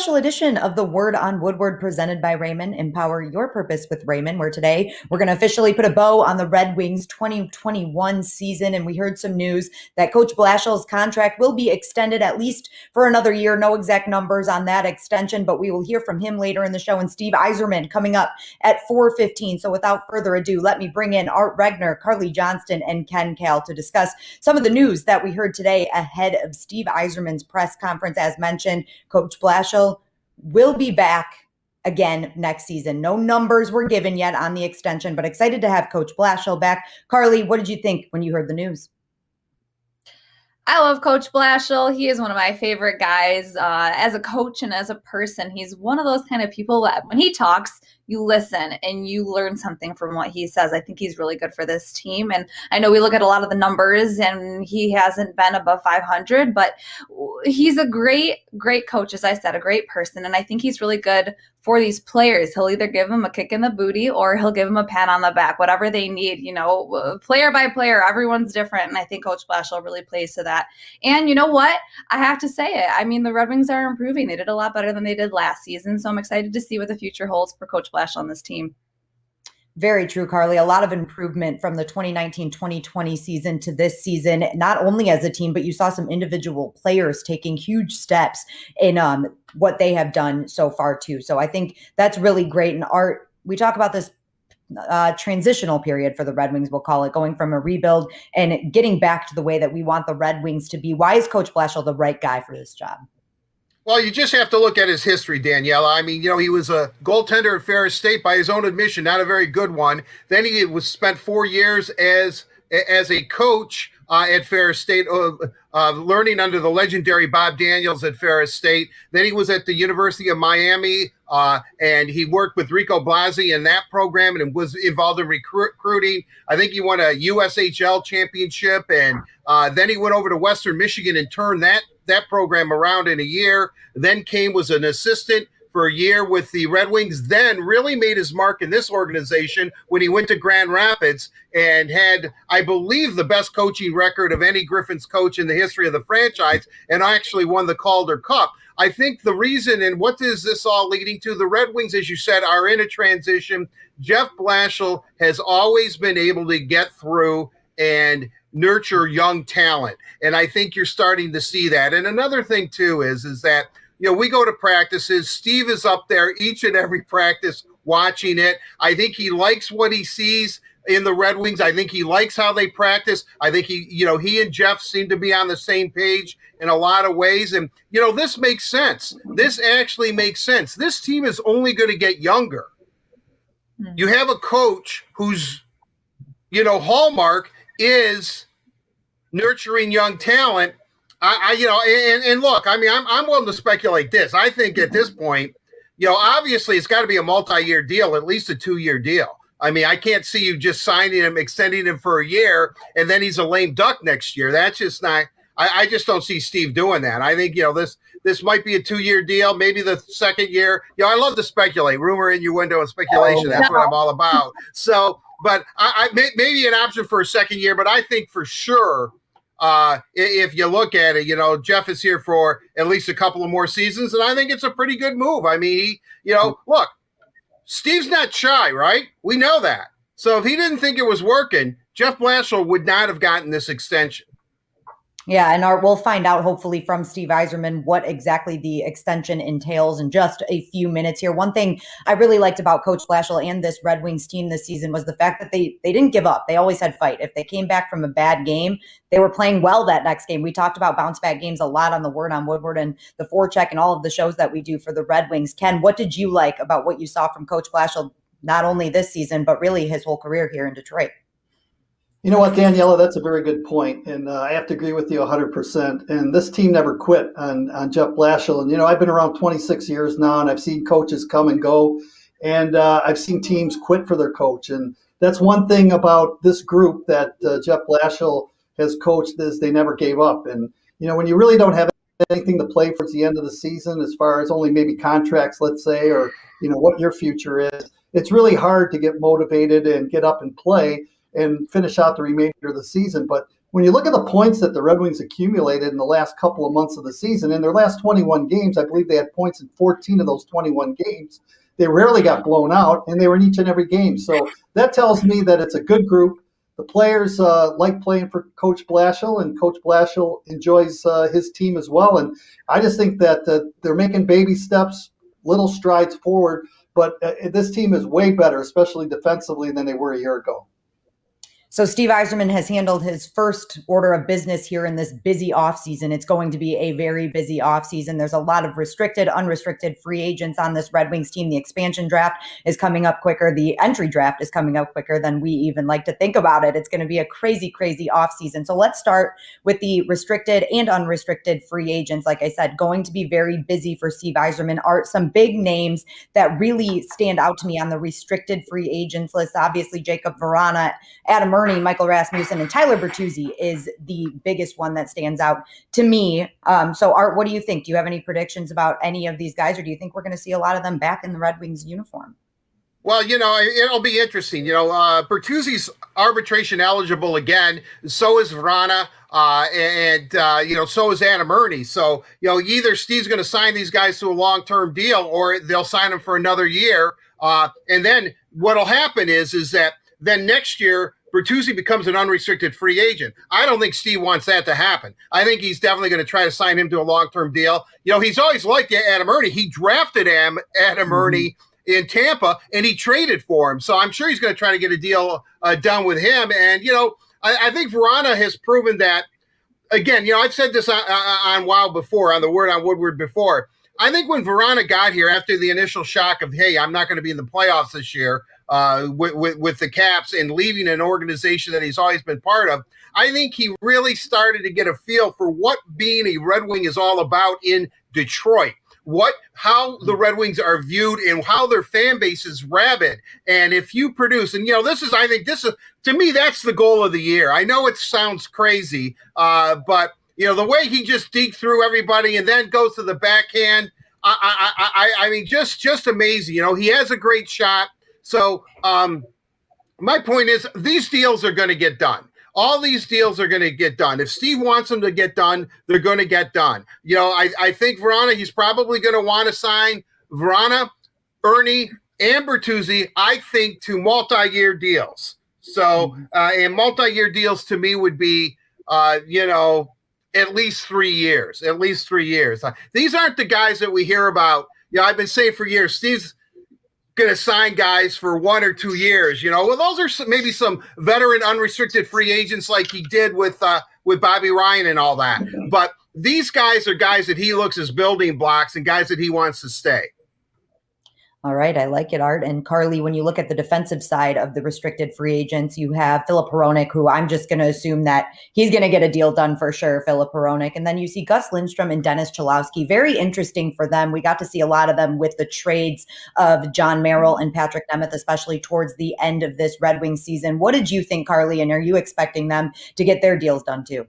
Special edition of the Word on Woodward presented by Rehmann. Empower your purpose with Rehmann, where today we're going to officially put a bow on the Red Wings 2021 season. And we heard some news that Coach Blashill's contract will be extended at least for another year. No exact numbers on that extension, but we will hear from him later in the show. And Steve Yzerman coming up at 4:15. So without further ado, let me bring in Art Regner, Carly Johnston, and Ken Kal to discuss some of the news that we heard today ahead of Steve Yzerman's press conference. As mentioned, Coach Blashill will be back again next season. No numbers were given yet on the extension, but excited to have Coach Blashill back. Carly, what did you think when you heard the news? I love Coach Blashill. He is one of my favorite guys as a coach and as a person. He's one of those kind of people that when he talks, you listen and you learn something from what he says. I think he's really good for this team. And I know we look at a lot of the numbers and he hasn't been above 500, but he's a great coach, as I said, a great person. And I think he's really good for these players. He'll either give them a kick in the booty or he'll give them a pat on the back, whatever they need, player by player, everyone's different. And I think Coach Blashill really plays to that. And you know what? I have to say it. I mean, the Red Wings are improving. They did a lot better than they did last season. So I'm excited to see what the future holds for Coach Blashill on this team. Very true, Carly. A lot of improvement from the 2019-2020 season to this season, not only as a team, but you saw some individual players taking huge steps in what they have done so far too. So I think that's really great. And Art, we talk about this transitional period for the Red Wings, we'll call it, going from a rebuild and getting back to the way that we want the Red Wings to be. Why is Coach Blashill the right guy for this job? Well, you just have to look at his history, Daniela. I mean, he was a goaltender at Ferris State by his own admission, not a very good one. Then he was spent 4 years as a coach at Ferris State, learning under the legendary Bob Daniels at Ferris State. Then he was at the University of Miami, and he worked with Rico Blasi in that program and was involved in recruiting. I think he won a USHL championship, and then he went over to Western Michigan and turned that program around in a year. Then was an assistant for a year with the Red Wings, then really made his mark in this organization when he went to Grand Rapids and had, I believe, the best coaching record of any Griffins coach in the history of the franchise, and actually won the Calder Cup. I think the reason, and what is this all leading to, the Red Wings, as you said, are in a transition. Jeff Blashill has always been able to get through and nurture young talent. And I think you're starting to see that. And another thing too is that, we go to practices. Steve is up there each and every practice watching it. I think he likes what he sees in the Red Wings. I think he likes how they practice. I think he and Jeff seem to be on the same page in a lot of ways. And, this makes sense. This actually makes sense. This team is only going to get younger. You have a coach whose, hallmark is nurturing young talent. And look, I mean, I'm willing to speculate this. I think at this point, obviously it's got to be a multi-year deal, at least a 2-year deal. I mean, I can't see you just signing him, extending him for a year, and then he's a lame duck next year. That's just not. I just don't see Steve doing that. I think this might be a 2-year deal, maybe the second year. I love to speculate, rumor, innuendo, and speculation. That's what I'm all about. So. But I maybe an option for a second year, but I think for sure, if you look at it, Jeff is here for at least a couple of more seasons, and I think it's a pretty good move. I mean, look, Steve's not shy, right? We know that. So if he didn't think it was working, Jeff Blashill would not have gotten this extension. Yeah, and we'll find out hopefully from Steve Yzerman what exactly the extension entails in just a few minutes here. One thing I really liked about Coach Blashill and this Red Wings team this season was the fact that they didn't give up. They always had fight. If they came back from a bad game, they were playing well that next game. We talked about bounce back games a lot on the Word on Woodward and the Forecheck and all of the shows that we do for the Red Wings. Ken, what did you like about what you saw from Coach Blashill, not only this season, but really his whole career here in Detroit? You know what, Daniela, that's a very good point. And I have to agree with you 100%. And this team never quit on Jeff Blashill. And, I've been around 26 years now, and I've seen coaches come and go. And I've seen teams quit for their coach. And that's one thing about this group that Jeff Blashill has coached is they never gave up. And, when you really don't have anything to play for at the end of the season, as far as only maybe contracts, let's say, or, what your future is, it's really hard to get motivated and get up and play and finish out the remainder of the season. But when you look at the points that the Red Wings accumulated in the last couple of months of the season, in their last 21 games, I believe they had points in 14 of those 21 games. They rarely got blown out, and they were in each and every game. So that tells me that it's a good group. The players like playing for Coach Blashill, and Coach Blashill enjoys his team as well. And I just think that they're making baby steps, little strides forward. But this team is way better, especially defensively, than they were a year ago. So Steve Yzerman has handled his first order of business here in this busy offseason. It's going to be a very busy offseason. There's a lot of restricted, unrestricted free agents on this Red Wings team. The expansion draft is coming up quicker. The entry draft is coming up quicker than we even like to think about it. It's going to be a crazy, crazy offseason. So let's start with the restricted and unrestricted free agents. Like I said, going to be very busy for Steve Yzerman. Are some big names that really stand out to me on the restricted free agents list. Obviously, Jacob Vrana, Adam Ernie, Michael Rasmussen, and Tyler Bertuzzi is the biggest one that stands out to me. So Art, what do you think? Do you have any predictions about any of these guys, or do you think we're going to see a lot of them back in the Red Wings uniform? Well, it'll be interesting. Bertuzzi's arbitration eligible again. So is Vrana, and so is Adam Ernie. So, either Steve's going to sign these guys to a long-term deal, or they'll sign them for another year. And then what'll happen is that then next year, Bertuzzi becomes an unrestricted free agent. I don't think Steve wants that to happen. I think he's definitely going to try to sign him to a long-term deal. He's always liked Adam Ernie. He drafted Adam Ernie in Tampa, and he traded for him. So I'm sure he's going to try to get a deal done with him. And, I think Vrana has proven that, again, I've said this on Wild before, on the Word on Woodward before. I think when Vrana got here after the initial shock of, hey, I'm not going to be in the playoffs this year, with the Caps and leaving an organization that he's always been part of, I think he really started to get a feel for what being a Red Wing is all about in Detroit. How the Red Wings are viewed and how their fan base is rabid. And if you produce, and to me, that's the goal of the year. I know it sounds crazy, but the way he just deked through everybody and then goes to the backhand, I mean, just amazing. He has a great shot. So my point is, these deals are going to get done. All these deals are going to get done. If Steve wants them to get done, they're going to get done. I think Vrana, he's probably going to want to sign Vrana, Ernie, and Bertuzzi, I think, to multi-year deals. So, and multi-year deals to me would be, at least 3 years. At least 3 years. These aren't the guys that we hear about. I've been saying for years, Steve's going to sign guys for 1 or 2 years. Well, those are maybe some veteran unrestricted free agents like he did with Bobby Ryan and all that. But these guys are guys that he looks as building blocks and guys that he wants to stay. All right. I like it, Art. And Carly, when you look at the defensive side of the restricted free agents, you have Filip Hronek, who I'm just going to assume that he's going to get a deal done for sure, Filip Hronek. And then you see Gus Lindstrom and Dennis Cholowski. Very interesting for them. We got to see a lot of them with the trades of John Merrill and Patrick Nemeth, especially towards the end of this Red Wings season. What did you think, Carly? And are you expecting them to get their deals done too?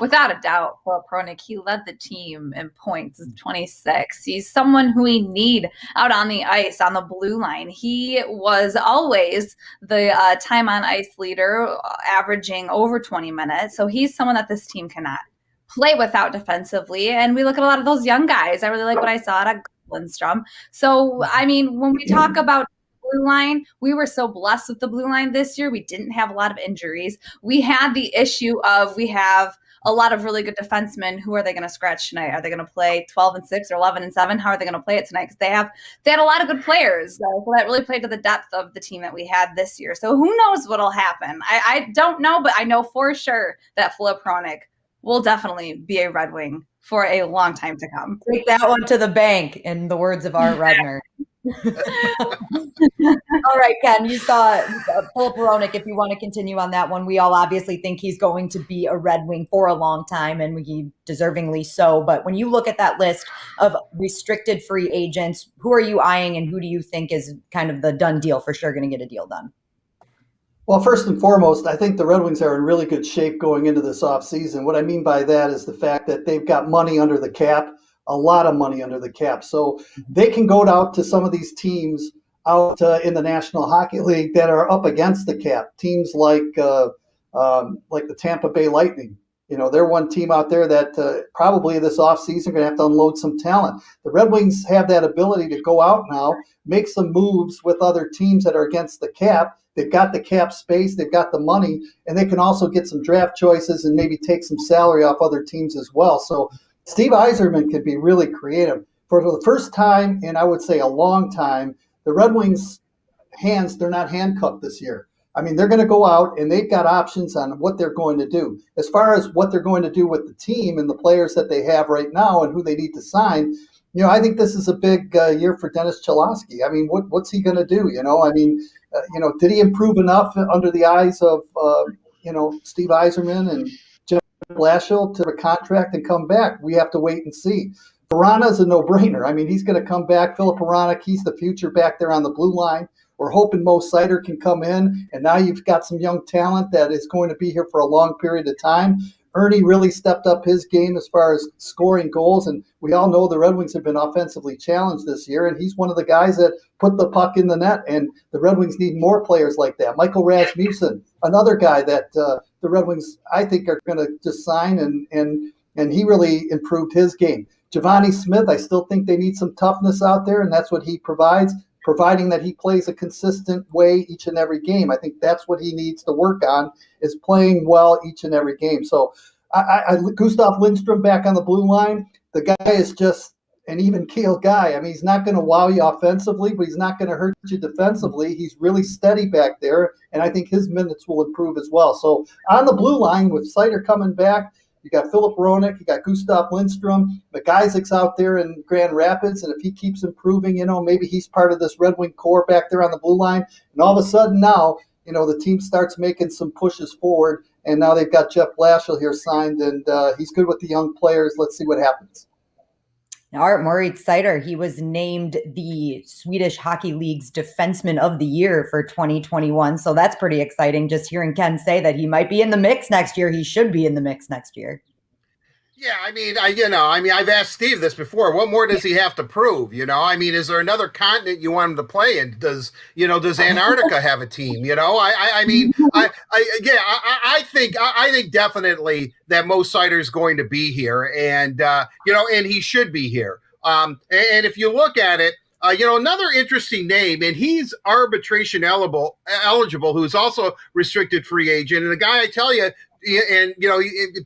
Without a doubt, Filip Hronek, he led the team in points, 26. He's someone who we need out on the ice, on the blue line. He was always the time on ice leader, averaging over 20 minutes. So he's someone that this team cannot play without defensively. And we look at a lot of those young guys. I really like what I saw at Lindstrom. So, I mean, when we talk about blue line, we were so blessed with the blue line this year. We didn't have a lot of injuries. We had the issue of we have a lot of really good defensemen. Who are they going to scratch tonight? Are they going to play 12-6 or 11-7? How are they going to play it tonight? Because they had a lot of good players. So that really played to the depth of the team that we had this year. So who knows what'll happen? I don't know, but I know for sure that Filip Hronek will definitely be a Red Wing for a long time to come. Take that one to the bank, in the words of Art Redner. All right, Ken, you saw Filip Hronek. If you want to continue on that one, we all obviously think he's going to be a Red Wing for a long time, and he deservingly so. But when you look at that list of restricted free agents, who are you eyeing, and who do you think is kind of the done deal for sure going to get a deal done? Well, first and foremost, I think the Red Wings are in really good shape going into this offseason. What I mean by that is the fact that they've got money under the cap, a lot of money under the cap. So they can go out to some of these teams out in the National Hockey League that are up against the cap. Teams like like the Tampa Bay Lightning. They're one team out there that probably this offseason going to have to unload some talent. The Red Wings have that ability to go out now, make some moves with other teams that are against the cap. They've got the cap space, they've got the money, and they can also get some draft choices and maybe take some salary off other teams as well. So Steve Yzerman could be really creative. For the first time in, I would say, a long time, the Red Wings' hands, they're not handcuffed this year. I mean, they're going to go out and they've got options on what they're going to do. As far as what they're going to do with the team and the players that they have right now and who they need to sign, I think this is a big year for Dennis Cholowski. I mean, what's he going to do? Did he improve enough under the eyes of, Steve Yzerman and Jim Blashill to a contract and come back? We have to wait and see. Verana's a no-brainer. I mean, he's going to come back. Philip Verana, he's the future back there on the blue line. We're hoping Mo Seider can come in, and now you've got some young talent that is going to be here for a long period of time. Ernie really stepped up his game as far as scoring goals, and we all know the Red Wings have been offensively challenged this year, and he's one of the guys that put the puck in the net, and the Red Wings need more players like that. Michael Rasmussen, another guy that the Red Wings, I think, are going to just sign, and he really improved his game. Giovanni Smith, I still think they need some toughness out there, and that's what he provides, providing that he plays a consistent way each and every game. I think that's what he needs to work on, is playing well each and every game. So Gustav Lindstrom back on the blue line, the guy is just an even keel guy. I mean, he's not going to wow you offensively, but he's not going to hurt you defensively. He's really steady back there, and I think his minutes will improve as well. So on the blue line, with Seider coming back, you got Philip Roenick, you got Gustav Lindstrom, McIsaac's out there in Grand Rapids, and if he keeps improving, maybe he's part of this Red Wing core back there on the blue line. And all of a sudden now, the team starts making some pushes forward, and now they've got Jeff Blashill here signed, and he's good with the young players. Let's see what happens. Art Moritz Seider, he was named the Swedish Hockey League's Defenseman of the Year for 2021. So that's pretty exciting. Just hearing Ken say that he might be in the mix next year. He should be in the mix next year. Yeah, I've asked Steve this before. What more does he have to prove? Is there another continent you want him to play in? Does Antarctica have a team? I think definitely that Mo Seider is going to be here, and he should be here. And if you look at it, another interesting name, and he's arbitration eligible, who's also restricted free agent, and the guy I tell you. And,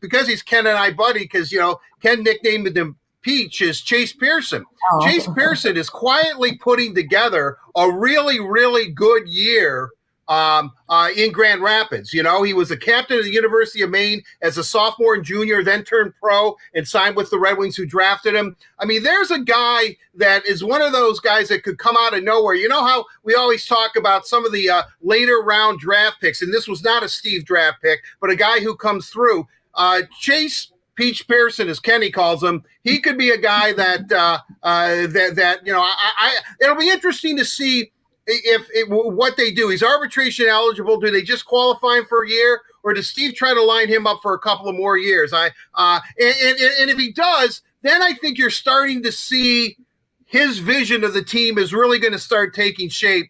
because he's Ken and I buddy, because, Ken nicknamed him Peach, is Chase Pearson. Oh. Chase Pearson is quietly putting together a really, really good year in Grand Rapids. He was a captain of the University of Maine as a sophomore and junior, then turned pro and signed with the Red Wings, who drafted him. I mean, there's a guy that is one of those guys that could come out of nowhere. You know how we always talk about some of the later round draft picks, and this was not a Steve draft pick, but a guy who comes through. Chase Peach Pearson, as Kenny calls him, he could be a guy that it'll be interesting to see what they do. He's arbitration eligible. Do they just qualify him for a year, or does Steve try to line him up for a couple of more years? And if he does, then I think you're starting to see his vision of the team is really going to start taking shape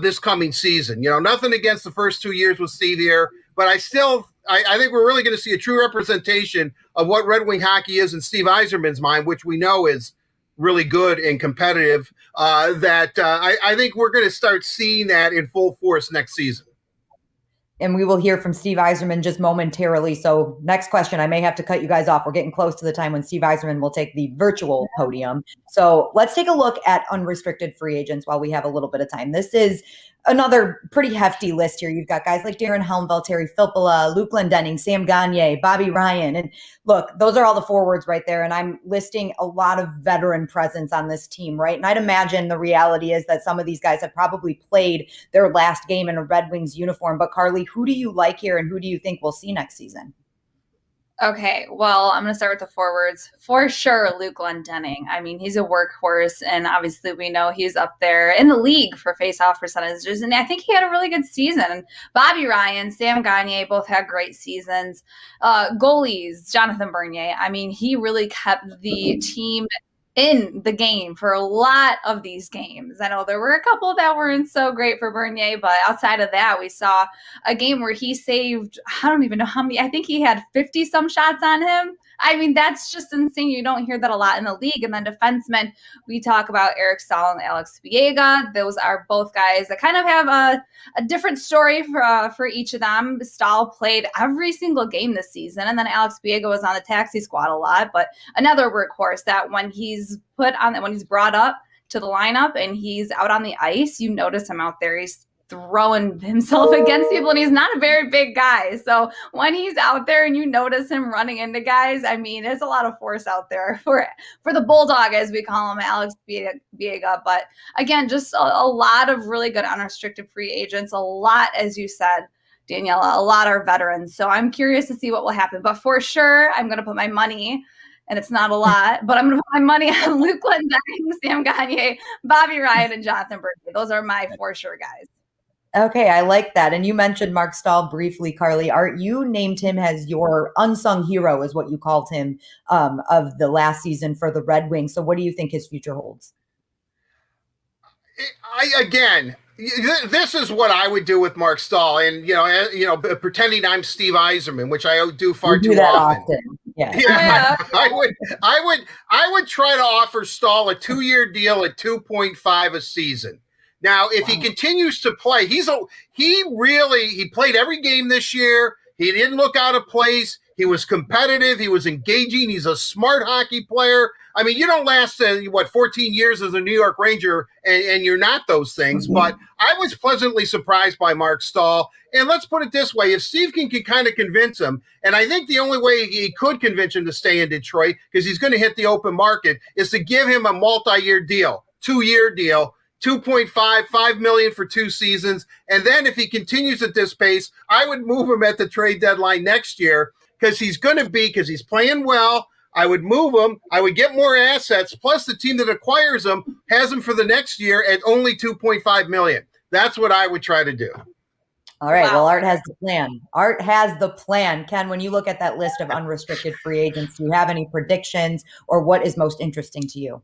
this coming season. Nothing against the first 2 years with Steve here, but I think we're really going to see a true representation of what Red Wing hockey is in Steve Yzerman's mind, which we know is really good and competitive, I think we're going to start seeing that in full force next season. And we will hear from Steve Yzerman just momentarily. So next question, I may have to cut you guys off. We're getting close to the time when Steve Yzerman will take the virtual podium. So let's take a look at unrestricted free agents while we have a little bit of time. This is another pretty hefty list here. You've got guys like Darren Helmveld, Terry Filppula, Luke Glendening, Sam Gagne, Bobby Ryan. And look, those are all the forwards right there. And I'm listing a lot of veteran presence on this team, right? And I'd imagine the reality is that some of these guys have probably played their last game in a Red Wings uniform. But Carly, who do you like here and who do you think we'll see next season? Okay, well, I'm going to start with the forwards. For sure, Luke Glendening. I mean, he's a workhorse, and obviously we know he's up there in the league for face-off percentages, and I think he had a really good season. Bobby Ryan, Sam Gagne both had great seasons. Goalies, Jonathan Bernier. I mean, he really kept the team in the game for a lot of these games. I know there were a couple that weren't so great for Bernier, but outside of that, we saw a game where he saved, I don't even know how many, I think he had 50 some shots on him. I mean, that's just insane. You don't hear that a lot in the league. And then defensemen, we talk about Eric Stahl and Alex Viega. Those are both guys that kind of have a different story for each of them. Stahl played every single game this season, and then Alex Viega was on the taxi squad a lot, but another workhorse that when he's brought up to the lineup and he's out on the ice, you notice him out there. He's throwing himself against people, and he's not a very big guy. So when he's out there and you notice him running into guys, I mean, there's a lot of force out there for the Bulldog, as we call him, Alex Viega. But again, just a lot of really good unrestricted free agents. A lot, as you said, Daniela, a lot are veterans. So I'm curious to see what will happen. But for sure, I'm going to put my money, and it's not a lot, but I'm going to put my money on Luke Glendening, Sam Gagner, Bobby Ryan, and Jonathan Bernier. Those are my for sure guys. Okay, I like that. And you mentioned Mark Stahl briefly, Carly. Art, you named him as your unsung hero, is what you called him, of the last season for the Red Wings. So what do you think his future holds? This is what I would do with Mark Stahl, and pretending I'm Steve Yzerman, which I do far too often. Yeah. I would try to offer Stahl a 2-year deal at 2.5 a season. Now, if he continues to play, he played every game this year. He didn't look out of place. He was competitive. He was engaging. He's a smart hockey player. I mean, you don't last 14 years as a New York Ranger, and you're not those things. Mm-hmm. But I was pleasantly surprised by Mark Stahl. And let's put it this way: if Steve can kind of convince him, and I think the only way he could convince him to stay in Detroit, because he's going to hit the open market, is to give him a multi-year deal, 2-year deal. 2.5 million for 2 seasons. And then if he continues at this pace, I would move him at the trade deadline next year, because he's playing well. I would move him. I would get more assets. Plus the team that acquires him has him for the next year at only 2.5 million. That's what I would try to do. All right. Wow. Well, Art has the plan. Art has the plan. Ken, when you look at that list of unrestricted free agents, do you have any predictions, or what is most interesting to you?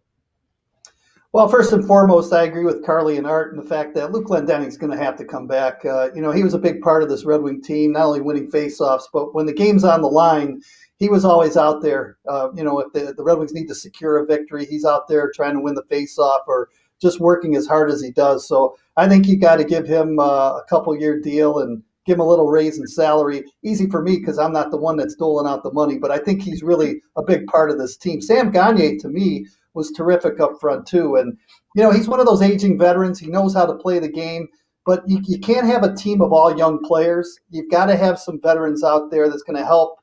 Well, first and foremost, I agree with Carly and Art in the fact that Luke Glendening is going to have to come back. He was a big part of this Red Wing team, not only winning faceoffs, but when the game's on the line, he was always out there. If the Red Wings need to secure a victory, he's out there trying to win the faceoff or just working as hard as he does. So I think you got to give him a couple-year deal and give him a little raise in salary. Easy for me because I'm not the one that's doling out the money, but I think he's really a big part of this team. Sam Gagner, to me, was terrific up front too. And, he's one of those aging veterans. He knows how to play the game, but you can't have a team of all young players. You've got to have some veterans out there that's going to help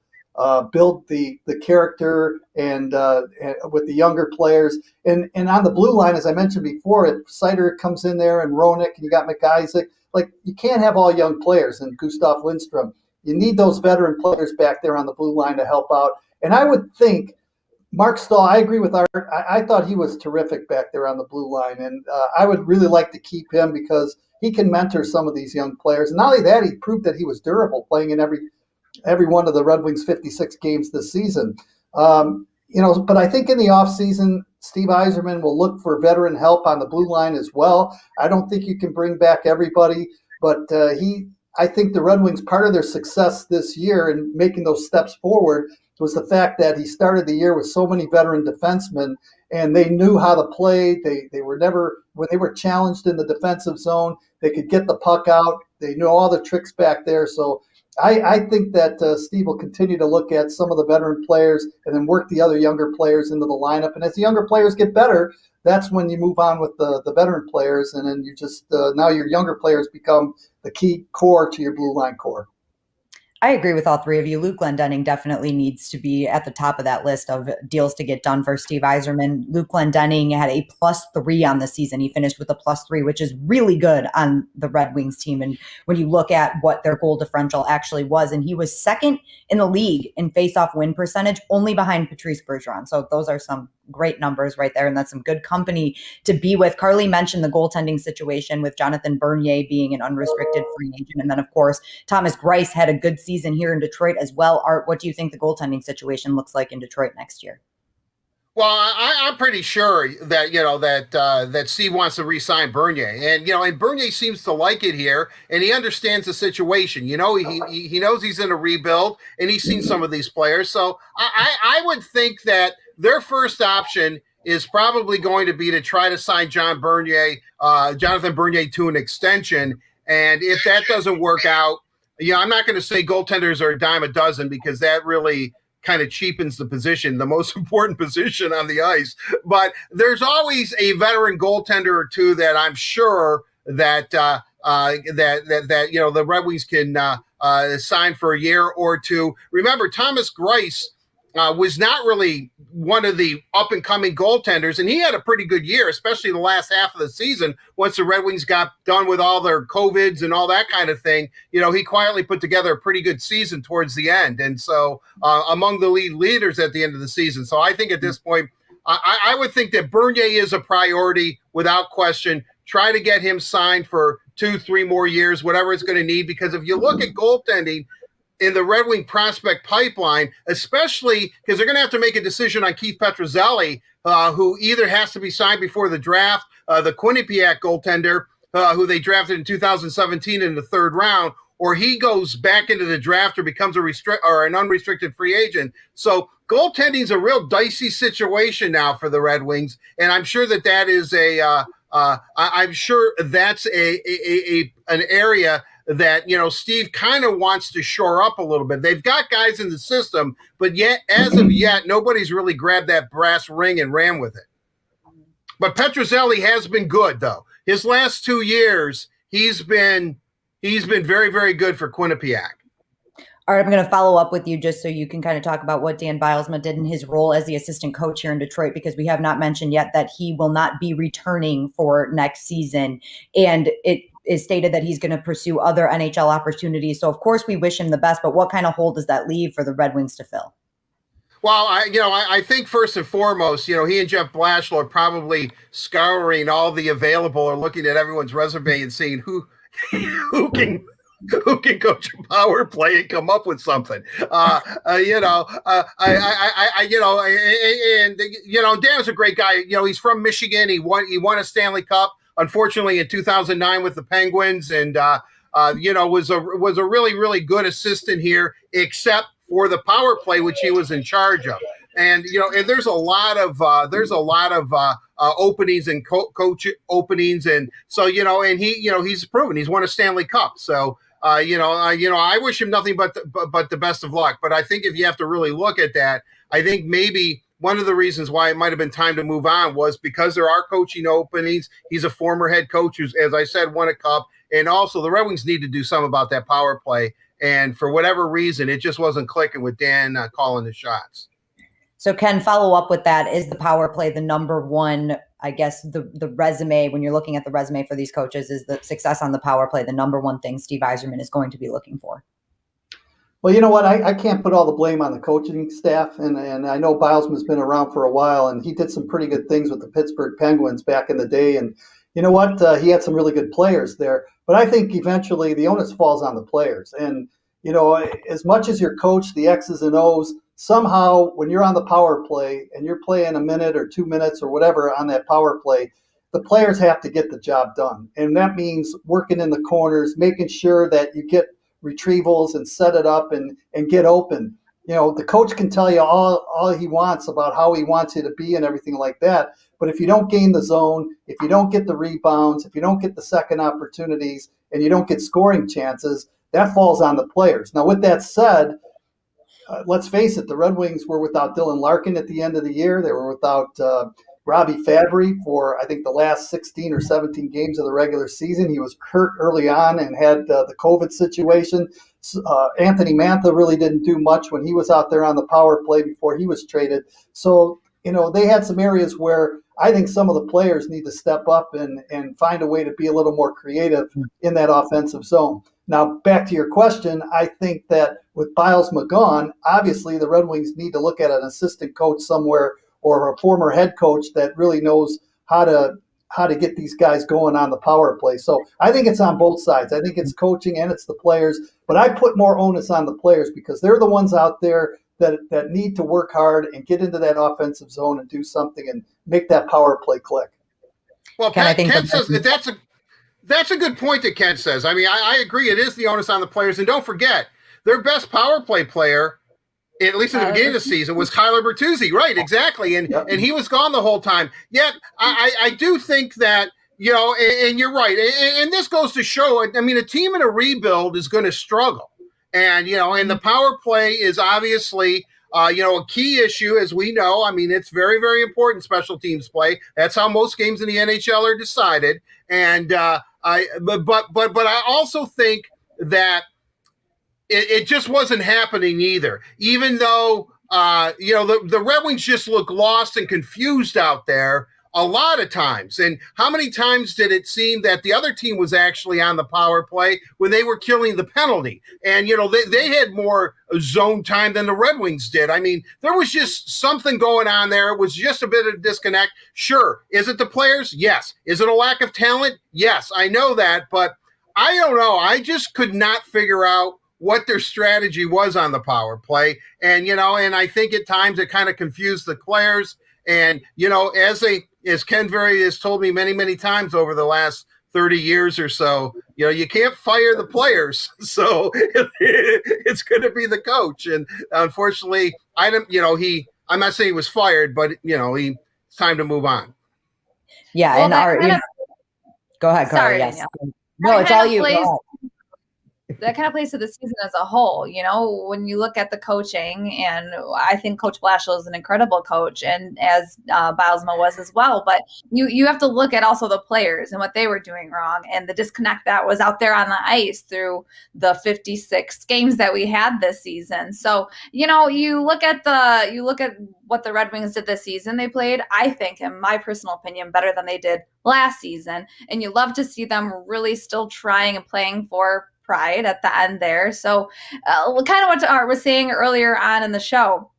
build the character and with the younger players. And on the blue line, as I mentioned before, if Seider comes in there and Roenick and you got McIsaac, you can't have all young players and Gustav Lindstrom. You need those veteran players back there on the blue line to help out. And I would think Mark Stahl, I agree with Art. I thought he was terrific back there on the blue line, and I would really like to keep him because he can mentor some of these young players. And not only that, he proved that he was durable, playing in every one of the Red Wings' 56 games this season. But I think in the offseason, Steve Yzerman will look for veteran help on the blue line as well. I don't think you can bring back everybody, but I think the Red Wings, part of their success this year in making those steps forward was the fact that he started the year with so many veteran defensemen, and they knew how to play. They were never, when they were challenged in the defensive zone, they could get the puck out. They knew all the tricks back there. So I think that Steve will continue to look at some of the veteran players and then work the other younger players into the lineup. And as the younger players get better, that's when you move on with the veteran players, and then you just now your younger players become the key core to your blue line core. I agree with all three of you. Luke Glendening definitely needs to be at the top of that list of deals to get done for Steve Yzerman. Luke Glendening had a +3 on the season. He finished with a +3, which is really good on the Red Wings team. And when you look at what their goal differential actually was, and he was second in the league in faceoff win percentage, only behind Patrice Bergeron. So those are some great numbers right there, and that's some good company to be with. Carly mentioned the goaltending situation with Jonathan Bernier being an unrestricted free agent, and then of course Thomas Greiss had a good season here in Detroit as well. Art, what do you think the goaltending situation looks like in Detroit next year? Well, I'm pretty sure that that Steve wants to re-sign Bernier, and Bernier seems to like it here, and he understands the situation. He knows he's in a rebuild, and he's seen some of these players. So I would think that their first option is probably going to be to try to sign Jonathan Bernier to an extension, and if that doesn't work out, I'm not going to say goaltenders are a dime a dozen because that really kind of cheapens the position, the most important position on the ice. But there's always a veteran goaltender or two that I'm sure that the Red Wings can sign for a year or two. Remember, Thomas Greiss was not really one of the up-and-coming goaltenders, and he had a pretty good year, especially the last half of the season. Once the Red Wings got done with all their COVIDs and all that kind of thing, he quietly put together a pretty good season towards the end, and so among the leaders at the end of the season. So I think at this point, I would think that Bernier is a priority without question. Try to get him signed for 2-3 more years, whatever it's going to need, because if you look at goaltending in the Red Wing prospect pipeline, especially because they're going to have to make a decision on Keith Petruzzelli, who either has to be signed before the draft, the Quinnipiac goaltender, who they drafted in 2017 in the third round, or he goes back into the draft or becomes an unrestricted free agent. So goaltending is a real dicey situation now for the Red Wings, and I'm sure that is an area that Steve kind of wants to shore up a little bit. They've got guys in the system, but yet as of yet, nobody's really grabbed that brass ring and ran with it. But Petruzzelli has been good, though. His last 2 years, he's been very, very good for Quinnipiac. All right, I'm going to follow up with you just so you can kind of talk about what Dan Bylsma did in his role as the assistant coach here in Detroit, because we have not mentioned yet that he will not be returning for next season. And it is stated that he's going to pursue other NHL opportunities. So, of course, we wish him the best, but what kind of hole does that leave for the Red Wings to fill? Well, I think first and foremost, he and Jeff Blashill are probably scouring all the available or looking at everyone's resume and seeing who can coach a power play and come up with something. Dan's a great guy. He's from Michigan. He won a Stanley Cup, unfortunately, in 2009 with the Penguins, and was a really, really good assistant here, except for the power play, which he was in charge of. And and there's a lot of openings and coach openings, and so and he's proven he's won a Stanley Cup. So I wish him nothing but the best of luck. But I think if you have to really look at that, I think maybe one of the reasons why it might have been time to move on was because there are coaching openings. He's a former head coach who's, as I said, won a cup, and also the Red Wings need to do something about that power play. And for whatever reason, it just wasn't clicking with Dan calling the shots. So, Ken, follow up with that. Is the power play the number one, I guess, the resume, when you're looking at the resume for these coaches, is the success on the power play the number one thing Steve Yzerman is going to be looking for? Well, you know what? I can't put all the blame on the coaching staff, and I know Bylsma's been around for a while, and he did some pretty good things with the Pittsburgh Penguins back in the day, and you know what? He had some really good players there, but I think eventually the onus falls on the players. And, as much as your coach, the X's and O's, somehow when you're on the power play and you're playing a minute or 2 minutes or whatever on that power play, the players have to get the job done. And that means working in the corners, making sure that you get retrievals and set it up and get open. The coach can tell you all he wants about how he wants you to be and everything like that. But if you don't gain the zone, if you don't get the rebounds, if you don't get the second opportunities, and you don't get scoring chances, that falls on the players. Now, with that said, let's face it, the Red Wings were without Dylan Larkin at the end of the year. They were without Robbie Fabry for, I think, the last 16 or 17 games of the regular season. He was hurt early on and had the COVID situation. Anthony Mantha really didn't do much when he was out there on the power play before he was traded. So, they had some areas where I think some of the players need to step up and find a way to be a little more creative in that offensive zone. Now, back to your question, I think that with Bylsma gone, obviously the Red Wings need to look at an assistant coach somewhere or a former head coach that really knows how to get these guys going on the power play. So I think it's on both sides. I think it's coaching and it's the players, but I put more onus on the players because they're the ones out there. that need to work hard and get into that offensive zone and do something and make that power play click. Well, Ken says that's a good point that Ken says. I mean, I agree. It is the onus on the players. And don't forget, their best power play player, at least in the beginning of the season, was Kyler Bertuzzi. Right, exactly. And he was gone the whole time. Yet, I do think that, and you're right. And this goes to show, I mean, a team in a rebuild is going to struggle. And, and the power play is obviously, a key issue, as we know. I mean, it's very, very important special teams play. That's how most games in the NHL are decided. And but I also think that it just wasn't happening either. Even though the Red Wings just look lost and confused out there a lot of times. And how many times did it seem that the other team was actually on the power play when they were killing the penalty? And, they had more zone time than the Red Wings did. I mean, there was just something going on there. It was just a bit of a disconnect. Sure. Is it the players? Yes. Is it a lack of talent? Yes, I know that. But I don't know. I just could not figure out what their strategy was on the power play. And, and I think at times it kind of confused the players. And, as Ken Very has told me many, many times over the last 30 years or so, you can't fire the players. So it's going to be the coach. And unfortunately, I'm not saying he was fired, but, it's time to move on. Yeah. Well, and go ahead, Carly. Sorry, Yes. Danielle. No, it's all you. That kind of plays to the season as a whole. When you look at the coaching, and I think Coach Blashill is an incredible coach, and as Bylsma was as well. But you have to look at also the players and what they were doing wrong, and the disconnect that was out there on the ice through the 56 games that we had this season. So you look at what the Red Wings did this season. They played, I think, in my personal opinion, better than they did last season, and you love to see them really still trying and playing for pride at the end there. So kind of what Art was saying earlier on in the show,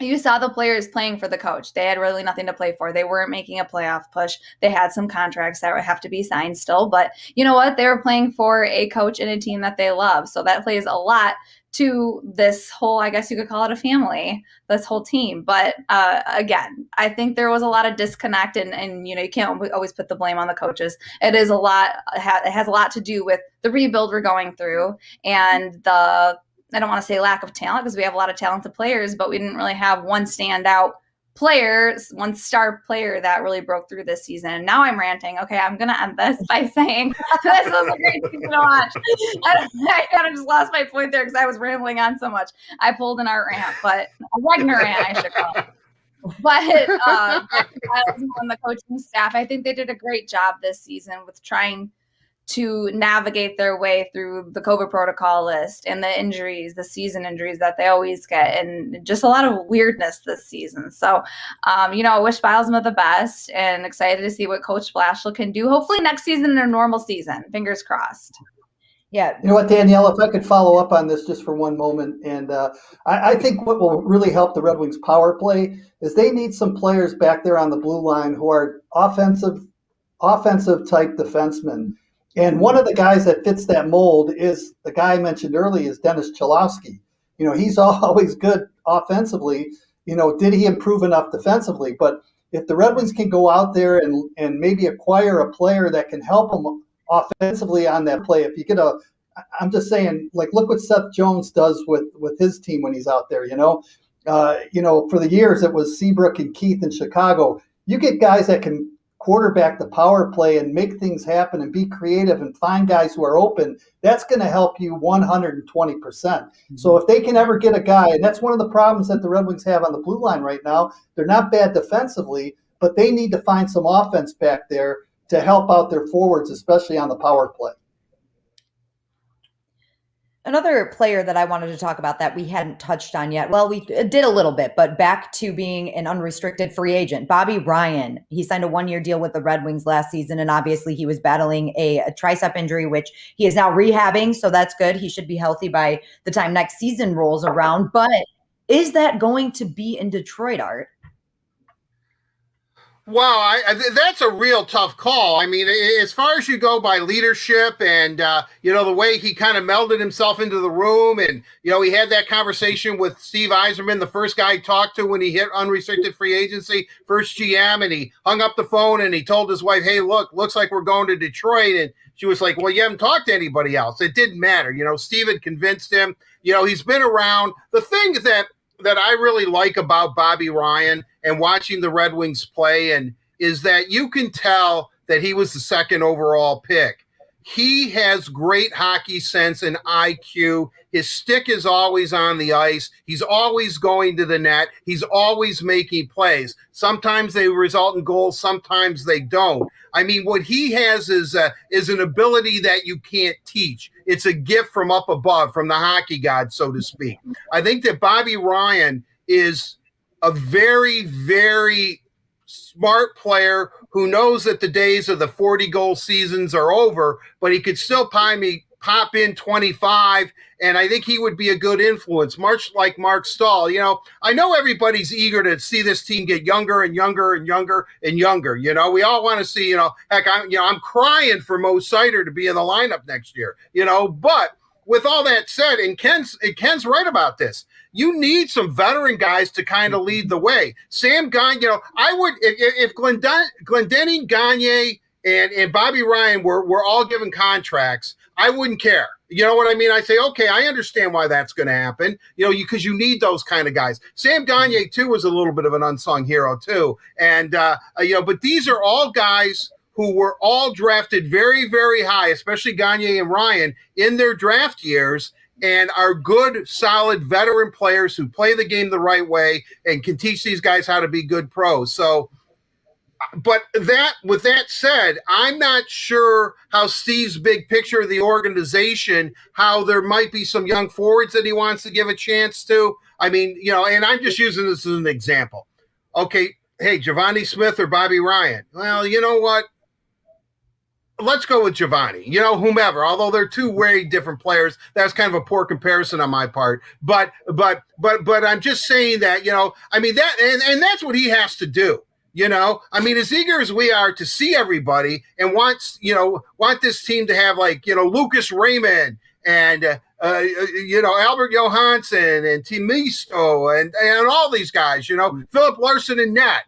you saw the players playing for the coach. They had really nothing to play for. They weren't making a playoff push. They had some contracts that would have to be signed still, but you know what? They were playing for a coach and a team that they love. So that plays a lot to this whole, I guess you could call it a family, this whole team. But again, I think there was a lot of disconnect, and you can't always put the blame on the coaches. It is a lot. It has a lot to do with the rebuild we're going through, and I don't want to say lack of talent, because we have a lot of talented players, but we didn't really have one standout player, one star player that really broke through this season. And now I'm ranting. Okay, I'm going to end this by saying this was a great season to watch. I kind of just lost my point there because I was rambling on so much. I pulled an art rant, but a Wagner rant, I should call it. But on the coaching staff, I think they did a great job this season with trying to navigate their way through the COVID protocol list and the injuries, the season injuries that they always get, and just a lot of weirdness this season. So, I wish Bylsma the best, and excited to see what Coach Blashill can do. Hopefully next season in a normal season. Fingers crossed. Yeah. You know what, Danielle, if I could follow up on this just for one moment. And I think what will really help the Red Wings power play is they need some players back there on the blue line who are offensive type defensemen. And one of the guys that fits that mold is the guy I mentioned earlier, is Dennis Cholowski. He's always good offensively. Did he improve enough defensively? But if the Red Wings can go out there and maybe acquire a player that can help them offensively on that play, if you get I'm just saying, like, look what Seth Jones does with his team when he's out there. For the years it was Seabrook and Keith in Chicago. You get guys that can quarterback the power play and make things happen and be creative and find guys who are open. That's going to help you 120%. So if they can ever get a guy, and that's one of the problems that the Red Wings have on the blue line right now, they're not bad defensively, but they need to find some offense back there to help out their forwards, especially on the power play. Another player that I wanted to talk about that we hadn't touched on yet. Well, we did a little bit, but back to being an unrestricted free agent. Bobby Ryan, he signed a 1-year deal with the Red Wings last season, and obviously he was battling a tricep injury, which he is now rehabbing, so that's good. He should be healthy by the time next season rolls around. But is that going to be in Detroit, Art? Wow, that's a real tough call. I mean, as far as you go by leadership and, the way he kind of melded himself into the room and, he had that conversation with Steve Yzerman, the first guy he talked to when he hit unrestricted free agency, first GM, and he hung up the phone and he told his wife, hey, looks like we're going to Detroit. And she was like, well, you haven't talked to anybody else. It didn't matter. Steve had convinced him. He's been around. The thing that I really like about Bobby Ryan and watching the Red Wings play and is that you can tell that he was the second overall pick. He has great hockey sense and IQ. His stick is always on the ice. He's always going to the net. He's always making plays. Sometimes they result in goals. Sometimes they don't. I mean, what he has is an ability that you can't teach. It's a gift from up above, from the hockey god, so to speak. I think that Bobby Ryan is a very, very smart player who knows that the days of the 40-goal seasons are over, but he could still pop in 25, and I think he would be a good influence, much like Mark Stahl. I know everybody's eager to see this team get younger and younger and younger and younger. We all want to see, heck, I'm crying for Mo Seider to be in the lineup next year, but with all that said, and Ken's right about this, you need some veteran guys to kind of lead the way. Sam Gagner, I would, if Glendening, Gagner, and Bobby Ryan were all given contracts, I wouldn't care. You know what I mean? I say, okay, I understand why that's going to happen, because you need those kind of guys. Sam Gagner, too, was a little bit of an unsung hero, too. And, but these are all guys who were all drafted very, very high, especially Gagner and Ryan, in their draft years, and are good, solid veteran players who play the game the right way and can teach these guys how to be good pros. So, but with that said, I'm not sure how Steve's big picture of the organization, how there might be some young forwards that he wants to give a chance to. I mean, and I'm just using this as an example. Okay, hey, Giovanni Smith or Bobby Ryan? Well, you know what? Let's go with Giovanni, whomever, although they're two very different players. That's kind of a poor comparison on my part. But I'm just saying that, I mean, that, and that's what he has to do. I mean, as eager as we are to see everybody and want this team to have Lucas Rehmann and, Albert Johansson and Timisto and all these guys, Philip Larson and Nat.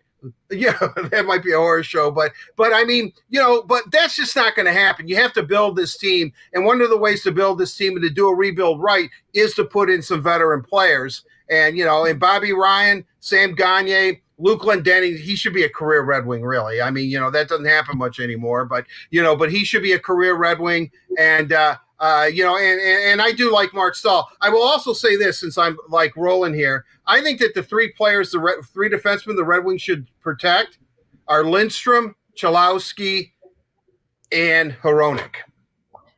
Yeah, that might be a horror show, but I mean, but that's just not going to happen. You have to build this team, and one of the ways to build this team and to do a rebuild right is to put in some veteran players. And and Bobby Ryan, Sam Gagner, Luke Glendening, he should be a career Red Wing, really. I mean, that doesn't happen much anymore, but but he should be a career Red Wing, and and I do like Mark Stahl. I will also say this, since I'm rolling here, I think that the three defensemen the Red Wings should protect are Lindstrom, Chalowski, and Hronek.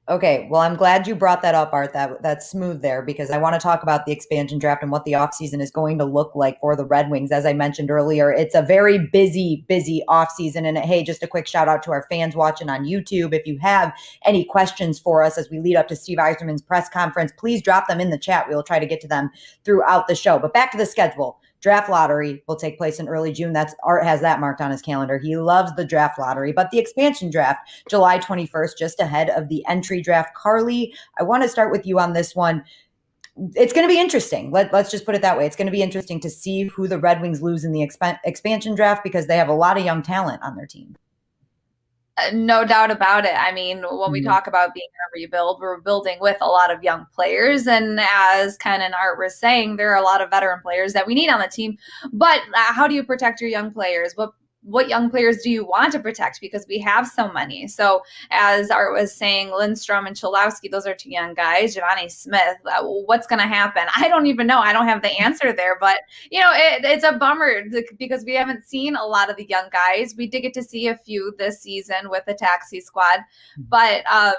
Okay, well, I'm glad you brought that up, Art. That's smooth there, because I want to talk about the expansion draft and what the offseason is going to look like for the Red Wings. As I mentioned earlier, it's a very busy offseason. And hey, just a quick shout out to our fans watching on YouTube. If you have any questions for us as we lead up to Steve Yzerman's press conference, please drop them in the chat. We will try to get to them throughout the show. But back to the schedule. Draft lottery will take place in early June. Art has that marked on his calendar. He loves the draft lottery, but the expansion draft, July 21st, just ahead of the entry draft. Carly, I want to start with you on this one. It's going to be interesting. Let's just put it that way. It's going to be interesting to see who the Red Wings lose in the expansion draft, because they have a lot of young talent on their team. No doubt about it. I mean, when we talk about being a rebuild, we're building with a lot of young players. And as Ken and Art were saying, there are a lot of veteran players that we need on the team. But how do you protect your young players? What young players do you want to protect? Because we have so many. So as Art was saying, Lindstrom and Chalowski, those are two young guys. Giovanni Smith, what's going to happen? I don't even know. I don't have the answer there. But, it's a bummer because we haven't seen a lot of the young guys. We did get to see a few this season with the taxi squad. But, I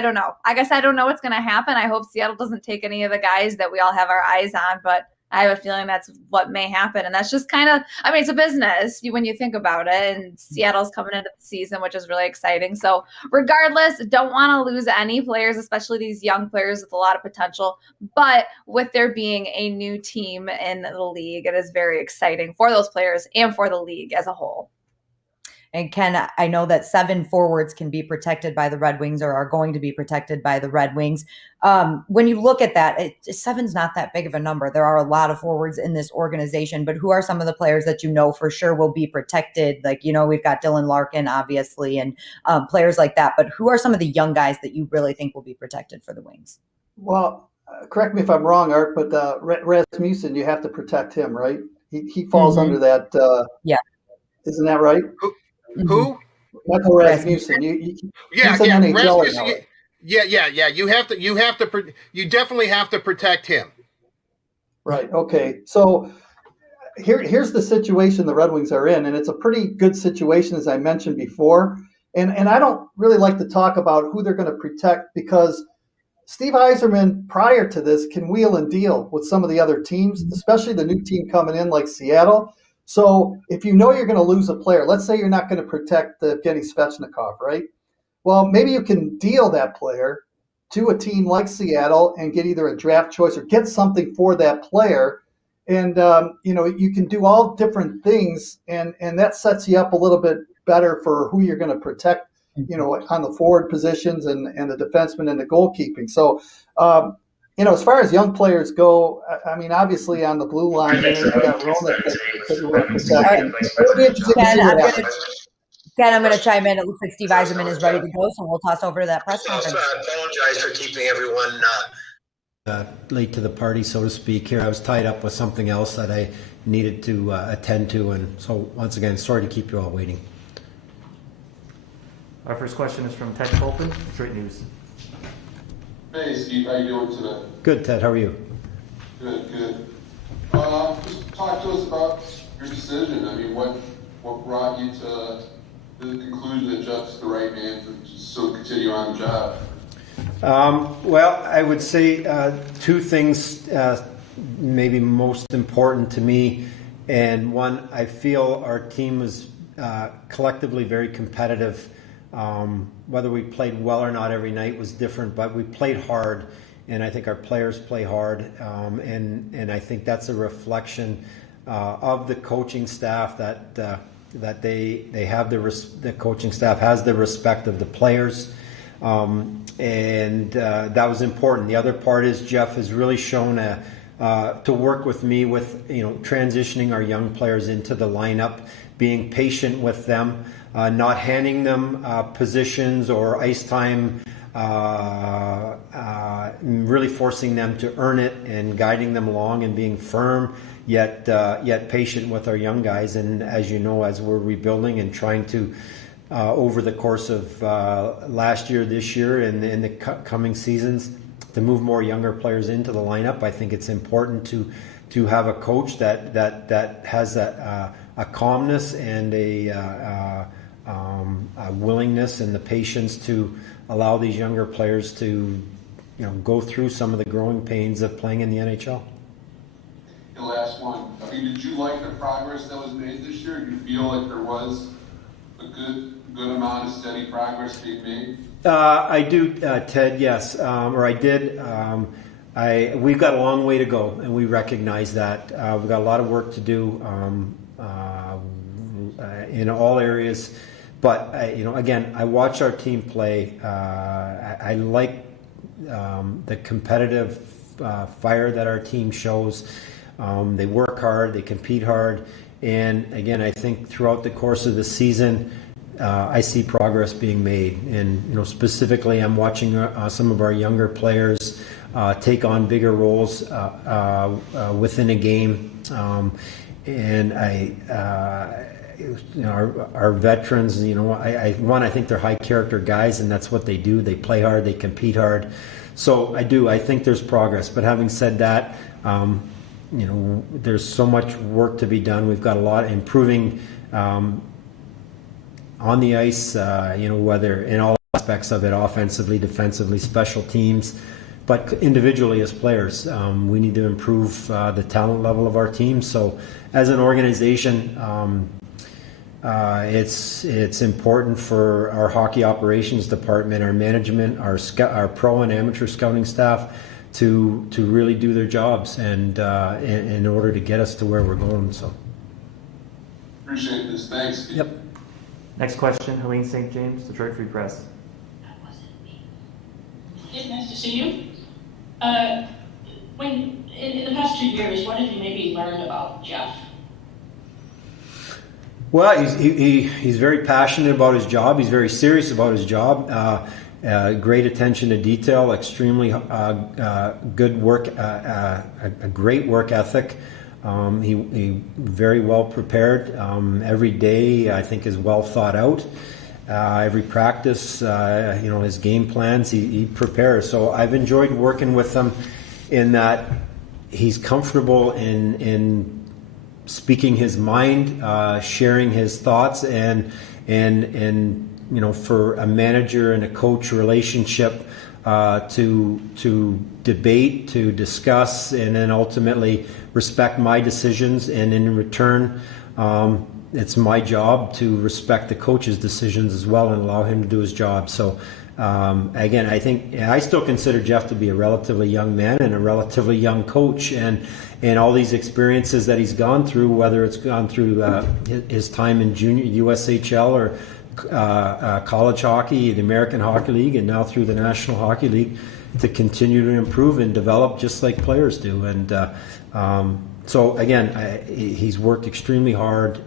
don't know. I guess I don't know what's going to happen. I hope Seattle doesn't take any of the guys that we all have our eyes on. But I have a feeling that's what may happen. And that's just kind of, I mean, it's a business when you think about it. And Seattle's coming into the season, which is really exciting. So regardless, don't want to lose any players, especially these young players with a lot of potential. But with there being a new team in the league, it is very exciting for those players and for the league as a whole. And Ken, I know that 7 forwards can be protected by the Red Wings or are going to be protected by the Red Wings. When you look at that, 7's not that big of a number. There are a lot of forwards in this organization, but who are some of the players that you know for sure will be protected? Like, we've got Dylan Larkin, obviously, and players like that. But who are some of the young guys that you really think will be protected for the Wings? Well, correct me if I'm wrong, Art, but Rasmussen, you have to protect him, right? He falls under that. Yeah. Isn't that right? Who? Michael Rasmussen. Yeah. Rasmussen. Yeah. You definitely have to protect him. Right. Okay. So here's the situation the Red Wings are in, and it's a pretty good situation, as I mentioned before. And I don't really like to talk about who they're going to protect because Steve Yzerman, prior to this, can wheel and deal with some of the other teams, especially the new team coming in like Seattle. So if you know you're going to lose a player, let's say you're not going to protect Evgeny Svechnikov, right? Well, maybe you can deal that player to a team like Seattle and get either a draft choice or get something for that player. And, you can do all different things, and that sets you up a little bit better for who you're going to protect, on the forward positions and the defenseman and the goalkeeping. So, as far as young players go, I mean, obviously on the blue line, you've got Rona that you want to protect. It'll be interesting to see what happens. Ken, I'm going to chime in. It looks like Steve Yzerman is ready to go, so we'll toss over to that press conference. I apologize for keeping everyone late to the party, so to speak. Here, I was tied up with something else that I needed to attend to, and so once again, sorry to keep you all waiting. Our first question is from Ted Colton, Detroit News. Hey Steve, how you doing today? Good, Ted. How are you? Good. Just talk to us about your decision. I mean, what brought you to the conclusion that Jeff's the right man to still continue on the job? Well, I would say 2 things maybe most important to me. And one, I feel our team was collectively very competitive. Whether we played well or not every night was different, but we played hard, and I think our players play hard, and I think that's a reflection of the coaching staff that they have the coaching staff has the respect of the players, and that was important. The other part is Jeff has really shown to work with me with transitioning our young players into the lineup, being patient with them. Not handing them positions or ice time, really forcing them to earn it and guiding them along and being firm, yet patient with our young guys. And as you know, as we're rebuilding and trying to, over the course of last year, this year, and in the coming seasons, to move more younger players into the lineup, I think it's important to have a coach that has a calmness and a willingness and the patience to allow these younger players to, go through some of the growing pains of playing in the NHL. The last one. I mean, did you like the progress that was made this year? Do you feel like there was a good amount of steady progress being made? I do, Ted. Yes, or I did. We've got a long way to go, and we recognize that. We've got a lot of work to do in all areas. But again, I watch our team play. I like the competitive fire that our team shows. They work hard, they compete hard, and again, I think throughout the course of the season, I see progress being made. And specifically, I'm watching some of our younger players take on bigger roles within a game, and our veterans, I think they're high character guys, and that's what they do. They play hard, they compete hard. So I think there's progress. But having said that, there's so much work to be done. We've got a lot improving on the ice, whether in all aspects of it, offensively, defensively, special teams, but individually as players, we need to improve the talent level of our team. So as an organization, it's important for our hockey operations department, our management, our pro and amateur scouting staff to really do their jobs and in order to get us to where we're going. So Appreciate this. Thanks. yep. Next question, Helene St. James, Detroit Free Press. It's nice to see you. When in the past 2 years, what have you maybe learned about Jeff? Well, he's very passionate about his job. He's very serious about his job. Great attention to detail. Extremely good work. A great work ethic. He very well prepared. Every day, I think, is well thought out. Every practice, his game plans, he prepares. So I've enjoyed working with him in that he's comfortable in speaking his mind, sharing his thoughts, and for a manager and a coach relationship to debate, to discuss, and then ultimately respect my decisions. And in return, it's my job to respect the coach's decisions as well and allow him to do his job. So again, I still consider Jeff to be a relatively young man and a relatively young coach, and all these experiences that he's gone through, whether it's gone through his time in junior USHL or college hockey, the American Hockey League, and now through the National Hockey League, to continue to improve and develop just like players do. And so again, he's worked extremely hard.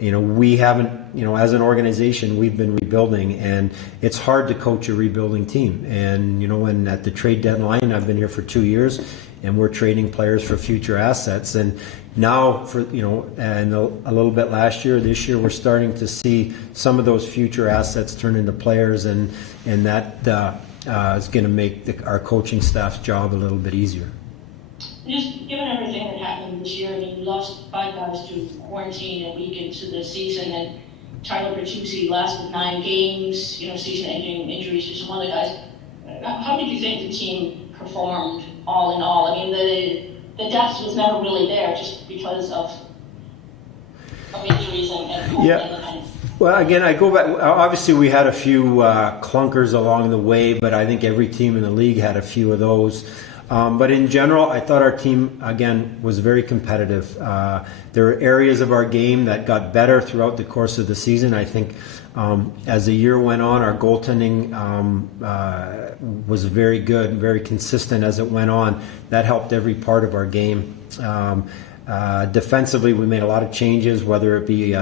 We haven't, as an organization, we've been rebuilding, and it's hard to coach a rebuilding team. And, and at the trade deadline, I've been here for 2 years, and we're trading players for future assets. And now, and a little bit last year, this year, we're starting to see some of those future assets turn into players, and that is going to make our coaching staff's job a little bit easier. Just given everything that happened this year, you lost 5 guys to quarantine a week into the season, and Tyler Bertuzzi lasted 9 games, season-ending injuries to some other guys. How did you think the team performed all in all? I mean, the depth was never really there just because of injuries and yeah. Well, again, I go back. Obviously, we had a few clunkers along the way, but I think every team in the league had a few of those. But in general, I thought our team, again, was very competitive. There were areas of our game that got better throughout the course of the season. I think as the year went on, our goaltending was very good, very consistent as it went on. That helped every part of our game. Defensively, we made a lot of changes, whether it be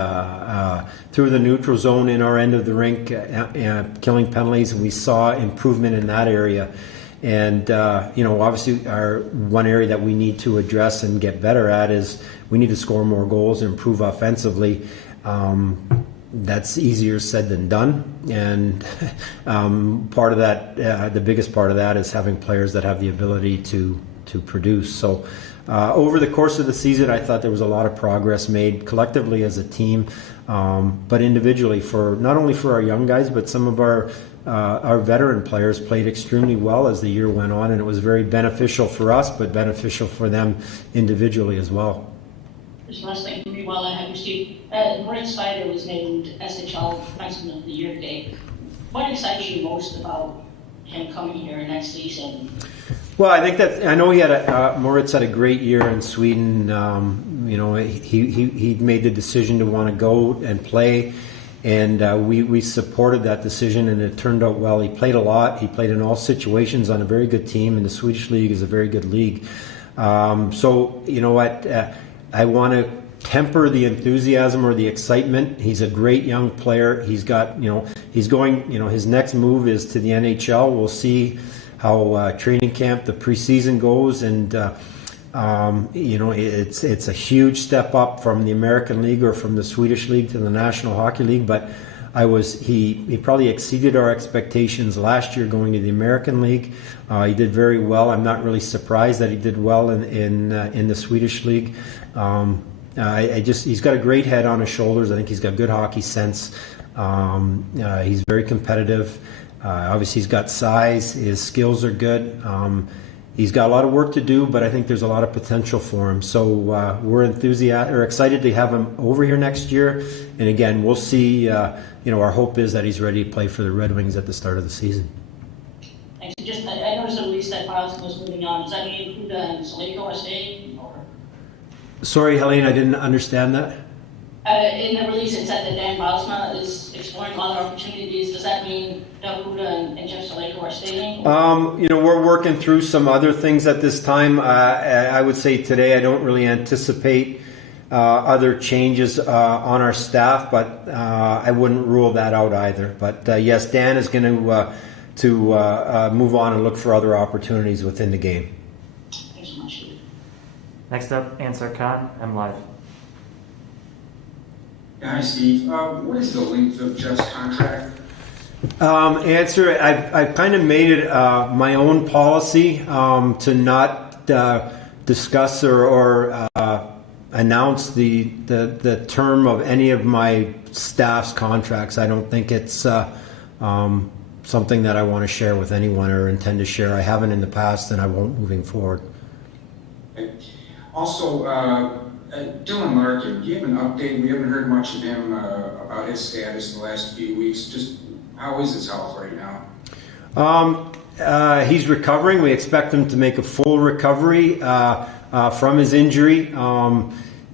through the neutral zone in our end of the rink, killing penalties, and we saw improvement in that area. And, obviously our one area that we need to address and get better at is we need to score more goals and improve offensively. That's easier said than done. And part of that, the biggest part of that is having players that have the ability to produce. So over the course of the season, I thought there was a lot of progress made collectively as a team, but individually not only for our young guys, but some of our veteran players played extremely well as the year went on, and it was very beneficial for us, but beneficial for them individually as well. Just last thing for me while I have you, Steve. Moritz Seider was named SHL Defenseman of the Year today. What excites you most about him coming here next season? Well, I think I know Moritz had a great year in Sweden. He made the decision to want to go and play. And we supported that decision, and it turned out well. He played a lot. He played in all situations on a very good team, and the Swedish league is a very good league. So, you know what? I want to temper the enthusiasm or the excitement. He's a great young player. He's got, he's going, his next move is to the NHL. We'll see how training camp, the preseason goes, and it's a huge step up from the American League or from the Swedish League to the National Hockey League. But he probably exceeded our expectations last year going to the American League. He did very well. I'm not really surprised that he did well in the Swedish League. He's got a great head on his shoulders. I think he's got good hockey sense. He's very competitive. Obviously, he's got size. His skills are good. He's got a lot of work to do, but I think there's a lot of potential for him. So we're excited to have him over here next year. And again, we'll see. Our hope is that he's ready to play for the Red Wings at the start of the season. Thanks. Just, I noticed at least that Boston was moving on. Does that mean Huda and Saleko are staying? Sorry, Helene, I didn't understand that. In the release, it said that Dan Bylsma is exploring other opportunities. Does that mean Doug Huda and Jeff Saleko are staying? We're working through some other things at this time. I would say today I don't really anticipate other changes on our staff, but I wouldn't rule that out either. But yes, Dan is going to move on and look for other opportunities within the game. Thanks so much. Next up, Ansar Khan, M Live. Hi, Steve. What is the length of Jeff's contract? Answer, I've kind of made it my own policy to not discuss or announce the term of any of my staff's contracts. I don't think it's something that I want to share with anyone or intend to share. I haven't in the past and I won't moving forward. Okay. Also, Dylan Larkin, do you have an update? We haven't heard much of him about his status the last few weeks. Just how is his health right now? He's recovering. We expect him to make a full recovery from his injury.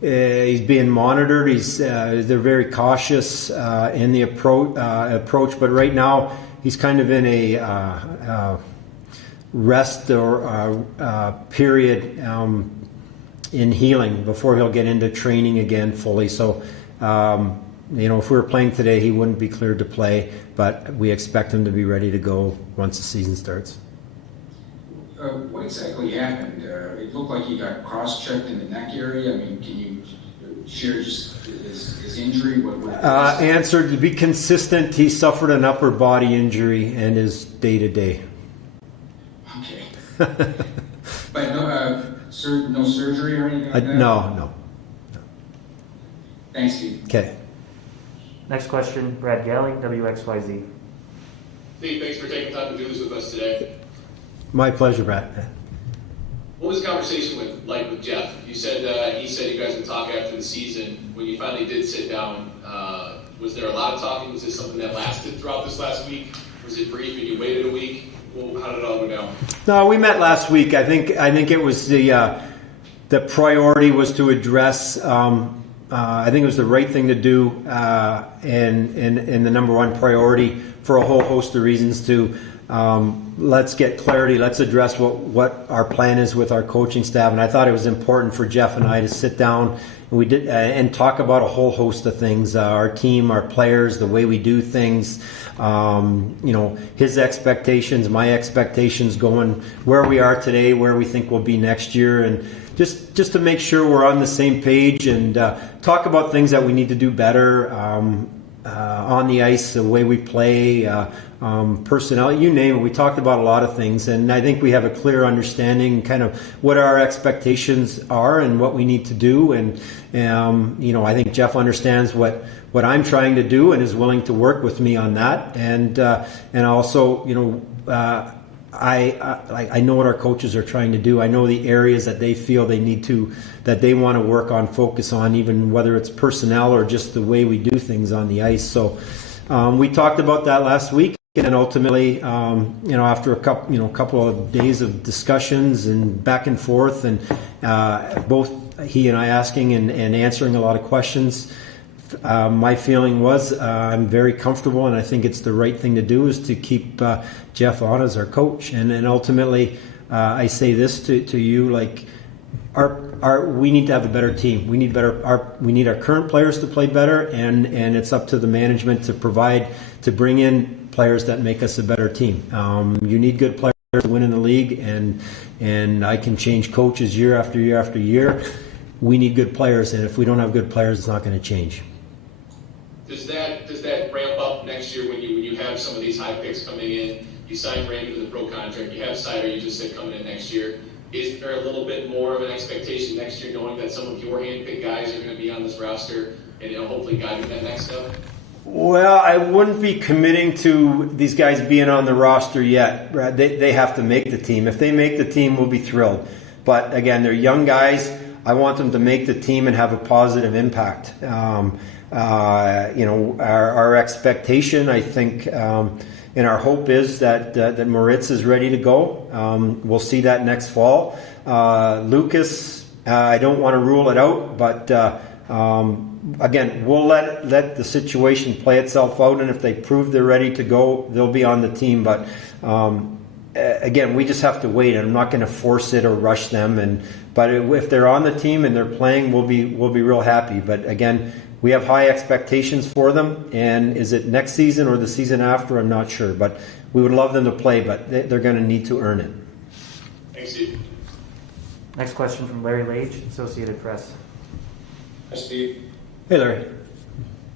He's being monitored. They're very cautious in the approach, but right now he's kind of in a rest or period in healing before he'll get into training again fully. So, if we were playing today, he wouldn't be cleared to play, but we expect him to be ready to go once the season starts. What exactly happened? It looked like he got cross-checked in the neck area. I mean, can you share just his injury? Answer, to be consistent, he suffered an upper body injury and is day-to-day. Okay. But no surgery or anything like that? No. Thanks, Steve. Okay. Next question, Brad Galley, WXYZ. Steve, thanks for taking time to do this with us today. My pleasure, Brad. What was the conversation like with Jeff? You said he said you guys would talk after the season. When you finally did sit down, was there a lot of talking? Was this something that lasted throughout this last week? Was it brief and you waited a week? Well, how did it all go down? No, we met last week. I think it was the priority was to address. I think it was the right thing to do, and the number one priority for a whole host of reasons to. Let's get clarity. Let's address what our plan is with our coaching staff. And I thought it was important for Jeff and I to sit down and we did and talk about a whole host of things. Our team, our players, the way we do things. His expectations, my expectations, going where we are today, where we think we'll be next year, and just to make sure we're on the same page and talk about things that we need to do better. On the ice, the way we play, personnel, you name it. We talked about a lot of things, and I think we have a clear understanding kind of what our expectations are and what we need to do. And I think Jeff understands what I'm trying to do and is willing to work with me on that. And also, I know what our coaches are trying to do. I know the areas that they feel that they want to work on, focus on, even whether it's personnel or just the way we do things on the ice. So we talked about that last week, and ultimately, after a couple of days of discussions and back and forth, and both he and I asking and answering a lot of questions. My feeling was I'm very comfortable, and I think it's the right thing to do is to keep Jeff on as our coach. And ultimately, I say this to you, like we need to have a better team. We need our current players to play better, and it's up to the management to bring in players that make us a better team. You need good players to win in the league, and I can change coaches year after year after year. We need good players, and if we don't have good players, it's not going to change. Does that ramp up next year when you have some of these high picks coming in? You sign Raymond to the pro contract. You have Sider. You just said coming in next year. Is there a little bit more of an expectation next year, knowing that some of your handpicked guys are going to be on this roster and hopefully guiding that next step? Well, I wouldn't be committing to these guys being on the roster yet. They have to make the team. If they make the team, we'll be thrilled. But again, they're young guys. I want them to make the team and have a positive impact. Our expectation, I think, and our hope is that Moritz is ready to go. We'll see that next fall. Lucas, I don't want to rule it out, but again, we'll let the situation play itself out, and if they prove they're ready to go, they'll be on the team. But again, we just have to wait, and I'm not going to force it or rush them. But if they're on the team and they're playing, we'll be real happy. But again, we have high expectations for them, and is it next season or the season after? I'm not sure, but we would love them to play, but they're going to need to earn it. Thanks, Steve. Next question from Larry Lage, Associated Press. Hi, Steve. Hey, Larry.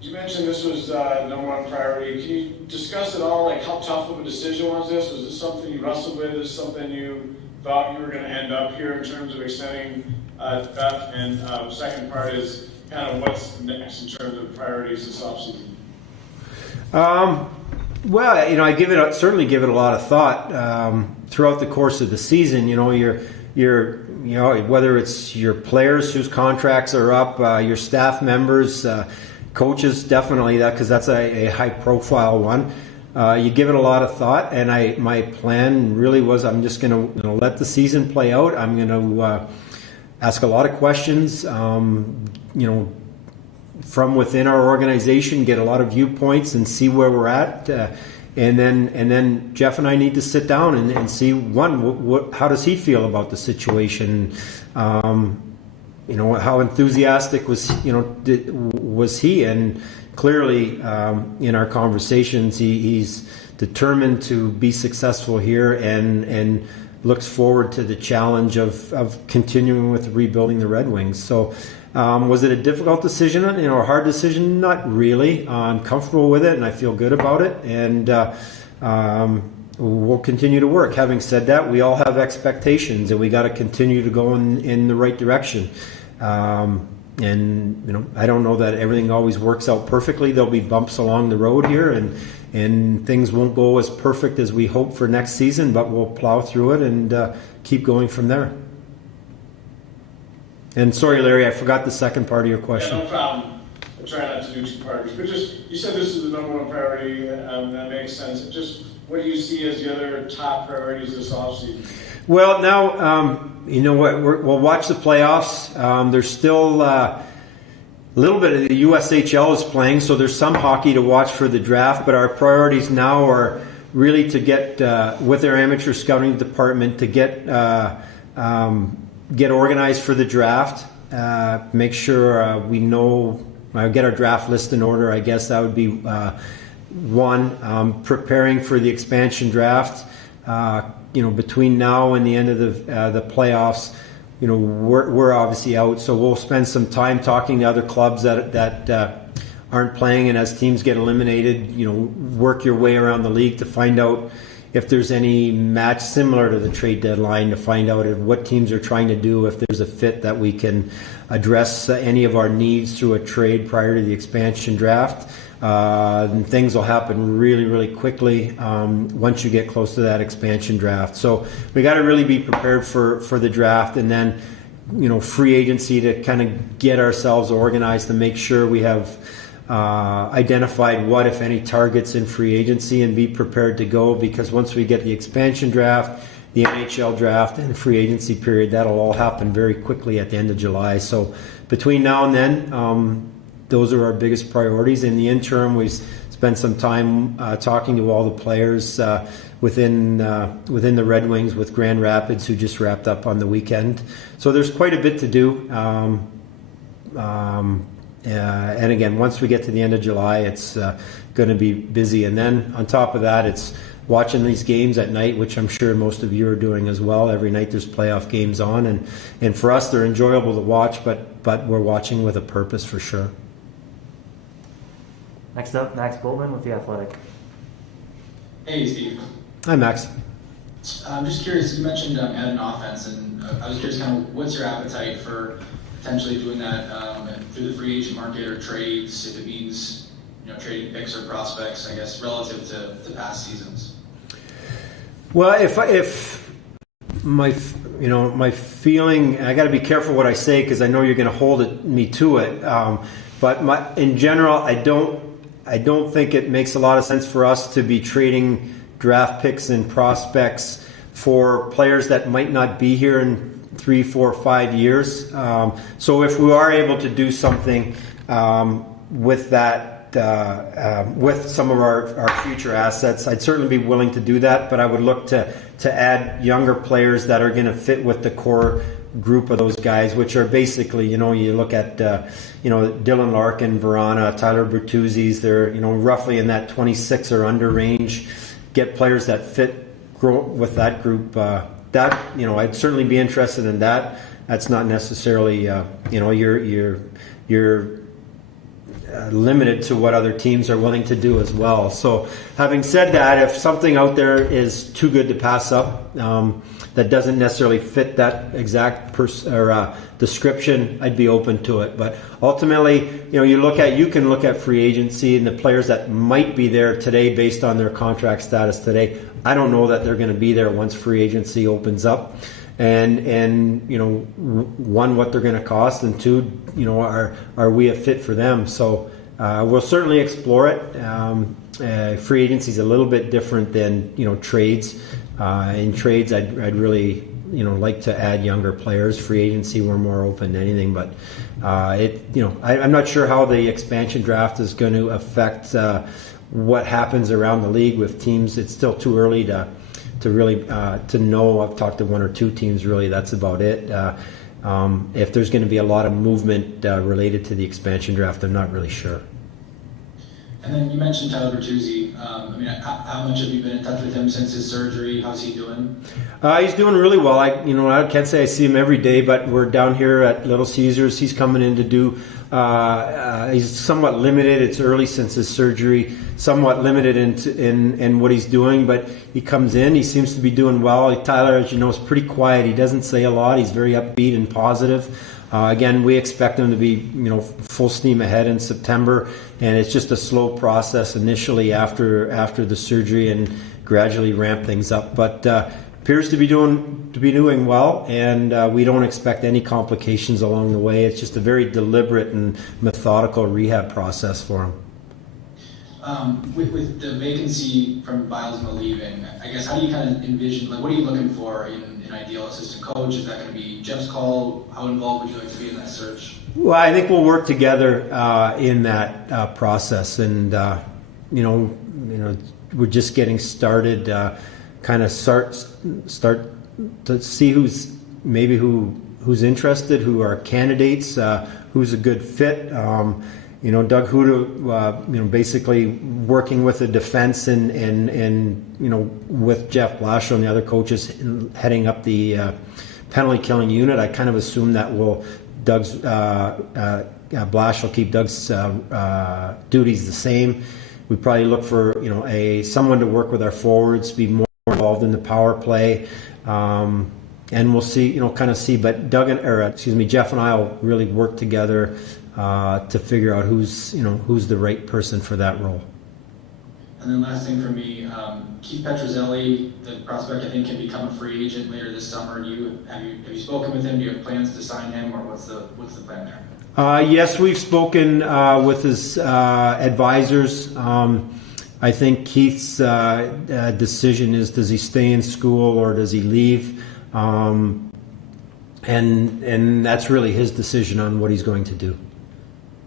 You mentioned this was number one priority. Can you discuss at all, like, how tough of a decision was this? Was this something you wrestled with? Is this something you thought you were going to end up here in terms of extending depth? And second part is kind of what's next in terms of priorities this offseason? Well, I certainly give it a lot of thought throughout the course of the season. Whether it's your players whose contracts are up, your staff members, coaches, definitely because that's a high-profile one. You give it a lot of thought, and my plan really was I'm just going to let the season play out. I'm going to ask a lot of questions, from within our organization, get a lot of viewpoints and see where we're at. And then Jeff and I need to sit down and see, how does he feel about the situation? How enthusiastic was he? And clearly, in our conversations, he's determined to be successful here and looks forward to the challenge of continuing with rebuilding the Red Wings. So, was it a difficult decision? A hard decision? Not really. I'm comfortable with it, and I feel good about it. And we'll continue to work. Having said that, we all have expectations, and we got to continue to go in the right direction. I don't know that everything always works out perfectly. There'll be bumps along the road here, and things won't go as perfect as we hope for next season, but we'll plow through it and keep going from there. And sorry, Larry, I forgot the second part of your question. Yeah, no problem. I'll try not to do two parts. But you said this is the number one priority, that makes sense. Just what do you see as the other top priorities this offseason? Well, now, we'll watch the playoffs. There's still a little bit of the USHL is playing, so there's some hockey to watch for the draft, but our priorities now are really to get, with our amateur scouting department, to get organized for the draft, make sure we know, get our draft list in order. I guess that would be one. Preparing for the expansion draft, between now and the end of the playoffs, we're obviously out, so we'll spend some time talking to other clubs that aren't playing, and as teams get eliminated, work your way around the league to find out if there's any match similar to the trade deadline, to find out what teams are trying to do, if there's a fit that we can address any of our needs through a trade prior to the expansion draft. And things will happen really, really quickly once you get close to that expansion draft. So we got to really be prepared for the draft, and then free agency to kind of get ourselves organized to make sure we have identified what, if any, targets in free agency, and be prepared to go, because once we get the expansion draft, the NHL draft, and free agency period, that'll all happen very quickly at the end of July. So between now and then, those are our biggest priorities. In the interim, we've spent some time talking to all the players within the Red Wings with Grand Rapids, who just wrapped up on the weekend. So there's quite a bit to do. And again, once we get to the end of July, it's going to be busy. And then on top of that, it's watching these games at night, which I'm sure most of you are doing as well. Every night there's playoff games on. And for us, they're enjoyable to watch, but we're watching with a purpose for sure. Next up, Max Boltman with The Athletic. Hey, Steve. Hi, Max. I'm just curious, you mentioned adding offense, and I was curious kind of what's your appetite for potentially doing that through the free agent market or trades, if it means trading picks or prospects, I guess, relative to past seasons? Well, if my feeling, I got to be careful what I say because I know you're going to hold me to it. But in general, I don't think it makes a lot of sense for us to be trading draft picks and prospects for players that might not be here in 3, 4, 5 years. So if we are able to do something with that, with some of our future assets, I'd certainly be willing to do that. But I would look to add younger players that are going to fit with the core group of those guys, which are basically, you look at, Dylan Larkin, Verana, Tyler Bertuzzi's, they're, roughly in that 26 or under range. Get players that fit with that group. I'd certainly be interested in that. That's not necessarily, you're limited to what other teams are willing to do as well. So having said that, if something out there is too good to pass up, that doesn't necessarily fit that exact description, I'd be open to it. But ultimately, you can look at free agency and the players that might be there today based on their contract status today. I don't know that they're going to be there once free agency opens up. And one, what they're going to cost, and two, are we a fit for them? So we'll certainly explore it. Free agency is a little bit different than trades. In trades, I'd really like to add younger players. Free agency, we're more open than anything. But I'm not sure how the expansion draft is going to affect what happens around the league with teams. It's still too early to really to know. I've talked to 1 or 2 teams. Really, that's about it. If there's going to be a lot of movement related to the expansion draft, I'm not really sure. And then you mentioned Tyler Bertuzzi. How much have you been in touch with him since his surgery? How's he doing? He's doing really well. I can't say I see him every day, but we're down here at Little Caesars. He's coming in to do. He's somewhat limited. It's early since his surgery. Somewhat limited in what he's doing, but he comes in. He seems to be doing well. Tyler, as you know, is pretty quiet. He doesn't say a lot. He's very upbeat and positive. Again, we expect him to be, full steam ahead in September, and it's just a slow process initially after the surgery and gradually ramp things up. But appears to be doing well, and we don't expect any complications along the way. It's just a very deliberate and methodical rehab process for him. With the vacancy from Bylsma leaving, I guess how do you kind of envision, what are you looking for in an ideal assistant coach? Is that going to be Jeff's call? How involved would you like to be in that search? Well, I think we'll work together in that process, and we're just getting started. Kind of start to see who's interested, who are candidates, who's a good fit. Doug Huda, basically working with the defense and with Jeff Blashill and the other coaches heading up the penalty killing unit. I kind of assume that Blashill keep Doug's duties the same. We probably look for someone to work with our forwards, be more involved in the power play, and we'll see. But Jeff and I will really work together to figure out who's the right person for that role. And then last thing for me, Keith Petruzzelli, the prospect, I think can become a free agent later this summer. Have you spoken with him? Do you have plans to sign him, or what's the plan there? Yes, we've spoken with his advisors. I think Keith's decision is, does he stay in school or does he leave? And that's really his decision on what he's going to do.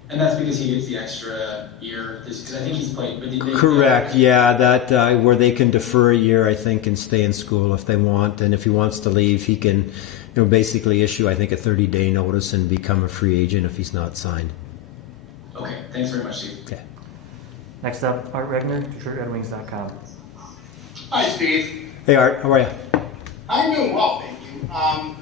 And that's because he gets the extra year, because I think he's played. Correct. Yeah, that where they can defer a year, I think, and stay in school if they want. And if he wants to leave, he can, basically issue, I think, a 30-day notice and become a free agent if he's not signed. Okay. Thanks very much, Steve. Okay. Next up, Art Regner, DetroitRedWings.com. Hi, Steve. Hey, Art. How are you? I'm doing well, thank you.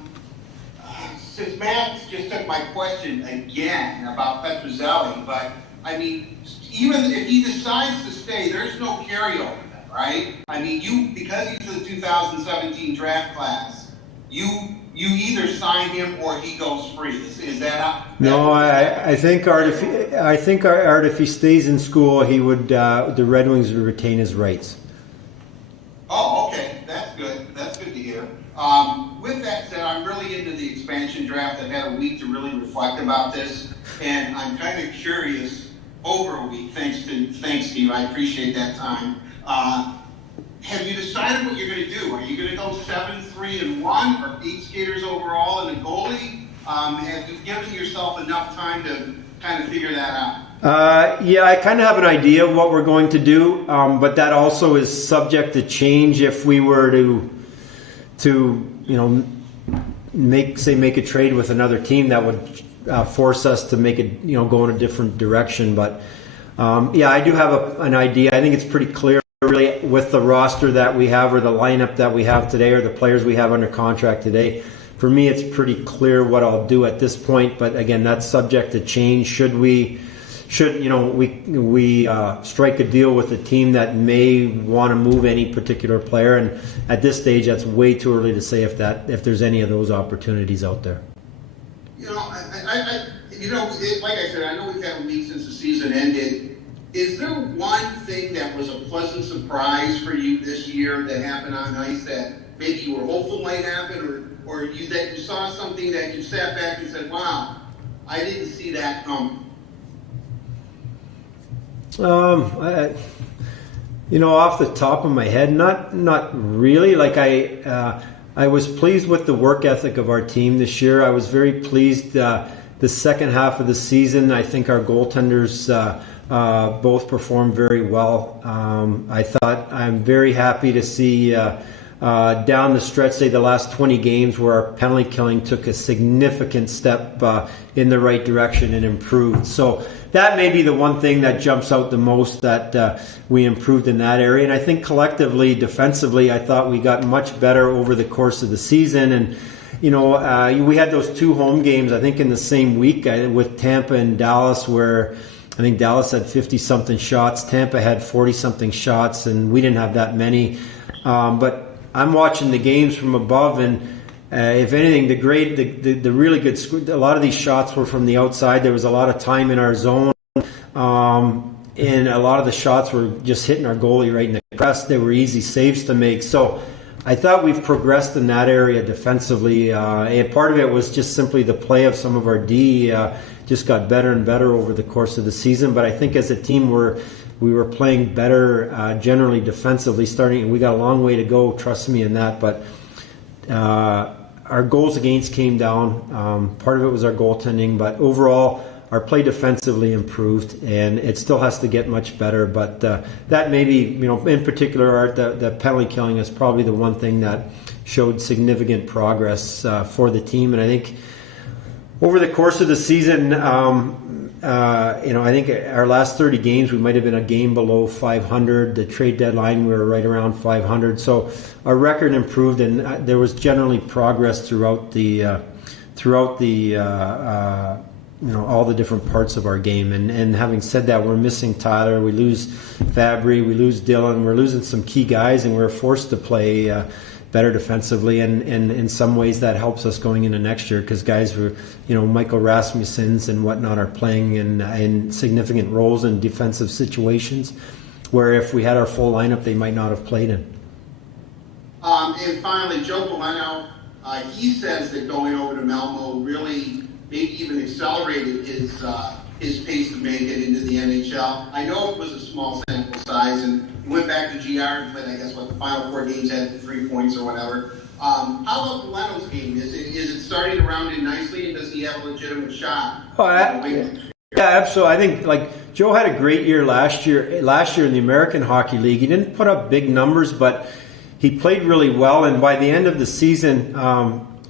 Since Matt just took my question again about Petruzzelli, but even if he decides to stay, there's no carryover then, right? Because he's the 2017 draft class, you you either sign him or he goes free. Is that how? No, I think Art, if he stays in school, he would. The Red Wings would retain his rights. Oh, okay, that's good. That's good to hear. With that said, I'm really into the expansion draft. I've had a week to really reflect about this, and I'm kind of curious over a week. Thanks, Steve. I appreciate that time. Have you decided what you're going to do? Are you going to go 7-3-1 or 8 skaters overall and a goalie? Have you given yourself enough time to kind of figure that out? Yeah, I kind of have an idea of what we're going to do, but that also is subject to change if we were to make a trade with another team that would force us to make it go in a different direction. But yeah, I do have an idea. I think it's pretty clear really with the roster that we have or the lineup that we have today or the players we have under contract today. For me, it's pretty clear what I'll do at this point. But again, that's subject to change. Should we strike a deal with a team that may want to move any particular player, and at this stage, that's way too early to say if there's any of those opportunities out there. Like I said, I know we've had a week since the season ended. Is there one thing that was a pleasant surprise for you this year that happened on ice that maybe you were hopeful might happen, or that you saw something that you sat back and said, "Wow, I didn't see that coming"? Off the top of my head, not really. Like I was pleased with the work ethic of our team this year. I was very pleased. The second half of the season, I think our goaltenders both performed very well. I'm very happy to see down the stretch, say the last 20 games, where our penalty killing took a significant step in the right direction and improved. So that may be the one thing that jumps out the most, that we improved in that area. And I think collectively, defensively, I thought we got much better over the course of the season. And we had those 2 home games, I think, in the same week with Tampa and Dallas, where I think Dallas had 50-something shots, Tampa had 40-something shots, and we didn't have that many. But I'm watching the games from above, and if anything, the really good, a lot of these shots were from the outside. There was a lot of time in our zone, and a lot of the shots were just hitting our goalie right in the crest. They were easy saves to make. So I thought we've progressed in that area defensively. And part of it was just simply the play of some of our D just got better and better over the course of the season. But I think as a team, we were playing better generally defensively starting. We got a long way to go, trust me in that. But our goals against came down. Part of it was our goaltending. But overall, our play defensively improved, and it still has to get much better. But that maybe, in particular, Art, the penalty killing is probably the one thing that showed significant progress for the team. And I think over the course of the season, I think our last 30 games, we might have been a game below 500. The trade deadline, we were right around 500. So our record improved, and there was generally progress throughout all the different parts of our game. And having said that, we're missing Tyler, we lose Fabry, we lose Dylan, we're losing some key guys, and we're forced to play better defensively. And in some ways that helps us going into next year, because guys were, Michael Rasmussens and whatnot are playing in significant roles in defensive situations, where if we had our full lineup, they might not have played in. And finally, Joe Polino, he says that going over to Malmo really maybe even accelerated his pace to make it into the NHL. I know it was a small sample size, and he went back to GR and played, I guess, the final 4 games had 3 points or whatever. How about Polino's game? Is it starting to round in nicely, and does he have a legitimate shot? Yeah, absolutely. I think Joe had a great year last year in the American Hockey League. He didn't put up big numbers, but he played really well, and by the end of the season,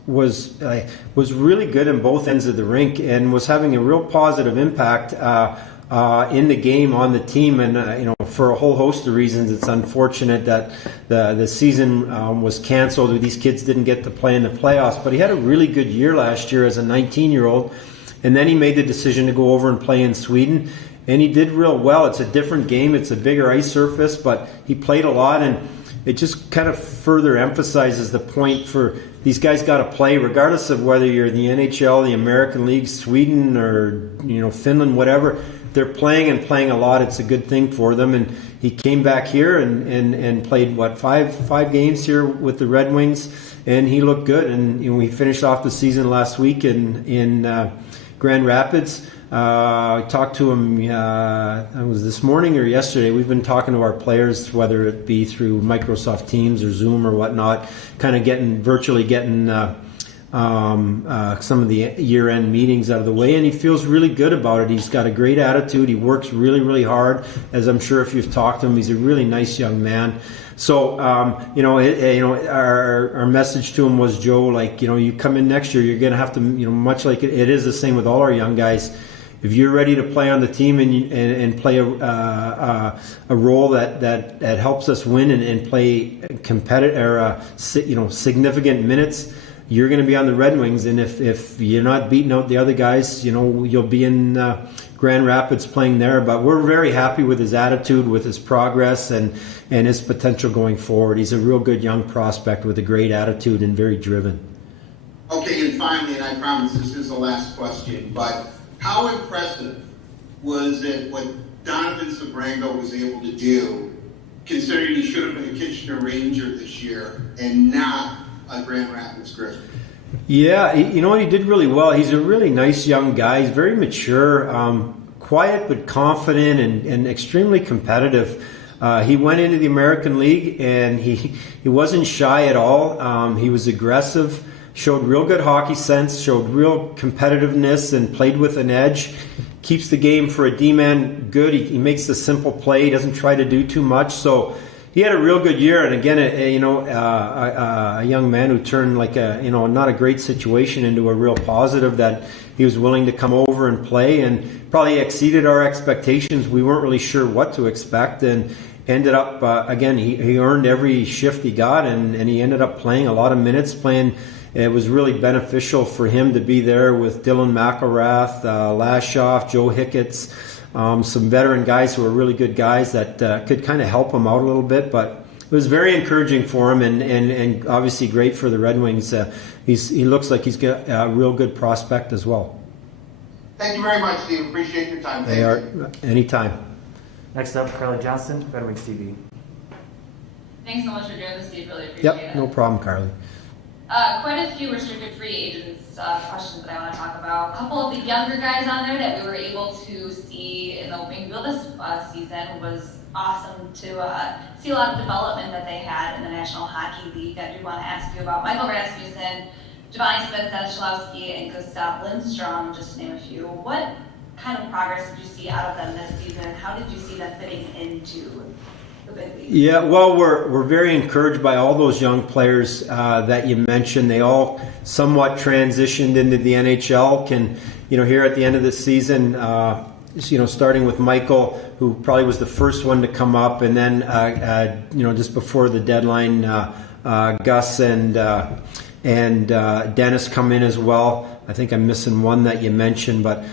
was really good in both ends of the rink and was having a real positive impact in the game on the team. And for a whole host of reasons, it's unfortunate that the season was canceled. These kids didn't get to play in the playoffs, but he had a really good year last year as a 19-year-old, and then he made the decision to go over and play in Sweden, and he did real well. It's a different game, it's a bigger ice surface, but he played a lot. And it just kind of further emphasizes the point for these guys got to play regardless of whether you're in the NHL, the American League, Sweden, or Finland, whatever. They're playing and playing a lot. It's a good thing for them. And he came back here and played five games here with the Red Wings, and he looked good. And we finished off the season last week in Grand Rapids. I talked to him, it was this morning or yesterday. We've been talking to our players, whether it be through Microsoft Teams or Zoom or whatnot, kind of virtually getting some of the year-end meetings out of the way, and he feels really good about it. He's got a great attitude. He works really, really hard. As I'm sure if you've talked to him, he's a really nice young man. So, our message to him was, Joe, like, you come in next year, you're going to have to, much like it is the same with all our young guys. If you're ready to play on the team and play a role that helps us win and play competitive significant minutes, you're going to be on the Red Wings. And if you're not beating out the other guys, you'll be in Grand Rapids playing there. But we're very happy with his attitude, with his progress, and his potential going forward. He's a real good young prospect with a great attitude and very driven. Okay, and finally, and I promise this is the last question, but how impressive was it what Donovan Sabrango was able to do, considering he should have been a Kitchener Ranger this year and not a Grand Rapids Griffin? Yeah, he did really well. He's a really nice young guy. He's very mature, quiet but confident, and extremely competitive. He went into the American League, and he wasn't shy at all. He was aggressive, showed real good hockey sense, showed real competitiveness, and played with an edge. Keeps the game for a D-man good. He makes the simple play. He doesn't try to do too much. So he had a real good year. And again, a young man who turned not a great situation into a real positive, that he was willing to come over and play, and probably exceeded our expectations. We weren't really sure what to expect, and ended up, again, he earned every shift he got, and he ended up playing a lot of minutes, It was really beneficial for him to be there with Dylan McElrath, Lashoff, Joe Hicketts, some veteran guys who are really good guys that could kind of help him out a little bit. But it was very encouraging for him, and obviously great for the Red Wings. He looks like he's got a real good prospect as well. Thank you very much, Steve. Appreciate your time. They are anytime. Next up, Carly Johnson, Red Wings TV. Thanks so much for doing this, Steve. Really appreciate it. Yep, no problem, Carly. Quite a few restricted free agents questions that I want to talk about. A couple of the younger guys on there that we were able to see in the opening field this season was awesome to see a lot of development that they had in the National Hockey League. I do want to ask you about Michael Rasmussen, Giovanni Smith, Dennis Schlowski, and Gustav Lindstrom, just to name a few. What kind of progress did you see out of them this season? How did you see them fitting into the big league? Yeah, well, we're very encouraged by all those young players that you mentioned. They all somewhat transitioned into the NHL. Here at the end of the season, starting with Michael, who probably was the first one to come up, and then just before the deadline, Gus and Dennis come in as well. I think I'm missing one that you mentioned, but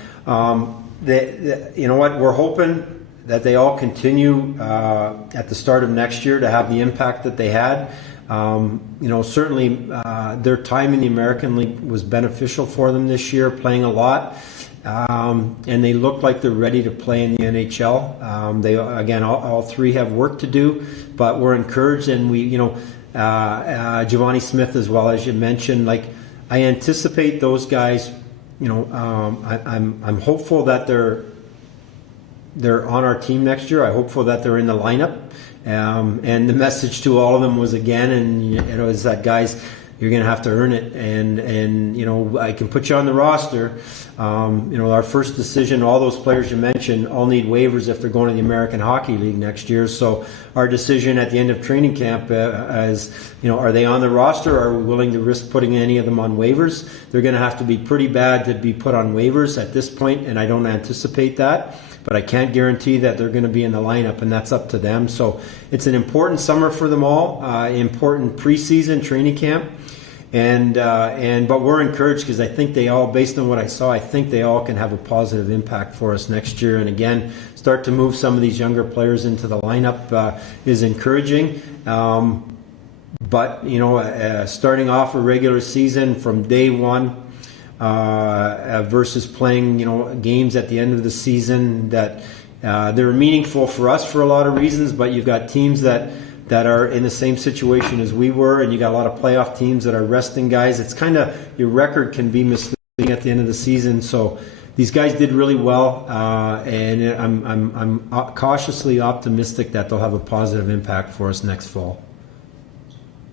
we're hoping that they all continue at the start of next year to have the impact that they had. Certainly their time in the American League was beneficial for them this year, playing a lot. And they look like they're ready to play in the NHL. They all three have work to do, but we're encouraged, and Giovanni Smith as well, as you mentioned. I anticipate those guys. I'm hopeful that they're on our team next year. I'm hopeful that they're in the lineup. And the message to all of them was, again, is that, guys, you're going to have to earn it. And I can put you on the roster. Our first decision, all those players you mentioned, all need waivers if they're going to the American Hockey League next year. So our decision at the end of training camp is, are they on the roster, or are we willing to risk putting any of them on waivers? They're going to have to be pretty bad to be put on waivers at this point, and I don't anticipate that. But I can't guarantee that they're going to be in the lineup, and that's up to them. So it's an important summer for them all, important preseason training camp. But we're encouraged because I think they all, based on what I saw, I think they all can have a positive impact for us next year. And again, start to move some of these younger players into the lineup is encouraging. But starting off a regular season from day one versus playing games at the end of the season that they're meaningful for us for a lot of reasons. But you've got teams that are in the same situation as we were, and you got a lot of playoff teams that are resting guys. It's kind of, your record can be misleading at the end of the season. So these guys did really well, and I'm cautiously optimistic that they'll have a positive impact for us next fall.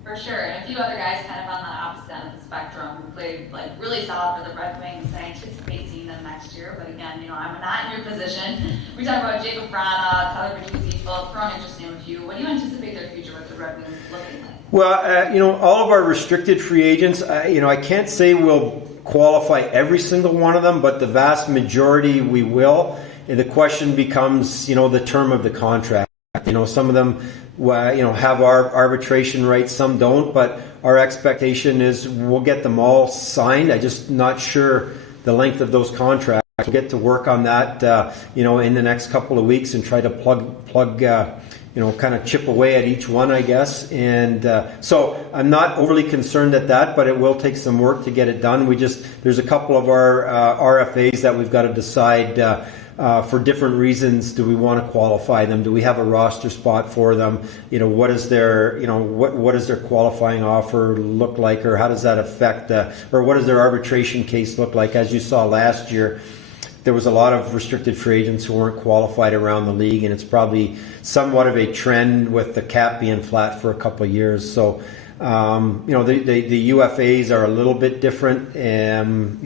For sure, and a few other guys kind of on the opposite end of the spectrum who played really solid for the Red Wings, and I anticipate seeing them next year. But again, I'm not in your position. We talk about Jacob Vrana, Tyler Bertuzzi, Philip Cronin, just name a few. What do you anticipate their future with the Red Wings looking like? Well, all of our restricted free agents, I can't say we'll qualify every single one of them, but the vast majority we will. And the question becomes, the term of the contract. Some of them, have our arbitration rights, some don't, but our expectation is we'll get them all signed. I'm just not sure the length of those contracts. We'll get to work on that, in the next couple of weeks and try to plug kind of chip away at each one, I guess. And so I'm not overly concerned at that, but it will take some work to get it done. There's a couple of our RFAs that we've got to decide for different reasons. Do we want to qualify them? Do we have a roster spot for them? What is their, what does their qualifying offer look like, or how does that affect, or what does their arbitration case look like? As you saw last year, there was a lot of restricted free agents who weren't qualified around the league, and it's probably somewhat of a trend with the cap being flat for a couple of years. So, the UFAs are a little bit different, and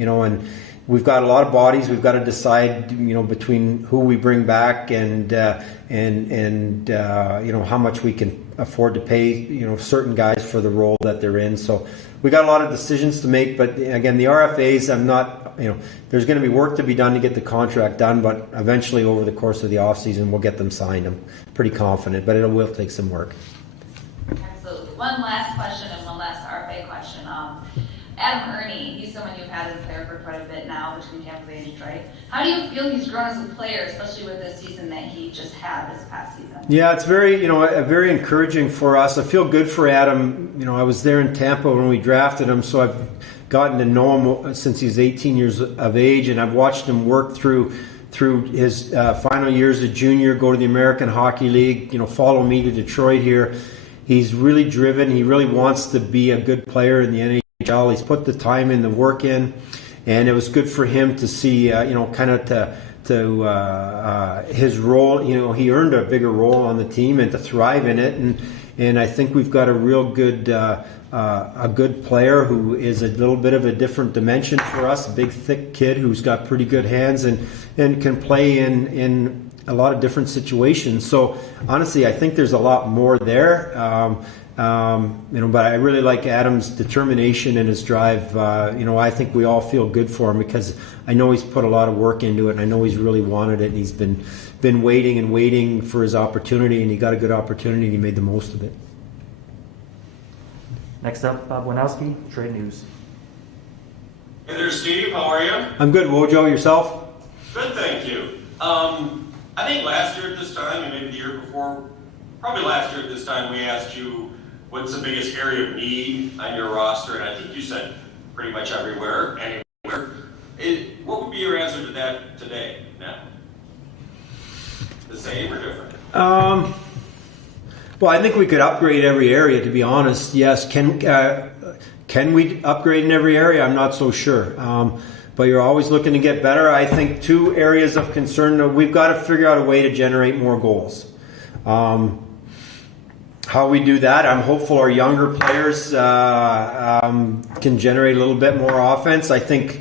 we've got a lot of bodies. We've got to decide, between who we bring back and how much we can afford to pay, certain guys for the role that they're in. So we got a lot of decisions to make. But again, the RFAs, I'm not, there's going to be work to be done to get the contract done. But eventually, over the course of the offseason, we'll get them signed. I'm pretty confident, but it will take some work. Absolutely. One last question and one last RFA question. Adam Ernie, he's someone you've had as a player for quite a bit now between Tampa Bay and Detroit. How do you feel he's grown as a player, especially with this season that he just had this past season? Yeah, it's very, very encouraging for us. I feel good for Adam. I was there in Tampa when we drafted him, so I've gotten to know him since he's 18 years of age, and I've watched him work through his final years as a junior, go to the American Hockey League, follow me to Detroit here. He's really driven. He really wants to be a good player in the NHL. He's put the time in, the work in, and it was good for him to see, kind of to his role. He earned a bigger role on the team and to thrive in it. And I think we've got a real good, a good player who is a little bit of a different dimension for us. A big, thick kid who's got pretty good hands and can play in a lot of different situations. So honestly, I think there's a lot more there. But I really like Adam's determination and his drive. I think we all feel good for him because I know he's put a lot of work into it, and I know he's really wanted it, and he's been waiting for his opportunity, and he got a good opportunity, and he made the most of it. Next up, Bob Winowski, Trade News. Hey there, Steve. How are you? I'm good, Wojo. Yourself? Good, thank you. I think last year at this time, and maybe the year before, probably last year at this time, we asked you what's the biggest area of need on your roster, and I think you said pretty much everywhere, anywhere. What would be your answer to that today, now? The same or different? Well, I think we could upgrade every area, to be honest. Yes. Can we upgrade in every area? I'm not so sure. But you're always looking to get better. I think two areas of concern, we've got to figure out a way to generate more goals. How we do that, I'm hopeful our younger players can generate a little bit more offense. I think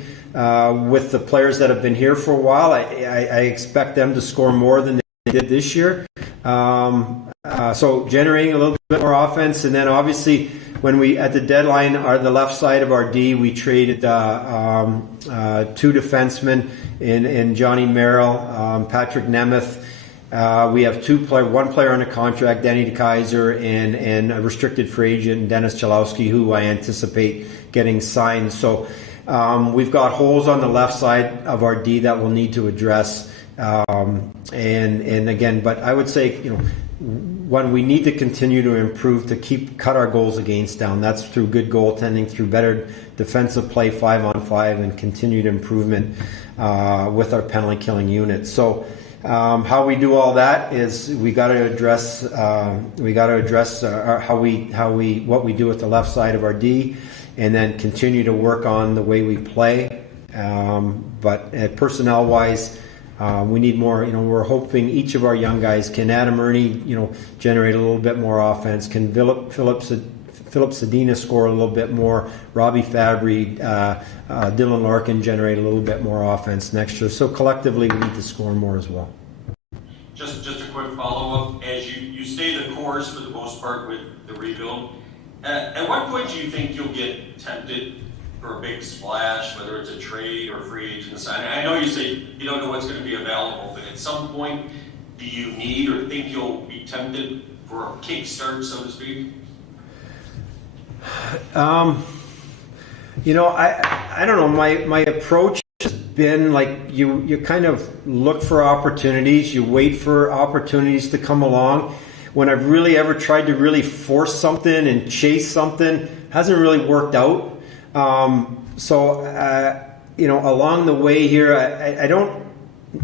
with the players that have been here for a while, I expect them to score more than they did this year. So generating a little bit more offense, and then obviously when we at the deadline the left side of our D, we traded 2 defensemen in Johnny Merrill, Patrick Nemeth, We have one player on a contract, Danny DeKaiser, and a restricted free agent, Dennis Chalowski, who I anticipate getting signed. So we've got holes on the left side of our D that we'll need to address. And again, but I would say, one, we need to continue to improve to cut our goals against down. That's through good goaltending, through better defensive play 5-on-5, and continued improvement with our penalty killing unit. So how we do all that is we got to address what we do with the left side of our D, and then continue to work on the way we play. But personnel wise, we need more. We're hoping each of our young guys can. Adam Ernie, generate a little bit more offense. Can Philip Sedina score a little bit more? Robbie Fabry, Dylan Larkin generate a little bit more offense next year. So collectively, we need to score more as well. Just a quick follow-up. As you stay the course for the most part with the rebuild, at what point do you think you'll get tempted for a big splash, whether it's a trade or free agent signing? I know you say you don't know what's going to be available, but at some point, do you need or think you'll be tempted for a kickstart, so to speak? I don't know. My approach has been like you kind of look for opportunities, you wait for opportunities to come along. When I've really ever tried to really force something and chase something, hasn't really worked out. Along the way here,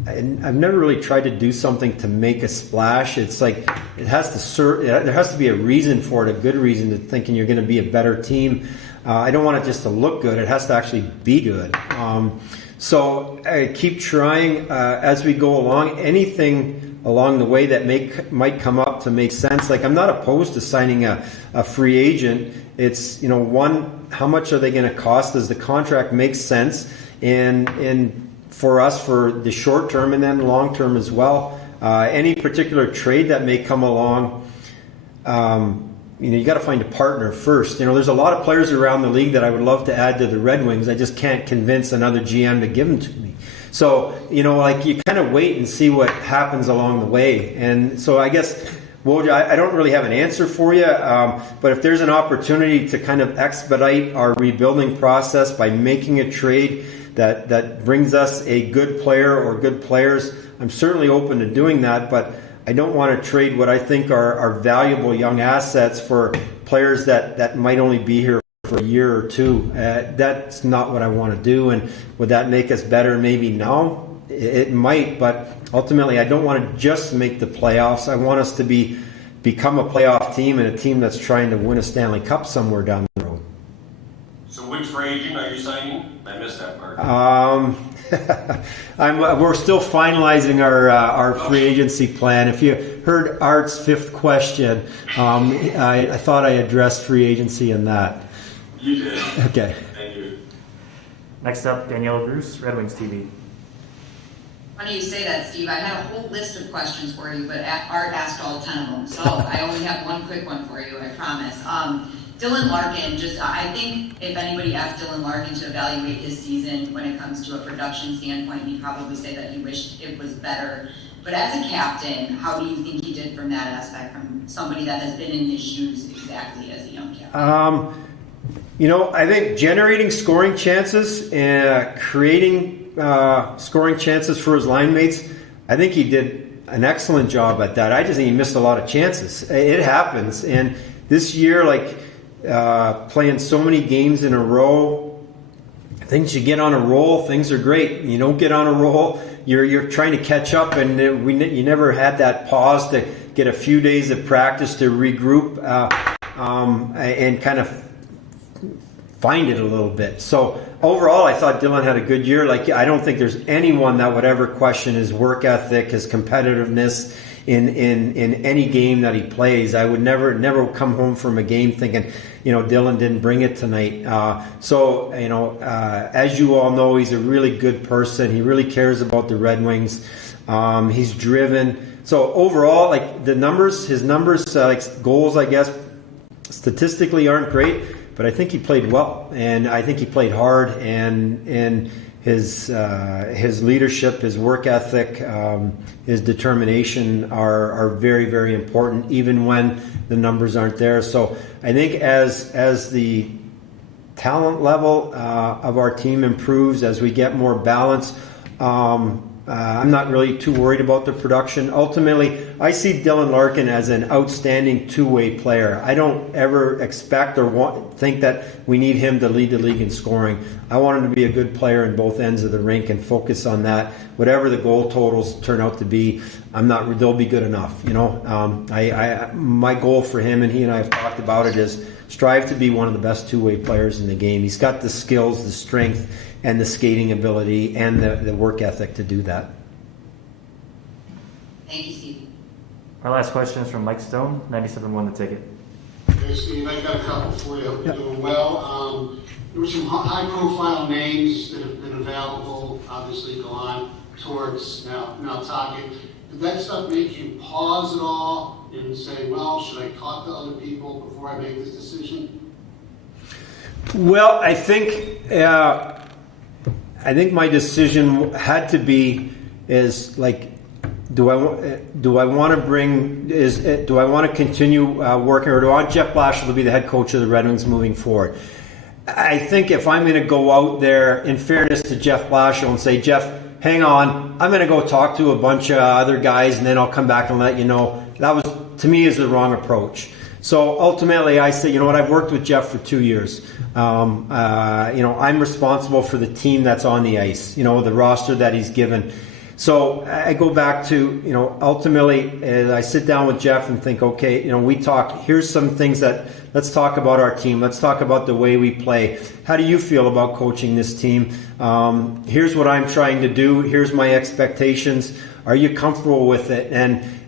I've never really tried to do something to make a splash. It's like there has to be a reason for it, a good reason to thinking you're going to be a better team. I don't want it just to look good. It has to actually be good. So I keep trying as we go along. Anything along the way that might come up to make sense. Like, I'm not opposed to signing a free agent. It's, one, how much are they going to cost? Does the contract make sense? And for us, for the short term and then long term as well. Any particular trade that may come along, you got to find a partner first. There's a lot of players around the league that I would love to add to the Red Wings. I just can't convince another GM to give them to me. So, you kind of wait and see what happens along the way. And so I guess, I don't really have an answer for you, but if there's an opportunity to kind of expedite our rebuilding process by making a trade that brings us a good player or good players, I'm certainly open to doing that, but I don't want to trade what I think are valuable young assets for players that might only be here for a year or two. That's not what I want to do. And would that make us better? Maybe no. It might, but ultimately I don't want to just make the playoffs. I want us to become a playoff team and a team that's trying to win a Stanley Cup somewhere down the road. So which free agent are you signing? I missed that part. We're still finalizing our free agency plan. If you heard Art's fifth question, I thought I addressed free agency in that. You did. Okay. Thank you. Next up, Daniela Bruce, Red Wings TV. Funny you say that, Steve. I had a whole list of questions for you, but Art asked all 10 of them. So I only have one quick one for you, I promise. Dylan Larkin, I think if anybody asked Dylan Larkin to evaluate his season when it comes to a production standpoint, he'd probably say that he wished it was better. But as a captain, how do you think he did from that aspect, from somebody that has been in his shoes exactly as a young captain? I think generating scoring chances and creating scoring chances for his line mates, I think he did an excellent job at that. I just think he missed a lot of chances. It happens. And this year, playing so many games in a row, things you get on a roll, things are great. You don't get on a roll, you're trying to catch up, and you never had that pause to get a few days of practice to regroup and kind of find it a little bit. So overall, I thought Dylan had a good year. I don't think there's anyone that would ever question his work ethic, his competitiveness in any game that he plays. I would never come home from a game thinking, Dylan didn't bring it tonight. As you all know, he's a really good person. He really cares about the Red Wings. He's driven. So overall, his numbers, goals, I guess, statistically aren't great, but I think he played well, and I think he played hard, and his leadership, his work ethic, his determination are very, very important, even when the numbers aren't there. So I think as the talent level of our team improves, as we get more balance, I'm not really too worried about the production. Ultimately, I see Dylan Larkin as an outstanding two-way player. I don't ever expect or think that we need him to lead the league in scoring. I want him to be a good player in both ends of the rink and focus on that. Whatever the goal totals turn out to be, they'll be good enough. My goal for him, and he and I have talked about it, is strive to be one of the best two-way players in the game. He's got the skills, the strength, and the skating ability and the work ethic to do that. Thank you, Steve. Our last question is from Mike Stone, 97.1 The Ticket. Hey, Steve, I've got a couple for you. Hope you're doing well. There were some high-profile names that have been available, obviously Gallant, Torts, now Tocchet. Did that stuff make you pause at all and say, well, should I talk to other people before I make this decision? Well, I think my decision had to be do I want to continue working, or do I want Jeff Blashill to be the head coach of the Red Wings moving forward? I think if I'm going to go out there, in fairness to Jeff Blashill, and say, Jeff, hang on, I'm going to go talk to a bunch of other guys and then I'll come back and let you know, that was, to me, is the wrong approach. So ultimately, I say, you know what, I've worked with Jeff for 2 years. I'm responsible for the team that's on the ice, the roster that he's given. So I go back to, ultimately, I sit down with Jeff and think, okay, we talk, here's some things let's talk about our team. Let's talk about the way we play. How do you feel about coaching this team? Here's what I'm trying to do. Here's my expectations. Are you comfortable with it?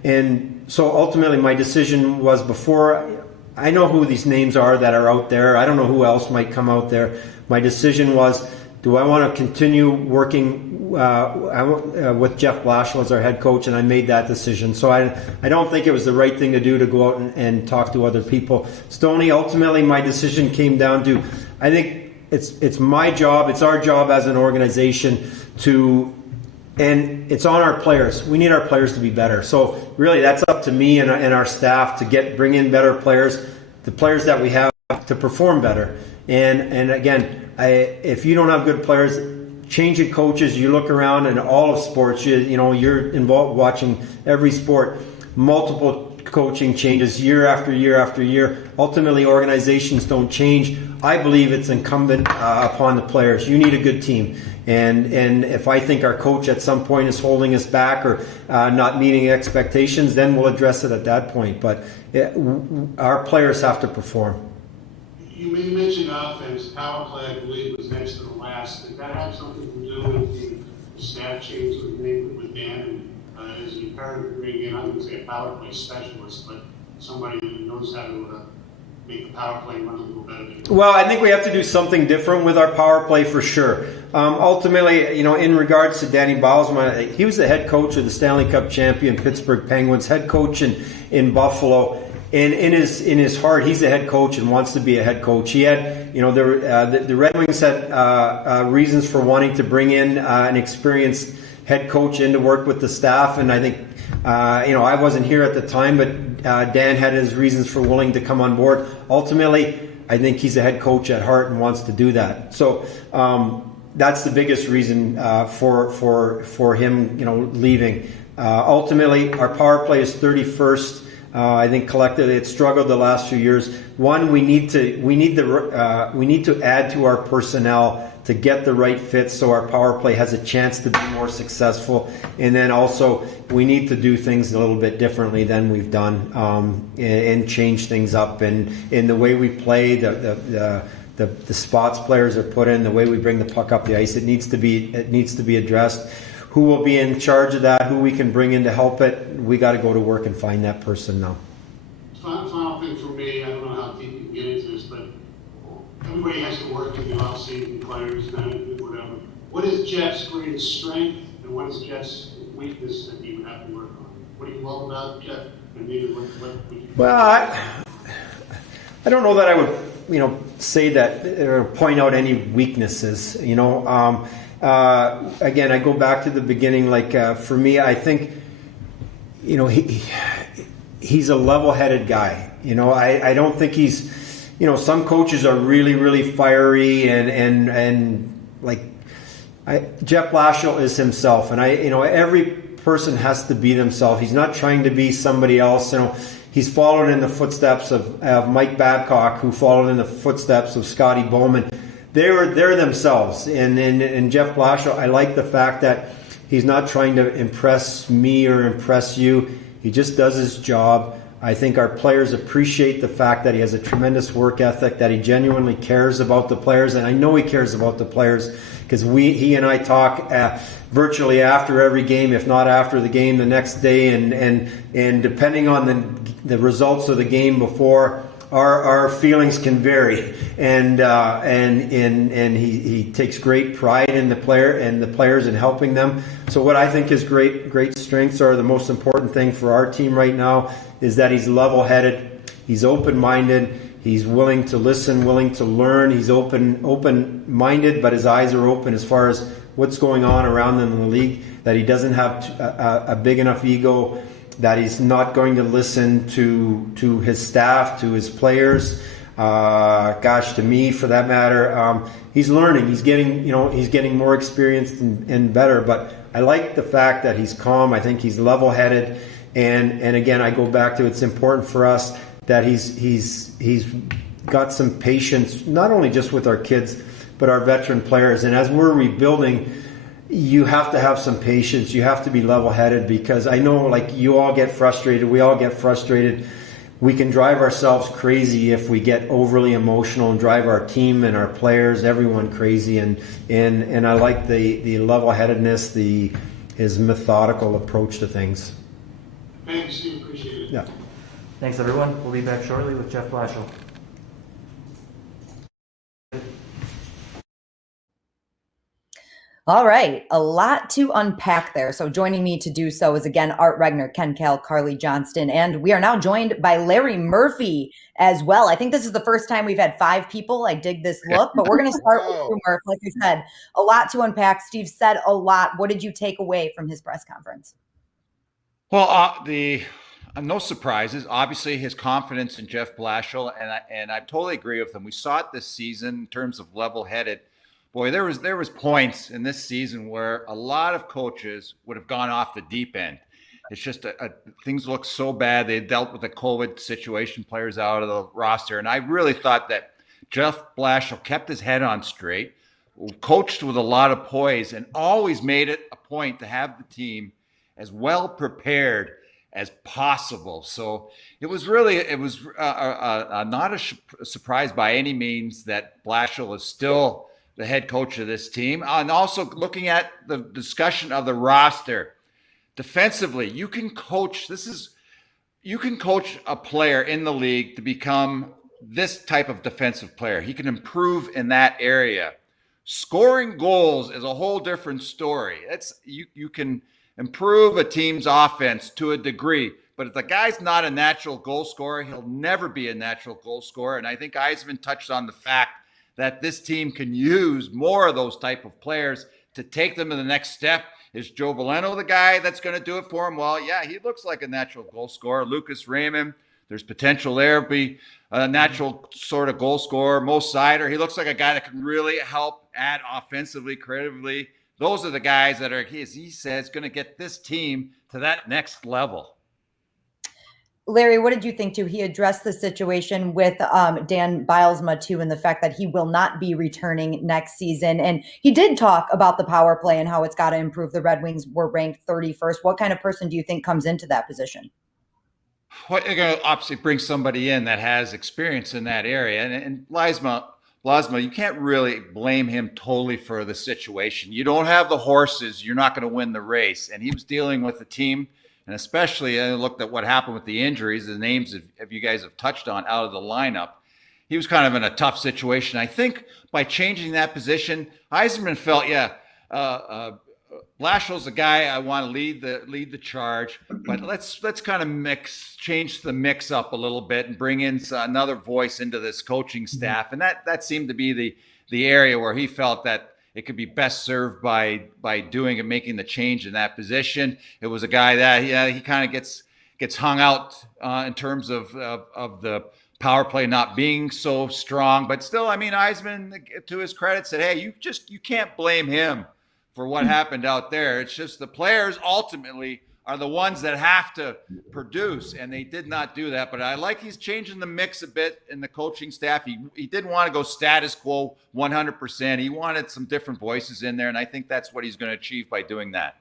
And so ultimately my decision was, before I know who these names are that are out there, I don't know who else might come out there. My decision was, do I want to continue working with Jeff Blashill as our head coach? And I made that decision. So I don't think it was the right thing to do, to go out and talk to other people. Stoney, ultimately my decision came down to, I think it's my job, it's our job as an organization and it's on our players. We need our players to be better. So really that's up to me and our staff to bring in better players, the players that we have to perform better. And again, if you don't have good players, changing coaches, you look around in all of sports, you're involved watching every sport, multiple coaching changes year after year after year. Ultimately, organizations don't change. I believe it's incumbent upon the players. You need a good team. And if I think our coach at some point is holding us back or not meeting expectations, then we'll address it at that point. But our players have to perform. You mentioned offense. Power play, I believe, was next to the last. Did that have something to do with the staff change with Dan? And is he currently bringing in, I wouldn't say a power play specialist, but somebody who knows how to make the power play run a little better? Well, I think we have to do something different with our power play for sure. Ultimately, in regards to Danny Bylsma, he was the head coach of the Stanley Cup champion Pittsburgh Penguins, head coach in Buffalo. And in his heart, he's a head coach and wants to be a head coach. He had, the Red Wings had reasons for wanting to bring in an experienced head coach in to work with the staff. And I think, I wasn't here at the time, but Dan had his reasons for willing to come on board. Ultimately, I think he's a head coach at heart and wants to do that. So that's the biggest reason for him, leaving. Ultimately, our power play is 31st. I think collectively it's struggled the last few years. One, we need to add to our personnel to get the right fit so our power play has a chance to be more successful. And then also we need to do things a little bit differently than we've done and change things up in the way we play, the spots players are put in, the way we bring the puck up the ice. It needs to be addressed. Who will be in charge of that, who we can bring in to help it, we got to go to work and find that person now. Final thing for me, I don't know how deep you can get into this, but everybody has to work in the off-season, players, management, whatever. What is Jeff's greatest strength, and what is Jeff's weakness that he would have to work on? What do you love about Jeff, and maybe what would you... Well, I don't know that I would, say that or point out any weaknesses. again, I go back to the beginning. Like for me, I think, he's a level-headed guy. I don't think he's, some coaches are really, really fiery and like Jeff Blashill is himself, and every person has to be themselves. He's not trying to be somebody else. He's followed in the footsteps of Mike Babcock, who followed in the footsteps of Scotty Bowman. They're themselves, and Jeff Blashill, I like the fact that he's not trying to impress me or impress you. He just does his job. I think our players appreciate the fact that he has a tremendous work ethic, that he genuinely cares about the players, and I know he cares about the players because he and I talk virtually after every game, if not after the game the next day, and depending on the results of the game before, our feelings can vary, and he takes great pride in the player and the players and helping them. So what I think his great strengths are, the most important thing for our team right now is that he's level-headed, he's open-minded, he's willing to listen, willing to learn, he's open-minded, but his eyes are open as far as what's going on around him in the league, that he doesn't have a big enough ego, that he's not going to listen to his staff, to his players, to me for that matter. He's learning, he's getting more experienced and better, but I like the fact that he's calm. I think he's level-headed, and again, I go back to, it's important for us that he's got some patience, not only just with our kids, but our veteran players. And as we're rebuilding, you have to have some patience. You have to be level-headed, because I know, like, you all get frustrated. We all get frustrated. We can drive ourselves crazy if we get overly emotional and drive our team and our players, everyone crazy. And I like the level-headedness, his methodical approach to things. Thanks, Steve. Appreciate it. Yeah. Thanks, everyone. We'll be back shortly with Jeff Blashill. All right, a lot to unpack there. So joining me to do so is again Art Regner, Ken Kal, Carly Johnston, and we are now joined by Larry Murphy as well. I think this is the first time we've had 5 people. I dig this look, but we're going to start with you, Murph. Like I said, a lot to unpack. Steve said a lot. What did you take away from his press conference? Well, no surprises. Obviously, his confidence in Jeff Blashill, and I totally agree with him. We saw it this season in terms of level-headed. Boy, there was points in this season where a lot of coaches would have gone off the deep end. It's just things look so bad. They dealt with the COVID situation, players out of the roster, and I really thought that Jeff Blashill kept his head on straight, coached with a lot of poise, and always made it a point to have the team as well prepared as possible. So it was not a surprise by any means that Blashill is still the head coach of this team. And also looking at the discussion of the roster defensively, you can coach a player in the league to become this type of defensive player. He can improve in that area. Scoring goals is a whole different story. You can improve a team's offense to a degree, but if the guy's not a natural goal scorer, he'll never be a natural goal scorer. And I think Yzerman touched on the fact that this team can use more of those type of players to take them to the next step. Is Joe Veleno the guy that's going to do it for him? Well, yeah, he looks like a natural goal scorer. Lucas Rehmann, there's potential there. Be a natural sort of goal scorer. Mo Seider, he looks like a guy that can really help add offensively, creatively. Those are the guys that are, as he says, going to get this team to that next level. Larry, what did you think too? He addressed the situation with Dan Bylsma too, and the fact that he will not be returning next season. And he did talk about the power play and how it's got to improve. The Red Wings were ranked 31st. What kind of person do you think comes into that position? Well, you're going to obviously bring somebody in that has experience in that area. And Blasma, you can't really blame him totally for the situation. You don't have the horses. You're not going to win the race. And he was dealing with the team. And especially, I looked at what happened with the injuries, the names of you guys have touched on out of the lineup. He was kind of in a tough situation. I think by changing that position, Yzerman felt, Blashill's the guy I want to lead the charge, but let's kind of change the mix up a little bit and bring in another voice into this coaching staff. And that seemed to be the area where he felt that it could be best served by doing and making the change in that position. It was a guy that he kind of gets hung out in terms of the power play not being so strong, but still, I mean, Yzerman, to his credit, said, hey, you can't blame him for what happened out there. It's just the players ultimately are the ones that have to produce, and they did not do that. But I like he's changing the mix a bit in the coaching staff. He didn't want to go status quo 100%. He wanted some different voices in there, and I think that's what he's going to achieve by doing that.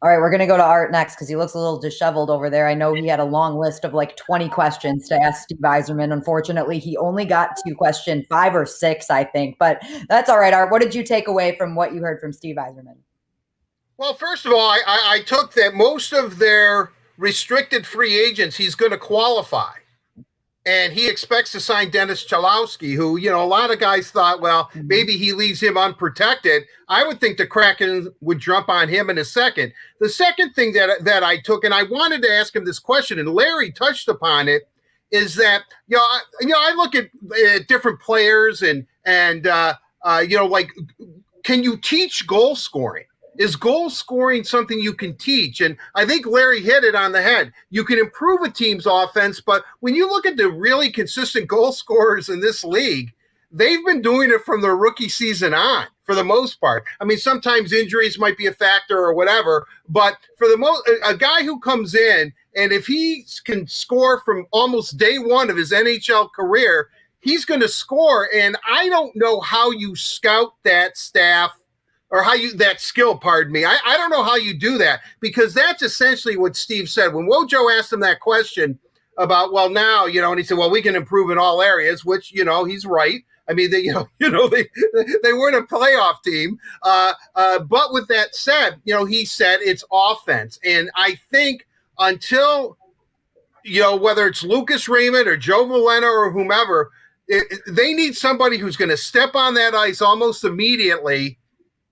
All right, we're going to go to Art next because he looks a little disheveled over there. I know he had a long list of like 20 questions to ask Steve Yzerman. Unfortunately, he only got to question 5 or 6, I think. But that's all right, Art. What did you take away from what you heard from Steve Yzerman? Well, first of all, I took that most of their restricted free agents he's going to qualify. And he expects to sign Dennis Chalowski, who, you know, a lot of guys thought, well, maybe he leaves him unprotected. I would think the Kraken would jump on him in a second. The second thing that I took, and I wanted to ask him this question, and Larry touched upon it, is that, I look at different players and like, can you teach goal scoring? Is goal scoring something you can teach? And I think Larry hit it on the head. You can improve a team's offense, but when you look at the really consistent goal scorers in this league, they've been doing it from their rookie season on, for the most part. I mean, sometimes injuries might be a factor or whatever, but for the most, a guy who comes in, and if he can score from almost day one of his NHL career, he's going to score. And I don't know how you scout that staff, or that skill, pardon me. I don't know how you do that, because that's essentially what Steve said. When Wojo asked him that question about, well, now, and he said, well, we can improve in all areas, which, he's right. I mean, they weren't a playoff team. But with that said, he said it's offense. And I think until, whether it's Lucas Raymond or Joe Velena or whomever, they need somebody who's going to step on that ice almost immediately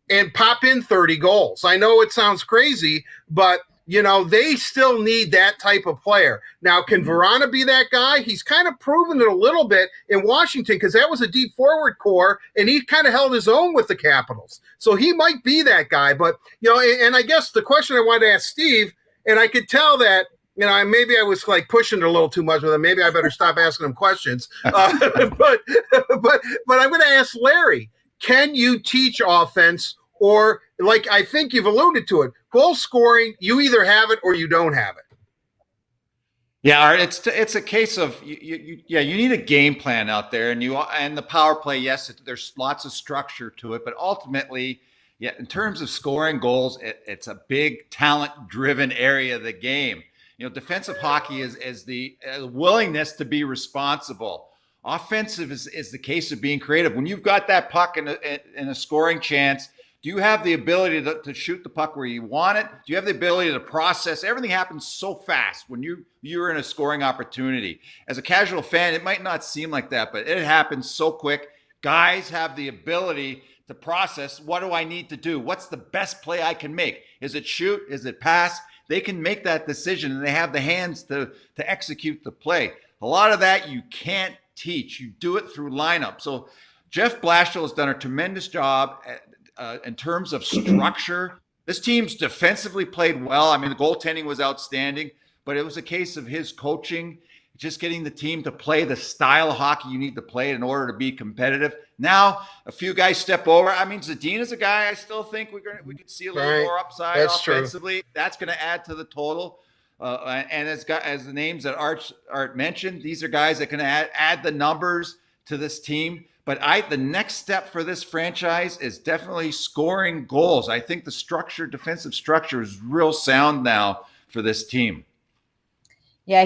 and pop in 30 goals. I know it sounds crazy, but, they still need that type of player. Now, can Verana be that guy? He's kind of proven it a little bit in Washington, because that was a deep forward core, and he kind of held his own with the Capitals. So he might be that guy. But, and I guess the question I wanted to ask Steve, and I could tell that, maybe I was like pushing it a little too much with him. Maybe I better stop asking him questions. But I'm going to ask Larry, can you teach offense? Or, like I think you've alluded to it, goal scoring, you either have it or you don't have it. Yeah, it's a case of you need a game plan out there, and the power play. Yes, there's lots of structure to it, but ultimately, in terms of scoring goals, it's a big talent-driven area of the game. Defensive hockey is the willingness to be responsible. Offensive is the case of being creative. When you've got that puck in a scoring chance, do you have the ability to shoot the puck where you want it? Do you have the ability to process? Everything happens so fast when you're in a scoring opportunity. As a casual fan, it might not seem like that, but it happens so quick. Guys have the ability to process, what do I need to do? What's the best play I can make? Is it shoot? Is it pass? They can make that decision, and they have the hands to execute the play. A lot of that you can't teach. You do it through lineup. So Jeff Blashill has done a tremendous job in terms of structure. This team's defensively played well. I mean, the goaltending was outstanding, but it was a case of his coaching, just getting the team to play the style of hockey you need to play in order to be competitive. Now, a few guys step over. I mean, Zadina's a guy I still think we could see a little more upside offensively. True. That's going to add to the total. And as the names that Art mentioned, these are guys that can add the numbers to this team. But the next step for this franchise is definitely scoring goals. I think the defensive structure is real sound now for this team. Yeah,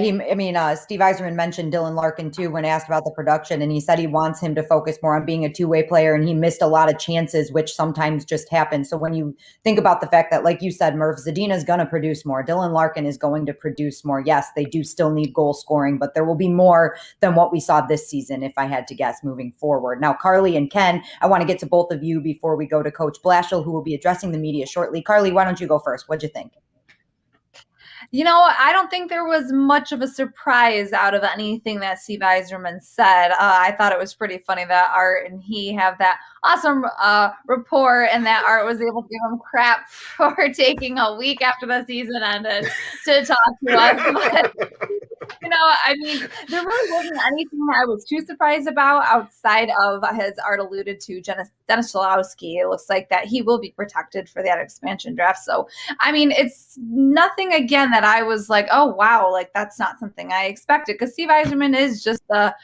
Steve Yzerman mentioned Dylan Larkin too when asked about the production, and he said he wants him to focus more on being a two-way player, and he missed a lot of chances, which sometimes just happen. So when you think about the fact that, like you said, Murph, Zadina's going to produce more, Dylan Larkin is going to produce more. Yes, they do still need goal scoring, but there will be more than what we saw this season, if I had to guess, moving forward. Now, Carly and Ken, I want to get to both of you before we go to Coach Blashill, who will be addressing the media shortly. Carly, why don't you go first? What'd you think? I don't think there was much of a surprise out of anything that Steve Yzerman said. I thought it was pretty funny that Art and he have that awesome rapport, and that Art was able to give him crap for taking a week after the season ended to talk to us. But, I mean, there really wasn't anything that I was too surprised about outside of, as Art alluded to, Dennis Cholowski. It looks like that he will be protected for that expansion draft. So, I mean, it's nothing, again, that I was like, oh, wow, like that's not something I expected. Because Steve Yzerman is just a,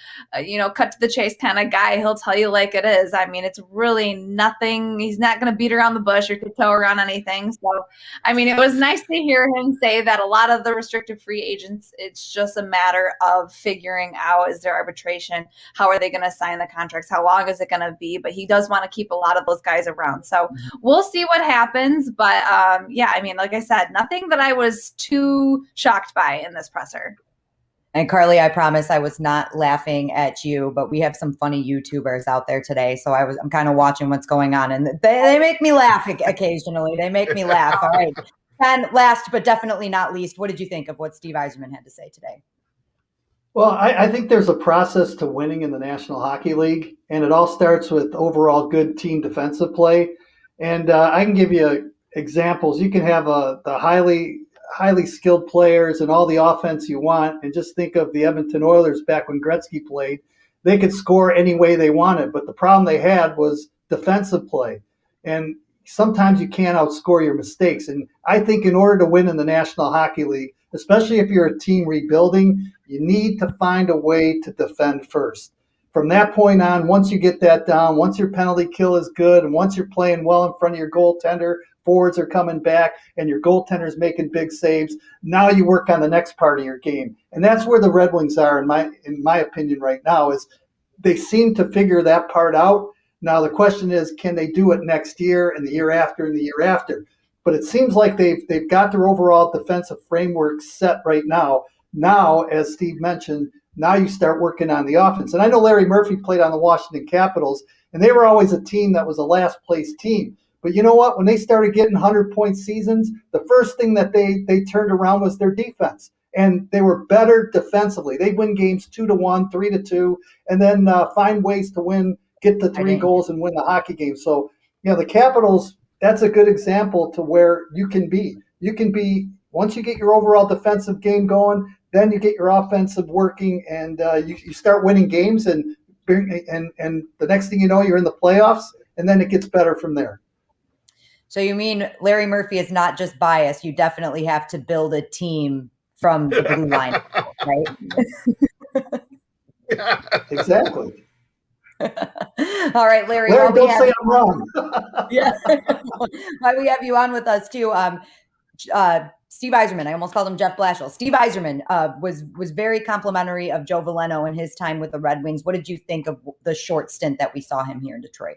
cut to the chase kind of guy. He'll tell you like it is. I mean, it's really nothing. He's not going to beat around the bush or tiptoe around anything. So, I mean, it was nice to hear him say that a lot of the restricted free agents, it's just a matter of figuring out, is there arbitration? How are they going to sign the contracts? How long is it going to be? But he does want to keep a lot of those guys around. So we'll see what happens. But yeah, I mean, like I said, nothing that I was too shocked by in this presser. And Carly, I promise I was not laughing at you, but we have some funny YouTubers out there today. So I'm kind of watching what's going on, and they make me laugh occasionally. They make me laugh. All right. And last, but definitely not least, what did you think of what Steve Yzerman had to say today? Well, I think there's a process to winning in the National Hockey League, and it all starts with overall good team defensive play. And I can give you examples. You can have the highly skilled players and all the offense you want, and just think of the Edmonton Oilers back when Gretzky played. They could score any way they wanted, but the problem they had was defensive play. And sometimes you can't outscore your mistakes. And I think in order to win in the National Hockey League, especially if you're a team rebuilding, you need to find a way to defend first. From that point on, once you get that down, once your penalty kill is good, and once you're playing well in front of your goaltender, forwards are coming back, and your goaltender's making big saves, now you work on the next part of your game. And that's where the Red Wings are, in my opinion right now, is they seem to figure that part out. Now the question is, can they do it next year and the year after and the year after? But it seems like they've got their overall defensive framework set right now. Now, as Steve mentioned, now you start working on the offense. And I know Larry Murphy played on the Washington Capitals, and they were always a team that was a last place team. But you know what? When they started getting 100-point seasons, the first thing that they turned around was their defense. And they were better defensively. They'd win games 2-1, 3-2, and then find ways to win, get the 3 goals and win the hockey game. So, the Capitals, that's a good example to where you can be. You can be, once you get your overall defensive game going, then you get your offensive working, and you start winning games, and the next thing you know, you're in the playoffs, and then it gets better from there. So you mean Larry Murphy is not just biased. You definitely have to build a team from the blue line, right? Exactly. All right, Larry. Don't say I'm wrong. Yeah. While we have you on with us too, Steve Yzerman, I almost called him Jeff Blashill. Steve Yzerman was very complimentary of Joe Veleno and his time with the Red Wings. What did you think of the short stint that we saw him here in Detroit?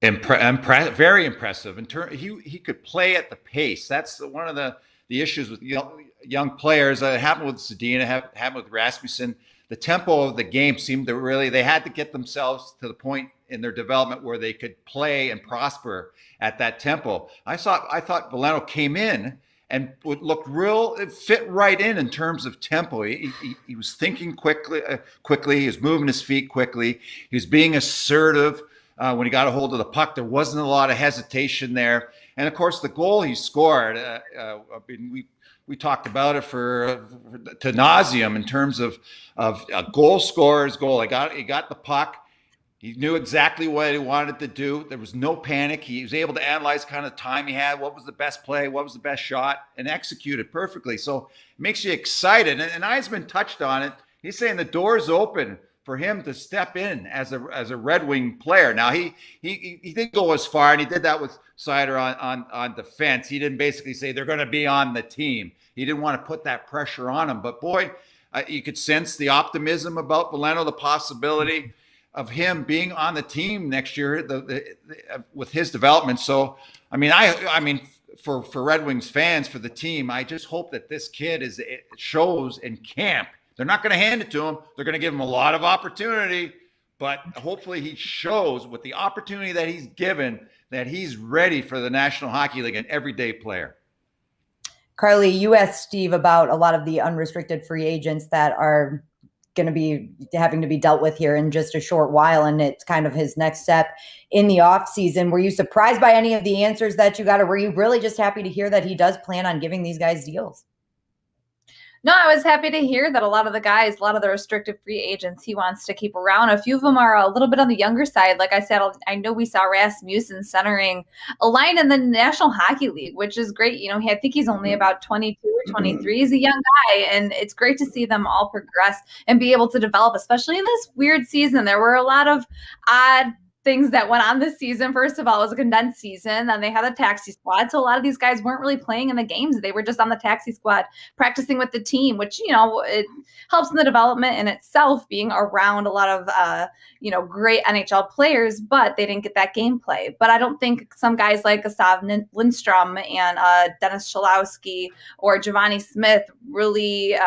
Very impressive. He could play at the pace. That's one of the issues with young players. It happened with Sedina, happened with Rasmussen. The tempo of the game seemed to they had to get themselves to the point in their development where they could play and prosper at that tempo. I thought Veleno came in and it fit right in terms of tempo. He was thinking quickly. He was moving his feet quickly. He was being assertive. When he got a hold of the puck, there wasn't a lot of hesitation there. And of course, the goal he scored, we talked about it to nauseum in terms of a goal scorer's goal. He got the puck. He knew exactly what he wanted to do. There was no panic. He was able to analyze kind of the time he had, what was the best play, what was the best shot, and execute it perfectly. So it makes you excited. And Yzerman touched on it. He's saying the door's open for him to step in as a Red Wing player. Now he didn't go as far, and he did that with Seider on defense. He didn't basically say they're going to be on the team. He didn't want to put that pressure on him. But boy, you could sense the optimism about Veleno, the possibility of him being on the team next year with his development. So I mean, for Red Wings fans, for the team, I just hope that this kid shows in camp. They're not going to hand it to him. They're going to give him a lot of opportunity, but hopefully he shows with the opportunity that he's given that he's ready for the National Hockey League, an everyday player. Carly, you asked Steve about a lot of the unrestricted free agents that are going to be having to be dealt with here in just a short while, and it's kind of his next step in the off season. Were you surprised by any of the answers that you got, or were you really just happy to hear that he does plan on giving these guys deals? No, I was happy to hear that a lot of the restricted free agents he wants to keep around. A few of them are a little bit on the younger side. Like I said, I know we saw Rasmussen centering a line in the National Hockey League, which is great. You know, I think he's only about 22 or 23. He's a young guy, and it's great to see them all progress and be able to develop, especially in this weird season. There were a lot of odd things that went on this season. First of all, it was a condensed season. Then they had a taxi squad. So a lot of these guys weren't really playing in the games. They were just on the taxi squad practicing with the team, which, you know, it helps in the development in itself, being around a lot of, great NHL players, but they didn't get that gameplay. But I don't think some guys like Gustav Lindstrom and Dennis Cholowski or Giovanni Smith really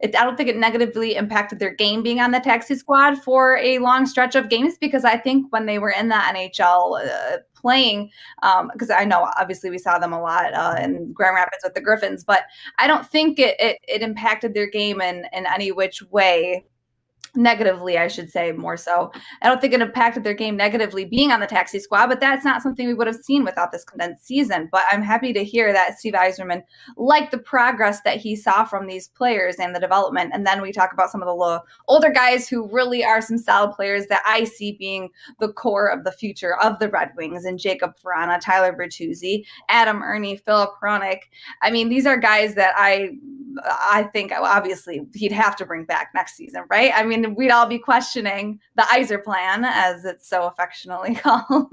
I don't think it negatively impacted their game being on the taxi squad for a long stretch of games, because I think when they were in the NHL playing, because I know obviously we saw them a lot in Grand Rapids with the Griffins, but I don't think it impacted their game in any which way. Negatively, I should say, more so. I don't think it impacted their game negatively being on the taxi squad, but that's not something we would have seen without this condensed season. But I'm happy to hear that Steve Yzerman liked the progress that he saw from these players and the development. And then we talk about some of the older guys who really are some solid players that I see being the core of the future of the Red Wings, and Jacob Vrana, Tyler Bertuzzi, Adam Ernie, Philip Hronik. I mean, these are guys that I think obviously he'd have to bring back next season, right? I mean, we'd all be questioning the Yzer plan, as it's so affectionately called,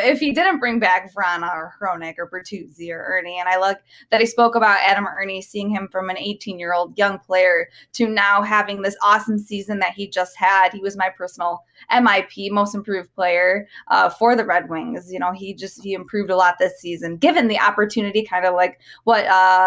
if he didn't bring back Vrana or Hronik or Bertuzzi or Ernie. And I like that he spoke about Adam Ernie, seeing him from an 18-year-old young player to now having this awesome season that he just had. He was my personal MIP, most improved player for the Red Wings. You know, he improved a lot this season, given the opportunity, kind of like what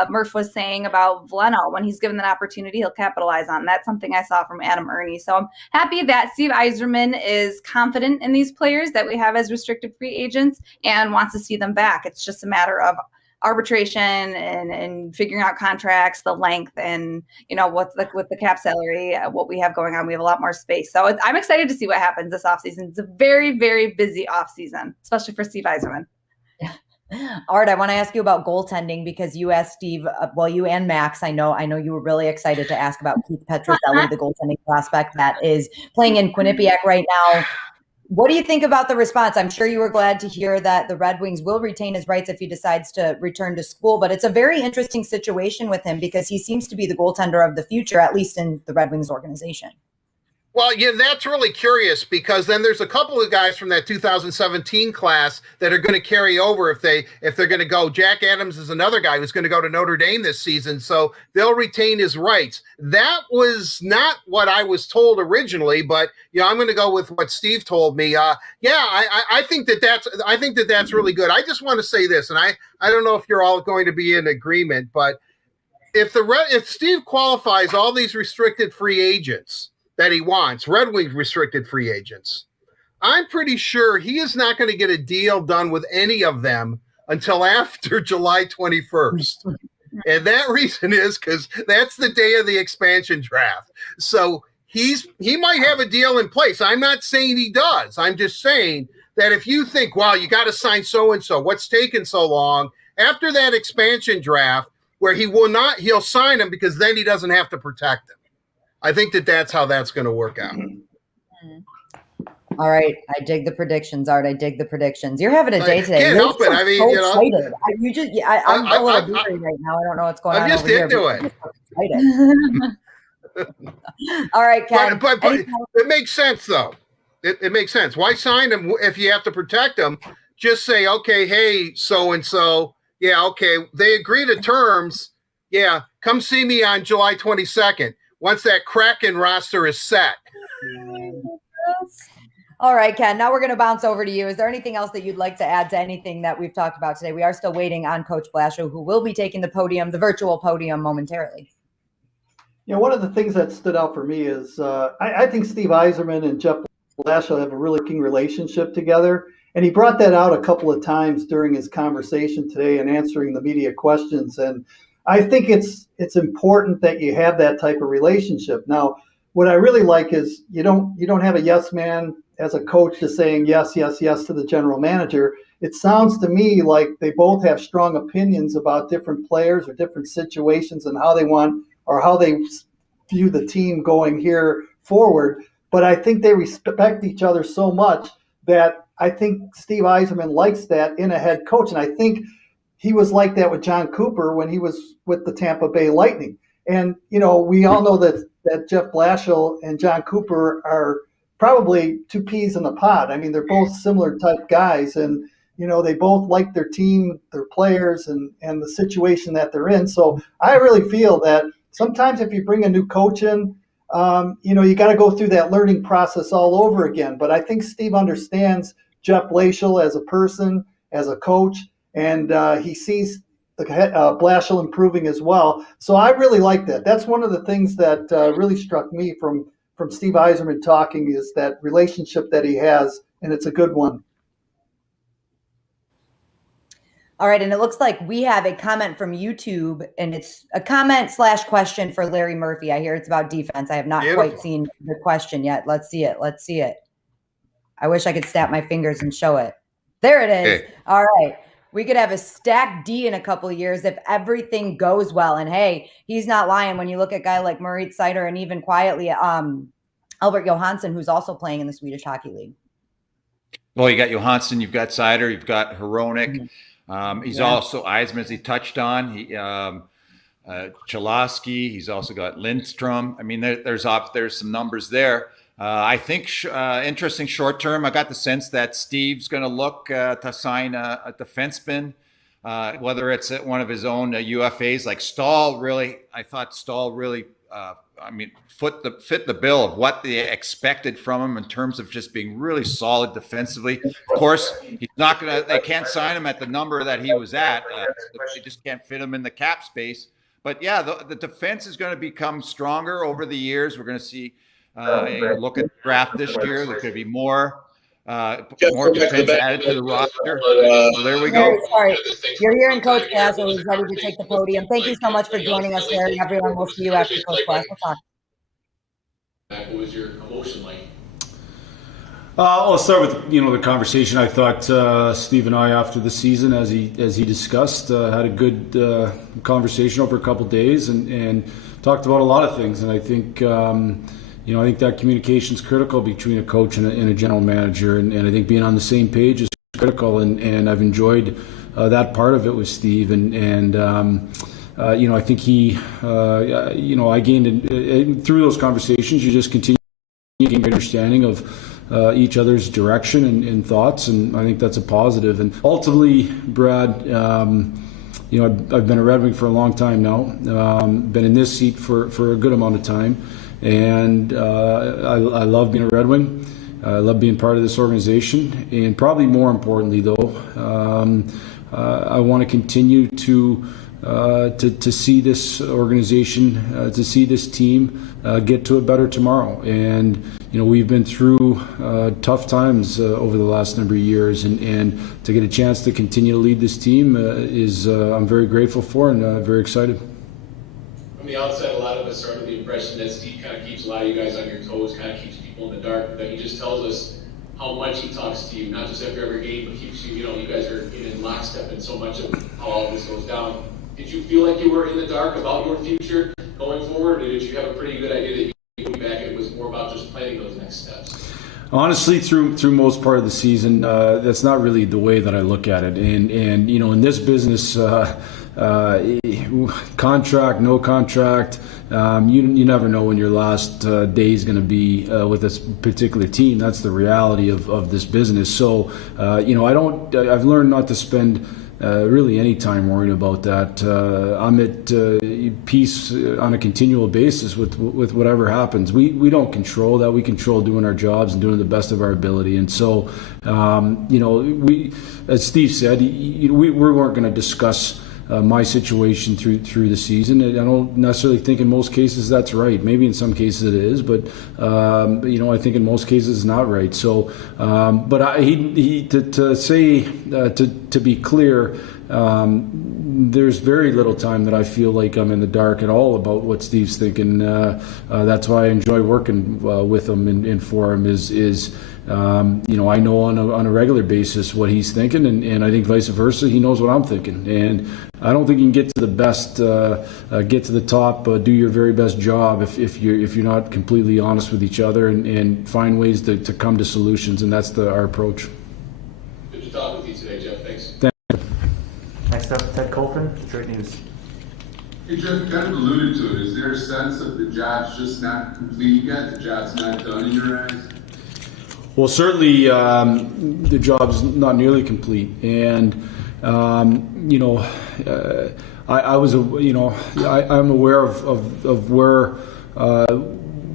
Murph was saying about Veleno. When he's given that opportunity, he'll capitalize on. That's something I saw from Adam Ernie. So I'm happy that Steve Yzerman is confident in these players that we have as restricted free agents and wants to see them back. It's just a matter of arbitration and figuring out contracts, the length, and with the cap salary, what we have going on. We have a lot more space. So I'm excited to see what happens this offseason. It's a very, very busy offseason, especially for Steve Yzerman. Art, I want to ask you about goaltending, because you asked Steve, you and Max, I know you were really excited to ask about Keith Petruzzelli, the goaltending prospect that is playing in Quinnipiac right now. What do you think about the response? I'm sure you were glad to hear that the Red Wings will retain his rights if he decides to return to school, but it's a very interesting situation with him because he seems to be the goaltender of the future, at least in the Red Wings organization. Well, yeah, that's really curious, because then there's a couple of guys from that 2017 class that are going to carry over if they're going to go. Jack Adams is another guy who's going to go to Notre Dame this season, so they'll retain his rights. That was not what I was told originally, but I'm going to go with what Steve told me. I think that's really good. I just want to say this, and I don't know if you're all going to be in agreement, but if Steve qualifies all these restricted free agents that he wants, Red Wings restricted free agents, I'm pretty sure he is not going to get a deal done with any of them until after July 21st. And that reason is because that's the day of the expansion draft. So he might have a deal in place. I'm not saying he does. I'm just saying that if you think, wow, you got to sign so-and-so, what's taken so long, after that expansion draft where he'll sign him, because then he doesn't have to protect him. I think that's how that's going to work out. All right. I dig the predictions, Art. I dig the predictions. You're having a day today. Can't help it. I mean, excited. I'm a little blurry right now. I don't know what's going on. I'm just into it. All right, Ken. But it makes sense, though. It makes sense. Why sign him if you have to protect him? Just say, okay, hey, so-and-so. Yeah, okay. They agree to terms. Yeah, come see me on July 22nd. Once that Kraken roster is set. All right, Ken, now we're going to bounce over to you. Is there anything else that you'd like to add to anything that we've talked about today? We are still waiting on Coach Blashill, who will be taking the virtual podium momentarily. One of the things that stood out for me is I think Steve Yzerman and Jeff Blashill have a really working relationship together. And he brought that out a couple of times during his conversation today and answering the media questions. And I think it's important that you have that type of relationship. Now, what I really like is you don't have a yes man as a coach just saying yes, yes, yes to the general manager. It sounds to me like they both have strong opinions about different players or different situations and how they want or how they view the team going here forward. But I think they respect each other so much that I think Steve Yzerman likes that in a head coach. And I think he was like that with John Cooper when he was with the Tampa Bay Lightning. And, we all know that Jeff Blashill and John Cooper are probably two peas in a pod. I mean, they're both similar type guys. And, they both like their team, their players, and the situation that they're in. So I really feel that sometimes if you bring a new coach in, you got to go through that learning process all over again. But I think Steve understands Jeff Blashill as a person, as a coach, and he sees Blashill improving as well. So I really like that. That's one of the things that really struck me from Steve Yzerman talking is that relationship that he has, and it's a good one. All right, and it looks like we have a comment from YouTube, and it's a comment/question for Larry Murphy. I hear it's about defense. I have not quite seen the question yet. Let's see it. I wish I could snap my fingers and show it. There it is. Okay. All right. We could have a stacked D in a couple of years if everything goes well. And hey, he's not lying when you look at a guy like Moritz Seider and even quietly Albert Johansson, who's also playing in the Swedish Hockey League. Well, you got Johansson, you've got Seider, you've got Hronek. Mm-hmm. He's also Yzerman, as he touched on. Chalosky. He's also got Lindstrom. I mean, there's some numbers there. I think interesting short term. I got the sense that Steve's going to look to sign a defenseman, whether it's at one of his own UFAs like Stahl. I thought Stahl really. Fit the bill of what they expected from him in terms of just being really solid defensively. Of course, they can't sign him at the number that he was at. They just can't fit him in the cap space. But yeah, the defense is going to become stronger over the years. We're going to see, look at the draft this year. There could be more defense added to the roster. So there we go. Sorry. You're hearing Coach Blashill, who's ready to take the podium. Thank you so much for joining us, Larry. Everyone, we'll see you after Coach Blashill. What was your emotion like? I'll start with the conversation. I thought Steve and I, after the season, as he discussed, had a good conversation over a couple of days and talked about a lot of things. And I think I think that communication is critical between a coach and a general manager, and I think being on the same page is critical. And I've enjoyed that part of it with Steve, and I think he, I gained through those conversations. You just continue to gain understanding of each other's direction and thoughts, and I think that's a positive. And ultimately, Brad, I've been a Red Wing for a long time now. Been in this seat for a good amount of time. And I love being a Red Wing. I love being part of this organization. And probably more importantly, though, I want to continue to see this organization, to see this team get to a better tomorrow. And we've been through tough times over the last number of years, and to get a chance to continue to lead this team is I'm very grateful for and very excited. From the outside, a lot of us are under the impression that Steve kind of keeps a lot of you guys on your toes, kind of keeps people in the dark, but he just tells us how much he talks to you, not just after every game, but keeps you, you guys are in lockstep in so much of how all this goes down. Did you feel like you were in the dark about your future going forward, or did you have a pretty good idea that you would be back and it was more about just planning those next steps? Honestly, through most part of the season, that's not really the way that I look at it. And in this business, contract, no contract, you never know when your last day is going to be with this particular team. That's the reality of this business. So, I've learned not to spend really any time worrying about that. I'm at peace on a continual basis with whatever happens. We don't control that. We control doing our jobs and doing the best of our ability. And so, we, as Steve said, we weren't going to discuss my situation through the season. I don't necessarily think in most cases that's right. Maybe in some cases it is, but I think in most cases it's not right. So, but to be clear, there's very little time that I feel like I'm in the dark at all about what Steve's thinking. That's why I enjoy working with him and for him is I know on a regular basis what he's thinking, and I think vice versa, he knows what I'm thinking. And I don't think you can get to the best, get to the top, do your very best job if you're not completely honest with each other and find ways to come to solutions, and that's our approach. Good to talk with you today, Jeff. Thanks. Next up, Ted Colfin, Detroit News. Hey, Jeff, you kind of alluded to it. Is there a sense that the job's just not complete yet? The job's not done in your eyes? Well, certainly the job's not nearly complete, and I'm aware of where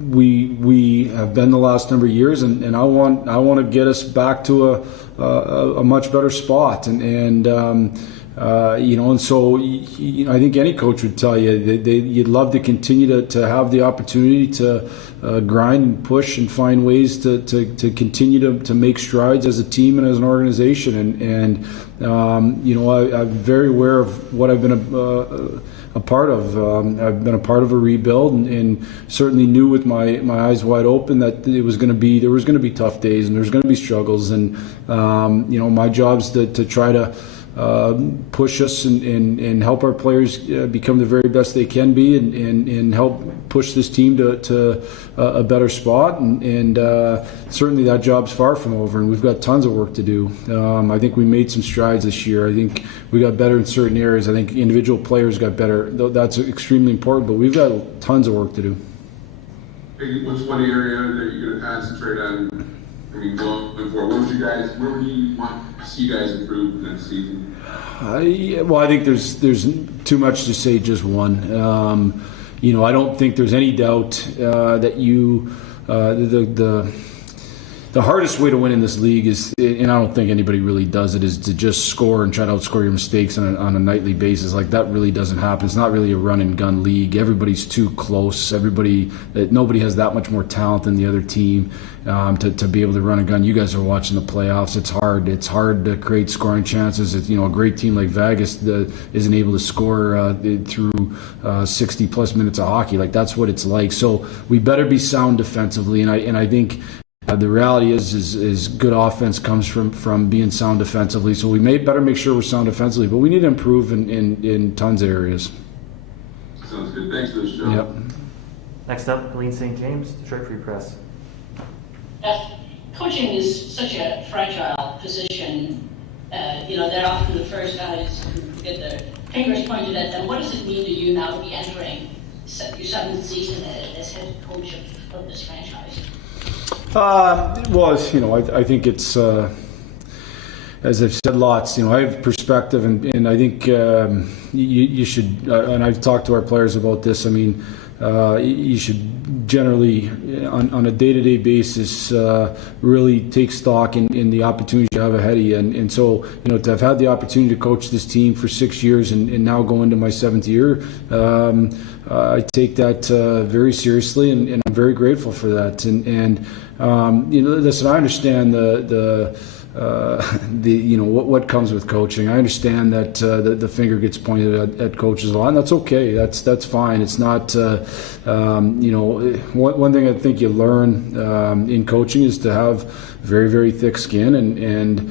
we have been the last number of years, and I want to get us back to a much better spot, and so I think any coach would tell you you'd love to continue to have the opportunity to grind and push and find ways to continue to make strides as a team and as an organization. And I'm very aware of what I've been a part of. I've been a part of a rebuild, and certainly knew with my eyes wide open that there was going to be tough days and there's going to be struggles. And my job's to try to push us and help our players become the very best they can be, and help push this team to a better spot. And certainly that job's far from over, and we've got tons of work to do. I think we made some strides this year. I think we got better in certain areas. I think individual players got better. That's extremely important, but we've got tons of work to do. What's one area that you're going to concentrate on? I mean, going forward, where would you want to see you guys improve next season? I think there's too much to say just one. I don't think there's any doubt that the hardest way to win in this league is, and I don't think anybody really does it, is to just score and try to outscore your mistakes on a nightly basis. Like, that really doesn't happen. It's not really a run and gun league. Everybody's too close. Nobody has that much more talent than the other team to be able to run a gun. You guys are watching the playoffs. It's hard. It's hard to create scoring chances. A great team like Vegas isn't able to score through 60 plus minutes of hockey. Like, that's what it's like. So we better be sound defensively, and I think the reality is good offense comes from being sound defensively. So we better make sure we're sound defensively, but we need to improve in tons of areas. Sounds good. Thanks for this, Joe. Yep. Next up, Helene St. James, Detroit Free Press. Coaching is such a fragile position. They're often the first guys who get their fingers pointed at them. What does it mean to you now to be entering your seventh season as head coach of this franchise? I think it's, as I've said lots, I have perspective, and I think you should, and I've talked to our players about this. I mean, you should generally, on a day-to-day basis, really take stock in the opportunities you have ahead of you. And so, to have had the opportunity to coach this team for 6 years and now go into my 7th year, I take that very seriously, and I'm very grateful for that. And listen, I understand what comes with coaching. I understand that the finger gets pointed at coaches a lot, and that's okay. That's fine. It's not, one thing I think you learn in coaching is to have very, very thick skin and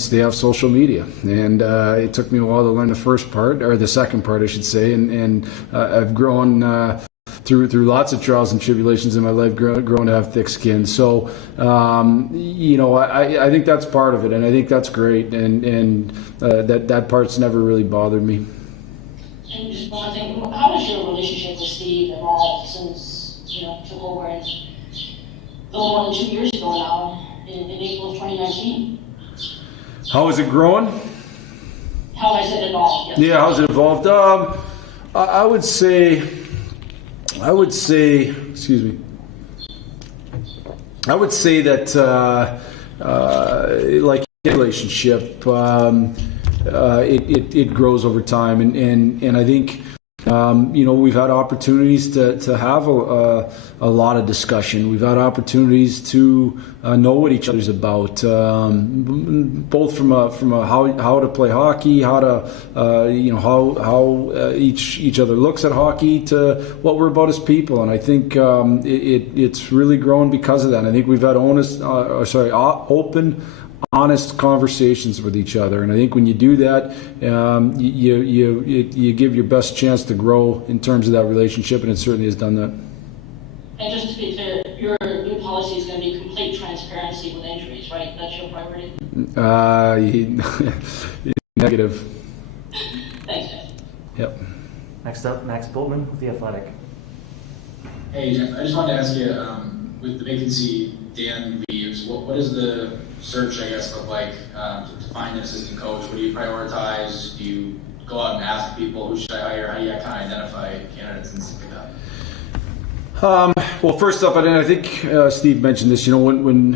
stay off social media. And it took me a while to learn the first part, or the second part, I should say. And I've grown through lots of trials and tribulations in my life, grown to have thick skin. So, I think that's part of it, and I think that's great, and that part's never really bothered me. And just one thing, how has your relationship with Steve evolved since took over a little more than 2 years ago now, in April of 2019? How is it growing? How has it evolved? Yes. Yeah, how's it evolved? I would say, excuse me. I would say that, like any relationship, it grows over time, and I think We've had opportunities to have a lot of discussion. We've had opportunities to know what each other's about, both from a how to play hockey, how to how each other looks at hockey, to what we're about as people. And I think it's really grown because of that. And I think we've had open, honest conversations with each other, and I think when you do that, you give your best chance to grow in terms of that relationship, and it certainly has done that. And just to be clear, your new policy is going to be complete transparency with injuries, right? That's your priority? Negative. Thanks, guys. Yep. Next up, Max Bultman with The Athletic. Hey, Jeff, I just wanted to ask you, with the vacancy, Dan leaves, what is the search, I guess, look like to find an assistant coach? What do you prioritize? Do you go out and ask people, who should I hire? How do you kind of identify candidates and stuff like that? Well, first off, I think Steve mentioned this. When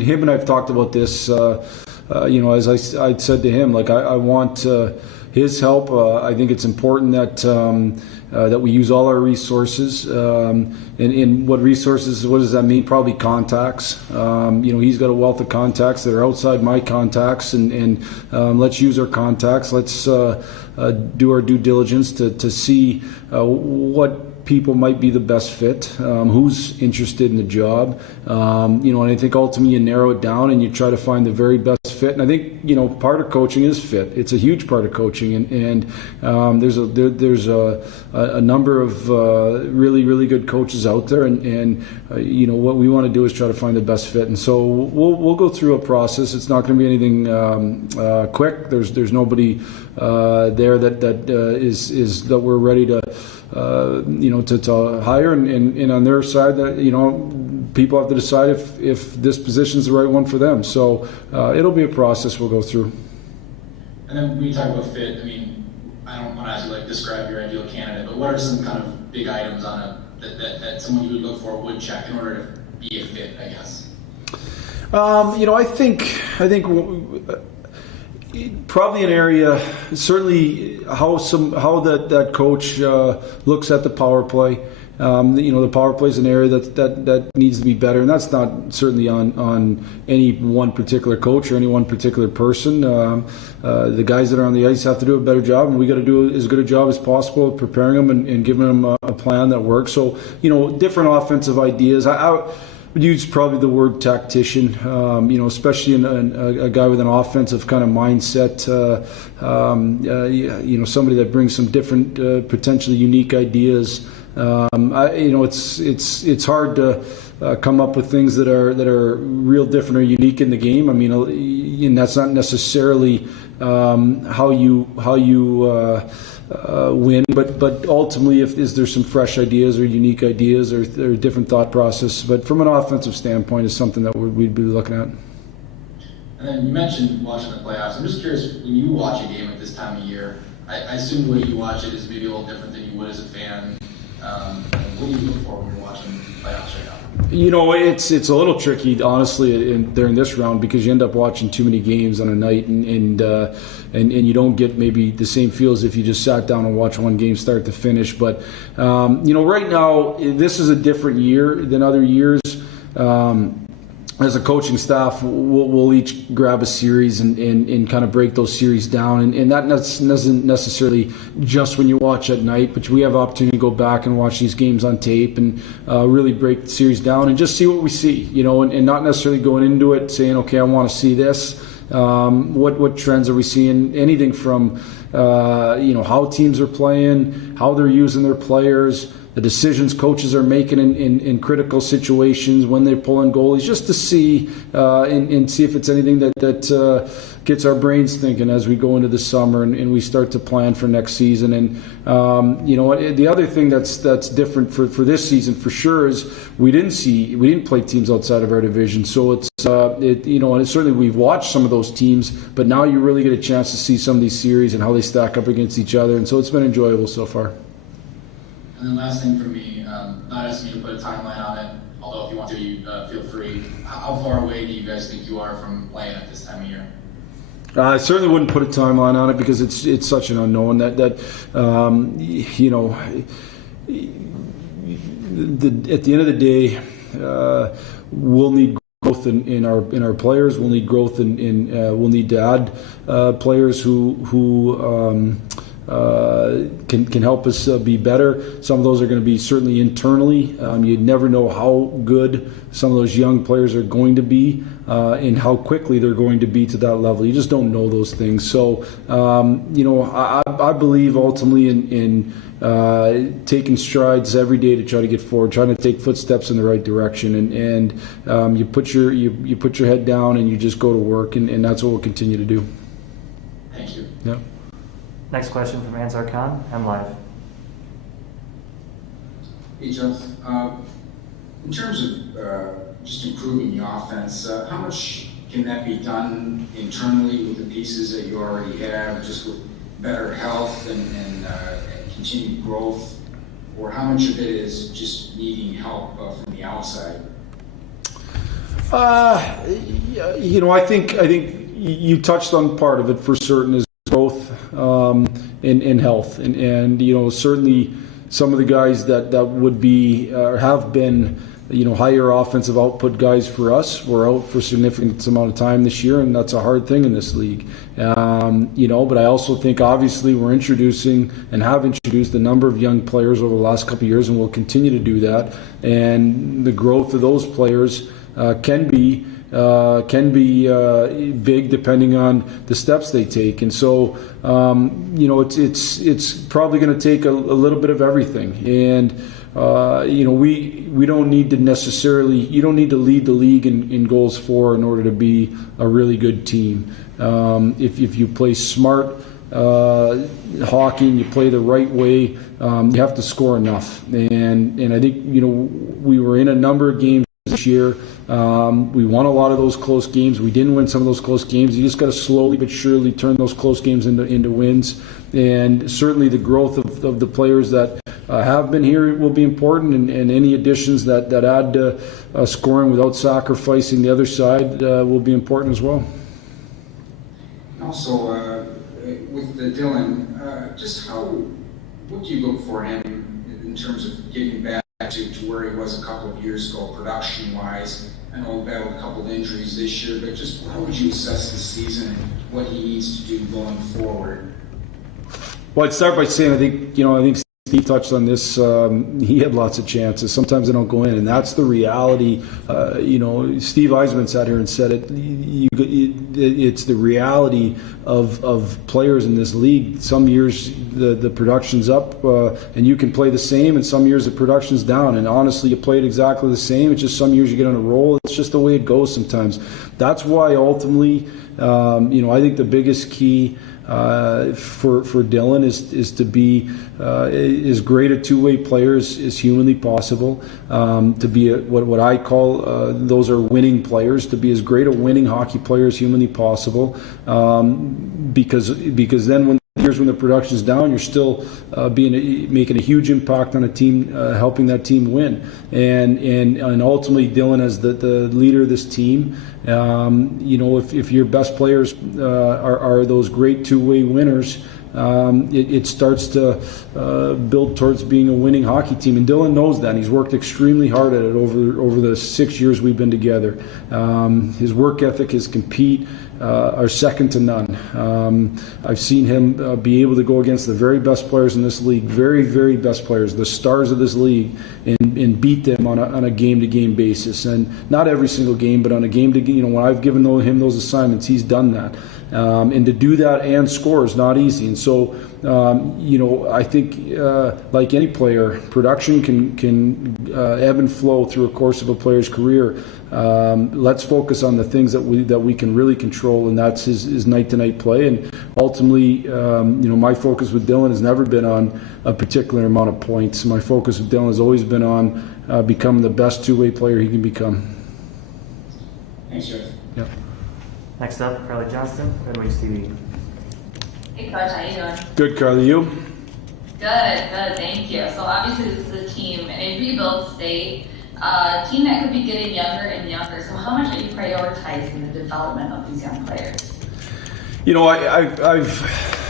him and I've talked about this, as I said to him, like I want his help. I think it's important that we use all our resources. And what resources? What does that mean? Probably contacts. He's got a wealth of contacts that are outside my contacts, and let's use our contacts. Let's do our due diligence to see what people might be the best fit, who's interested in the job, and I think ultimately you narrow it down and you try to find the very best fit. And I think part of coaching is fit. It's a huge part of coaching, and there's a number of really good coaches out there, and what we want to do is try to find the best fit. And so we'll go through a process. It's not going to be anything quick. There's nobody there that is that we're ready to hire, and on their side, that people have to decide if this position is the right one for them. So it'll be a process we'll go through. And then when you talk about fit, I mean, I don't want to ask you describe your ideal candidate, but what are some kind of big items on that someone you would look for would check in order to be a fit, I guess? I think probably an area, certainly how that coach looks at the power play. The power play is an area that needs to be better, and that's not certainly on any one particular coach or any one particular person. The guys that are on the ice have to do a better job, and we got to do as good a job as possible of preparing them and giving them a plan that works. So, different offensive ideas. I would use probably the word tactician, especially in a guy with an offensive kind of mindset, somebody that brings some different, potentially unique ideas. It's hard to come up with things that are real different or unique in the game. I mean, and that's not necessarily how you win, but ultimately, is there some fresh ideas or unique ideas or different thought process? But from an offensive standpoint, is something that we'd be looking at. And then you mentioned watching the playoffs. I'm just curious, when you watch a game at this time of year, I assume the way you watch it is maybe a little different than you would as a fan. What do you look for when you're watching playoffs right now? It's a little tricky, honestly, during this round, because you end up watching too many games on a night, and you don't get maybe the same feel as if you just sat down and watched one game start to finish. But right now, this is a different year than other years. As a coaching staff, we'll each grab a series and kind of break those series down. And that doesn't necessarily just when you watch at night, but we have opportunity to go back and watch these games on tape and really break the series down and just see what we see, and not necessarily going into it saying, okay, I want to see this. What trends are we seeing? Anything from, how teams are playing, how they're using their players, the decisions coaches are making in critical situations when they're pulling goalies, just to see and see if it's anything that gets our brains thinking as we go into the summer and we start to plan for next season. And the other thing that's different for this season for sure is we didn't play teams outside of our division, so it's and certainly we've watched some of those teams, but now you really get a chance to see some of these series and how they stack up against each other, and so it's been enjoyable so far. And then last thing for me, not asking you to put a timeline on it, although if you want to, you feel free. How far away do you guys think you are from playing at this time of year? I certainly wouldn't put a timeline on it because it's such an unknown that at the end of the day, we'll need growth in our players. We'll need growth we'll need to add players who can help us be better. Some of those are going to be certainly internally. You never know how good some of those young players are going to be and how quickly they're going to be to that level. You just don't know those things. So, I believe ultimately in taking strides every day to try to get forward, trying to take footsteps in the right direction, and you put your head down and you just go to work, and that's what we'll continue to do. Thank you. Yeah. Next question from Ansar Khan, MLive. Hey, Jeff. In terms of just improving the offense, how much can that be done internally with the pieces that you already have, just with better health and continued growth, or how much of it is just needing help from the outside? I think you touched on part of it for certain is growth and health, and certainly some of the guys that would be or have been higher offensive output guys for us were out for a significant amount of time this year, and that's a hard thing in this league. But I also think obviously we're introducing and have introduced a number of young players over the last couple of years, and we'll continue to do that. And the growth of those players can be big depending on the steps they take. And so, it's probably going to take a little bit of everything. And we don't need to necessarily, you don't need to lead the league in goals for in order to be a really good team. If you play smart hockey and you play the right way, you have to score enough. And I think, we were in a number of games this year. We won a lot of those close games. We didn't win some of those close games. You just got to slowly but surely turn those close games into wins. And certainly the growth of the players that have been here will be important, and any additions that add to scoring without sacrificing the other side will be important as well. Also, with Dylan, what do you look for him in terms of getting back to where he was a couple of years ago, production-wise? I know he battled a couple of injuries this year, but just how would you assess the season and what he needs to do going forward? Well, I'd start by saying I think Steve touched on this. He had lots of chances. Sometimes they don't go in, and that's the reality. Steve Yzerman sat here and said it. It's the reality of players in this league. Some years the production's up, and you can play the same, and some years the production's down. And honestly, you played exactly the same. It's just some years you get on a roll. It's just the way it goes sometimes. That's why ultimately, I think the biggest key for Dylan is to be as great a two-way player as humanly possible, to be what I call those are winning players, to be as great a winning hockey player as humanly possible, because then when the production's down, you're still making a huge impact on a team, helping that team win, and ultimately Dylan as the leader of this team. If your best players are those great two-way winners, it starts to build towards being a winning hockey team, and Dylan knows that. And he's worked extremely hard at it over the 6 years we've been together. His work ethic, his compete, are second to none. I've seen him be able to go against the very best players in this league, very, very best players, the stars of this league, and beat them on a game-to-game basis. And not every single game, but on a game-to-game. When I've given him those assignments, he's done that. And to do that and score is not easy. And so, I think like any player, production can ebb and flow through a course of a player's career. Let's focus on the things that we can really control, and that's his night-to-night play. And ultimately, my focus with Dylan has never been on a particular amount of points. My focus with Dylan has always been on becoming the best two-way player he can become. Thanks, Jeff. Yep. Next up, Carly Johnston, Red Wings TV. Hey, Coach, how you doing? Good, Carly. You? Good, thank you. So obviously this is a team in a rebuild state, a team that could be getting younger and younger. So how much are you prioritizing the development of these young players? I've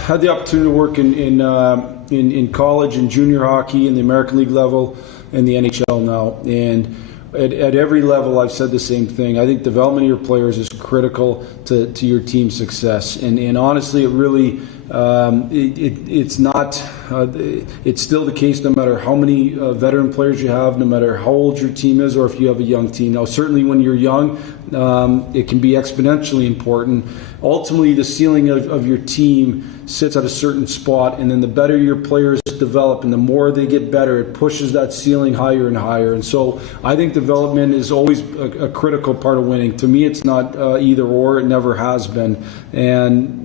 had the opportunity to work in college and junior hockey in the American League level and the NHL now. And at every level, I've said the same thing. I think development of your players is critical to your team's success. And honestly, it really, it's not, it's still the case no matter how many veteran players you have, no matter how old your team is, or if you have a young team. Now, certainly when you're young, it can be exponentially important. Ultimately, the ceiling of your team sits at a certain spot, and then the better your players develop and the more they get better, it pushes that ceiling higher and higher. And so I think development is always a critical part of winning. To me, it's not either or. It never has been. And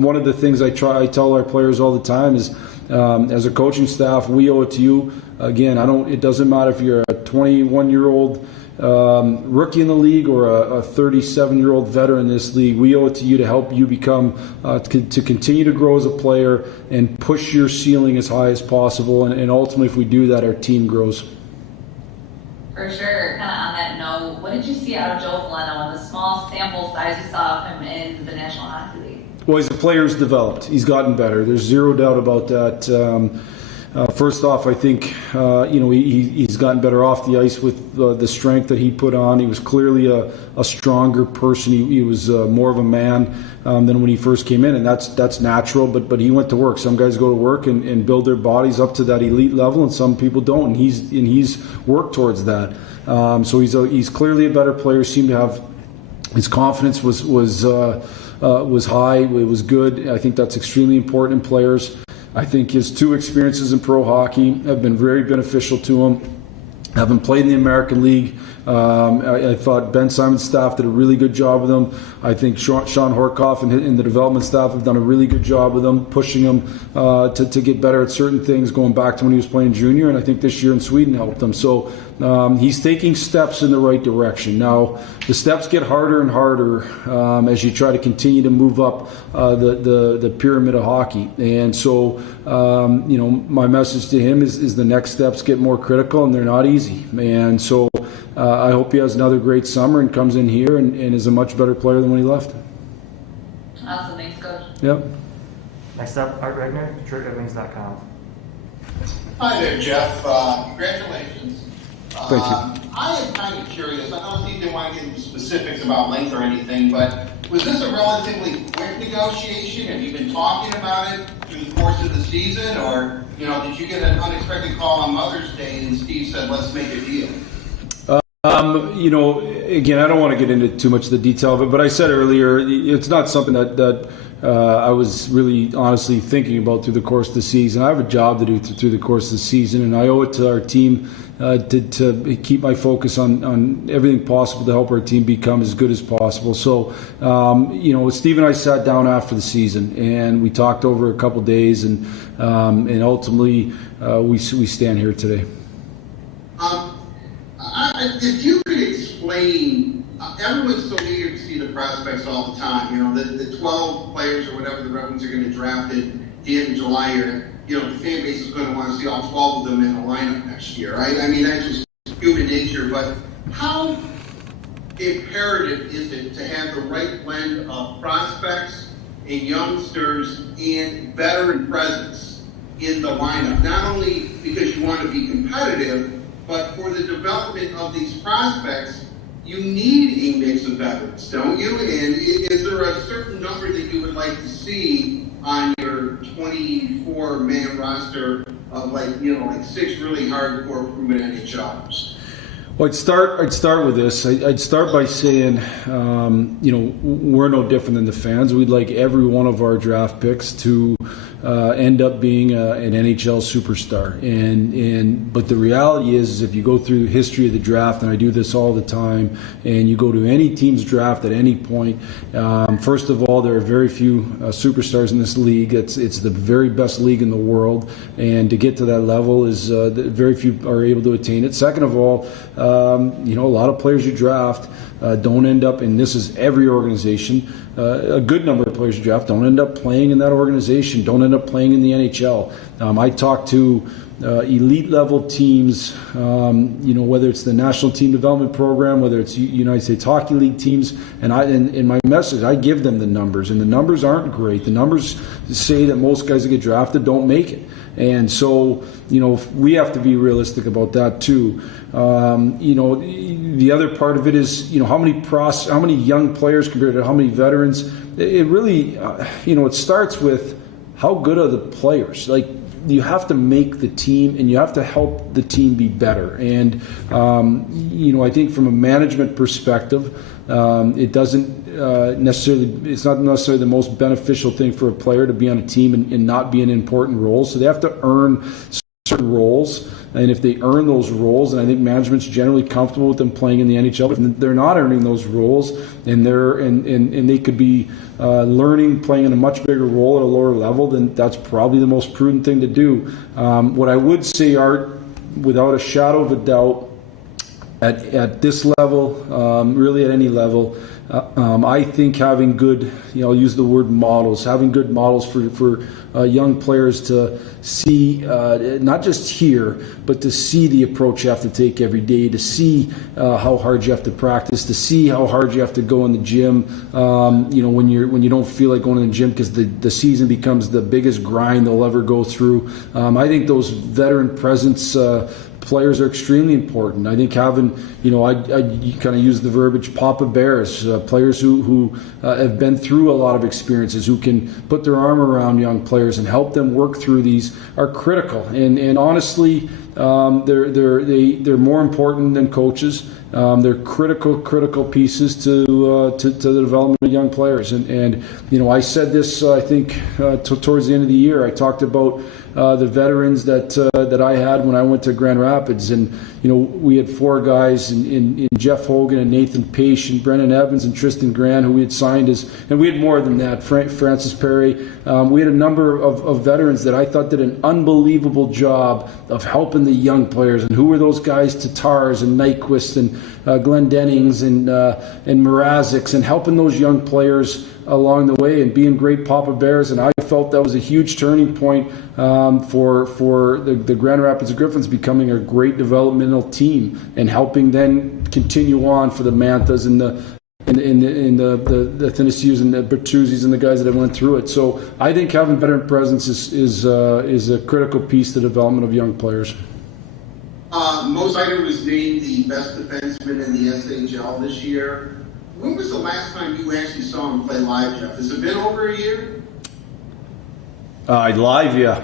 one of the things I tell our players all the time is, as a coaching staff, we owe it to you. Again, it doesn't matter if you're a 21-year-old rookie in the league or a 37-year-old veteran in this league. We owe it to you to help you become, to continue to grow as a player and push your ceiling as high as possible. And ultimately, if we do that, our team grows. For sure. Kind of on that note, what did you see out of Joe Veleno and the small sample size you saw of him in the National Hockey League? Well, as a player's developed. He's gotten better. There's zero doubt about that. First off, I think he's gotten better off the ice with the strength that he put on. He was clearly a stronger person. He was more of a man than when he first came in, and that's natural. But he went to work. Some guys go to work and build their bodies up to that elite level, and some people don't. And he's worked towards that. So he's clearly a better player. Seemed to have his confidence was high. It was good. I think that's extremely important in players. I think his 2 experiences in pro hockey have been very beneficial to him. Having played in the American League, I thought Ben Simon's staff did a really good job with him. I think Sean Horkoff and the development staff have done a really good job with him, pushing him to get better at certain things, going back to when he was playing junior. And I think this year in Sweden helped him. So he's taking steps in the right direction. Now, the steps get harder and harder as you try to continue to move up the pyramid of hockey. And so, my message to him is the next steps get more critical, and they're not easy. And so I hope he has another great summer and comes in here and is a much better player than when he left. Awesome. Thanks, Coach. Yep. Next up, Art Regner, DetroitRedWings.com. Hi there, Jeff. Congratulations. Thank you. I am kind of curious. I don't think they want to get into specifics about length or anything, but was this a relatively quick negotiation? Have you been talking about it through the course of the season, or did you get an unexpected call on Mother's Day and Steve said, "Let's make a deal"? Again, I don't want to get into too much of the detail of it, but I said earlier, it's not something that I was really honestly thinking about through the course of the season. I have a job to do through the course of the season, and I owe it to our team to keep my focus on everything possible to help our team become as good as possible. So, Steve and I sat down after the season, and we talked over a couple days, and ultimately we stand here today. If you could explain, everyone's so eager to see the prospects all the time. The 12 players or whatever the Red Wings are going to draft at the end of July, the fan base is going to want to see all 12 of them in the lineup next year, right? I mean, that's just human nature. But how imperative is it to have the right blend of prospects and youngsters and veteran presence in the lineup? Not only because you want to be competitive, but for the development of these prospects, you need a mix of veterans, don't you? And is there a certain number that you would like to see on your 24-man roster of like 6 really hardcore proven NHLers? Well, I'd start with this. I'd start by saying, we're no different than the fans. We'd like every one of our draft picks to end up being an NHL superstar. But the reality is if you go through the history of the draft, and I do this all the time, and you go to any team's draft at any point, first of all, there are very few superstars in this league. It's the very best league in the world, and to get to that level is very few are able to attain it. Second of all, a lot of players you draft don't end up, and this is every organization, a good number of players you draft don't end up playing in that organization, don't end up playing in the NHL. I talked to elite level teams, whether it's the National Team Development Program, whether it's United States Hockey League teams, and in my message, I give them the numbers, and the numbers aren't great. The numbers say that most guys that get drafted don't make it. And so, we have to be realistic about that too. The other part of it is, how many young players compared to how many veterans. It really, it starts with how good are the players. Like, you have to make the team, and you have to help the team be better. And I think from a management perspective, it doesn't it's not necessarily the most beneficial thing for a player to be on a team and not be in important roles. So they have to earn certain roles, and if they earn those roles, and I think management's generally comfortable with them playing in the NHL, but if they're not earning those roles, and they could be learning, playing in a much bigger role at a lower level, then that's probably the most prudent thing to do. What I would say, Art, without a shadow of a doubt, at this level, really at any level, I think having good, I'll use the word models, having good models for young players to see, not just hear, but to see the approach you have to take every day, to see how hard you have to practice, to see how hard you have to go in the gym, when you don't feel like going in the gym because the season becomes the biggest grind they'll ever go through. I think those veteran presence players are extremely important. I think having, I kind of use the verbiage Papa Bears, players who have been through a lot of experiences, who can put their arm around young players and help them work through these, are critical. And honestly, they're more important than coaches. They're critical pieces to the development of young players. And I said this, I think, towards the end of the year. I talked about the veterans that I had when I went to Grand Rapids, and we had 4 guys in Jeff Hogan and Nathan Page and Brendan Evans and Tristan Grant, who we had signed and we had more than that, Francis Perry. We had a number of veterans that I thought did an unbelievable job of helping the young players. And who were those guys? Tatars and Nyquist and Glenn Dennings and Mrazeks, and helping those young players along the way and being great Papa Bears. And I felt that was a huge turning point for the Grand Rapids Griffins becoming a great developmental team and helping then continue on for the Manthas and the Thinaseus and the Bertuzzi's and the guys that have went through it. So I think having veteran presence is a critical piece to the development of young players. Moser was named the best defenseman in the SHL this year. When was the last time you actually saw him play live, Jeff? Has it been over a year? Live, yeah.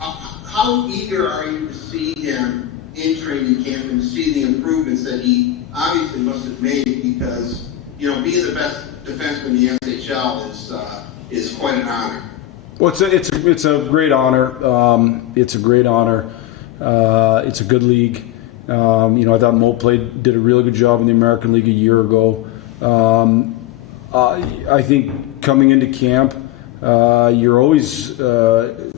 How eager are you to see him in training camp and see the improvements that he obviously must have made? Because being the best defenseman in the SHL is quite an honor. Well, it's a great honor. It's a great honor. It's a good league. I thought Mo did a really good job in the American League a year ago. I think coming into camp, you're always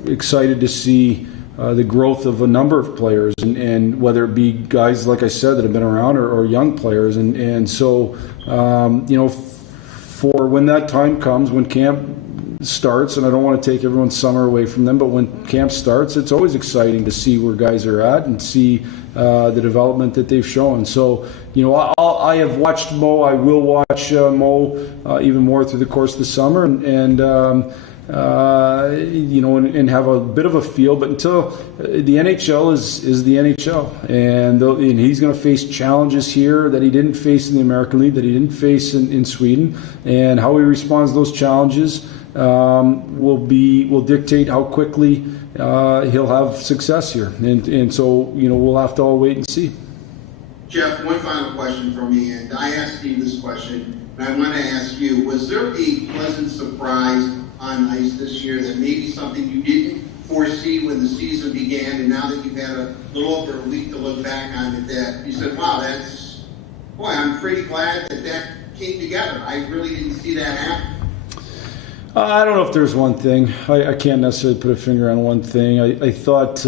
excited to see the growth of a number of players, and whether it be guys, like I said, that have been around or young players. And so, for when that time comes, when camp starts, and I don't want to take everyone's summer away from them, but when camp starts, it's always exciting to see where guys are at and see the development that they've shown. So, I have watched Mo. I will watch Mo even more through the course of the summer, and have a bit of a feel. But until the NHL is the NHL, and he's going to face challenges here that he didn't face in the American League, that he didn't face in Sweden, and how he responds to those challenges will dictate how quickly he'll have success here. And so, we'll have to all wait and see. Jeff, one final question from me, and I asked Steve this question, and I want to ask you, was there a pleasant surprise on ice this year that maybe something you didn't foresee when the season began, and now that you've had a little over a week to look back on it, that you said, wow, I'm pretty glad that came together. I really didn't see that happen. I don't know if there's one thing. I can't necessarily put a finger on one thing. I thought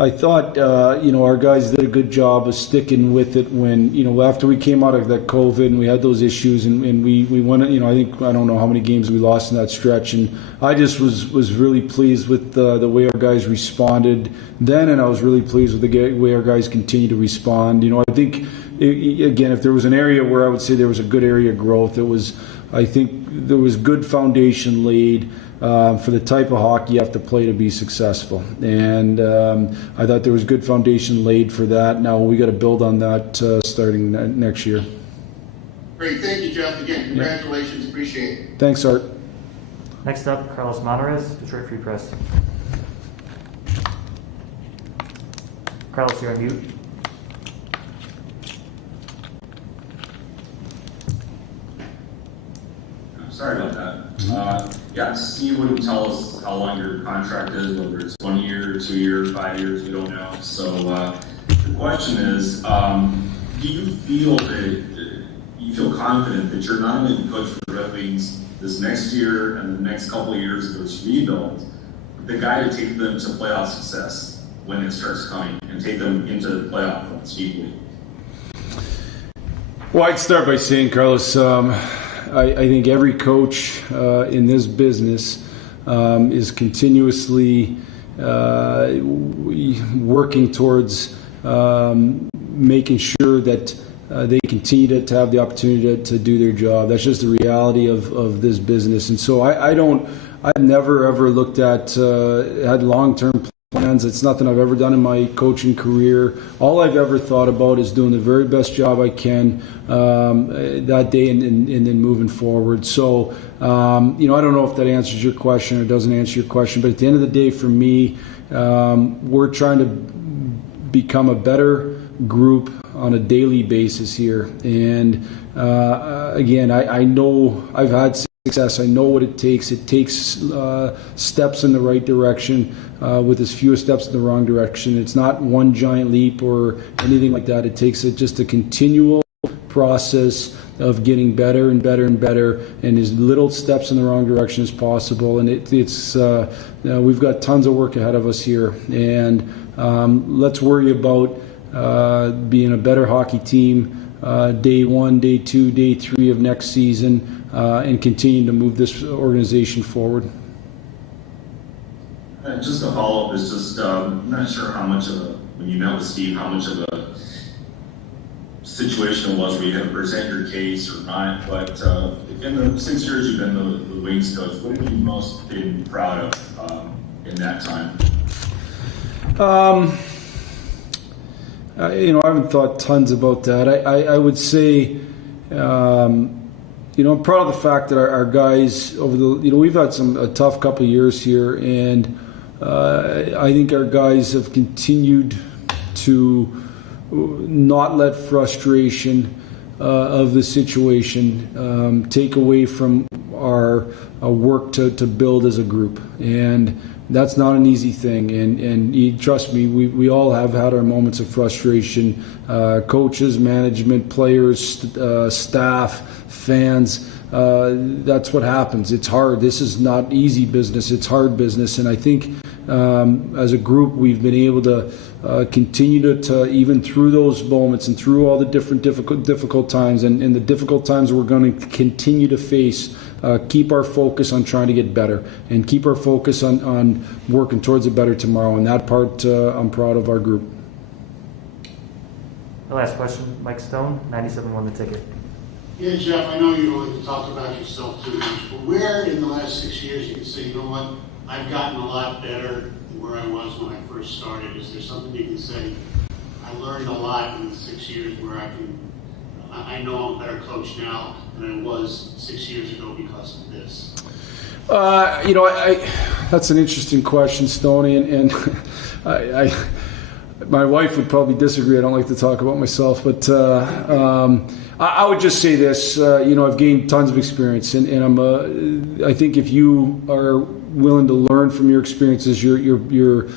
I thought, our guys did a good job of sticking with it when, after we came out of that COVID and we had those issues and we won, I don't know how many games we lost in that stretch. And I just was really pleased with the way our guys responded then, and I was really pleased with the way our guys continue to respond. I think, again, if there was an area where I would say there was a good area of growth, I think there was good foundation laid for the type of hockey you have to play to be successful. And I thought there was good foundation laid for that. Now we got to build on that starting next year. Great. Thank you, Jeff. Again, congratulations. Yeah. Appreciate it. Thanks, Art. Next up, Carlos Monarez, Detroit Free Press. Carlos, you're on mute. Sorry about that. Steve wouldn't tell us how long your contract is, whether it's 1 year, 2 years, 5 years, we don't know. So the question is, do you feel that you feel confident that you're not only the coach for the Red Wings this next year and the next couple of years of this rebuild, but the guy to take them to playoff success when it starts coming and take them into the playoff runs speedily? Well, I'd start by saying, Carlos, I think every coach in this business is continuously working towards making sure that they continue to have the opportunity to do their job. That's just the reality of this business. And so I've never ever looked at, had long-term plans. It's nothing I've ever done in my coaching career. All I've ever thought about is doing the very best job I can that day and then moving forward. So, I don't know if that answers your question or doesn't answer your question, but at the end of the day, for me, we're trying to become a better group on a daily basis here. And again, I know I've had success. I know what it takes. It takes steps in the right direction with as few steps in the wrong direction. It's not one giant leap or anything like that. It takes just a continual process of getting better and better and better, and as little steps in the wrong direction as possible. And it's we've got tons of work ahead of us here, and let's worry about being a better hockey team day 1, day 2, day 3 of next season, and continuing to move this organization forward. Just a follow-up is just, I'm not sure how much of when you met with Steve, how much of a situation it was where you had to present your case or not, but in the 6 years you've been the Wings coach, what have you most been proud of in that time? I haven't thought tons about that. I would say, I'm proud of the fact that our guys over we've had a tough couple of years here, and I think our guys have continued to not let frustration of the situation take away from our work to build as a group. And that's not an easy thing, and trust me, we all have had our moments of frustration. Coaches, management, players, staff, fans. That's what happens. It's hard. This is not easy business. It's hard business, and I think as a group we've been able to continue to even through those moments and through all the different difficult times and the difficult times we're going to continue to face. Keep our focus on trying to get better and keep our focus on working towards a better tomorrow. And that part, I'm proud of our group. The last question, Mike Stone, 97 won the ticket. Yeah, Jeff, I know you don't like to talk about yourself too much, but where in the last 6 years you can say, you know what, I've gotten a lot better than where I was when I first started? Is there something you can say, I learned a lot in the 6 years where I know I'm a better coach now than I was 6 years ago because of this? That's an interesting question, Stoney, and my wife would probably disagree. I don't like to talk about myself, but I would just say this. I've gained tons of experience, and I think if you are willing to learn from your experiences, your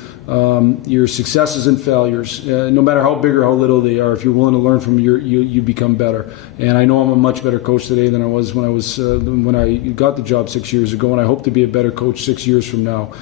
successes and failures, no matter how big or how little they are, if you're willing to learn from you become better. And I know I'm a much better coach today than I was when I got the job 6 years ago, and I hope to be a better coach 6 years from now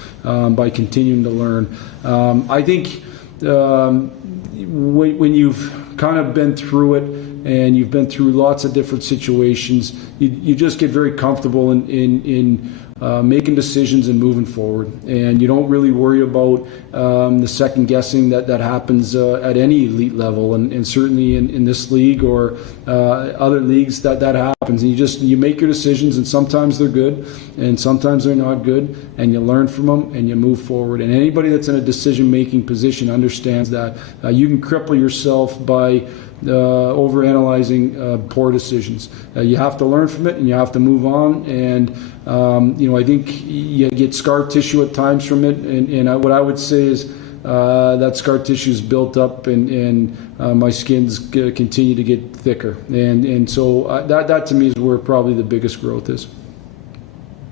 by continuing to learn. I think when you've kind of been through it and you've been through lots of different situations, you just get very comfortable in making decisions and moving forward. And you don't really worry about the second guessing that happens at any elite level, and certainly in this league or other leagues that happens. And you make your decisions, and sometimes they're good and sometimes they're not good, and you learn from them and you move forward. And anybody that's in a decision-making position understands that you can cripple yourself by overanalyzing poor decisions. You have to learn from it and you have to move on. And I think you get scar tissue at times from it. And what I would say is that scar tissue is built up, and my skin's continue to get thicker. And so that to me is where probably the biggest growth is.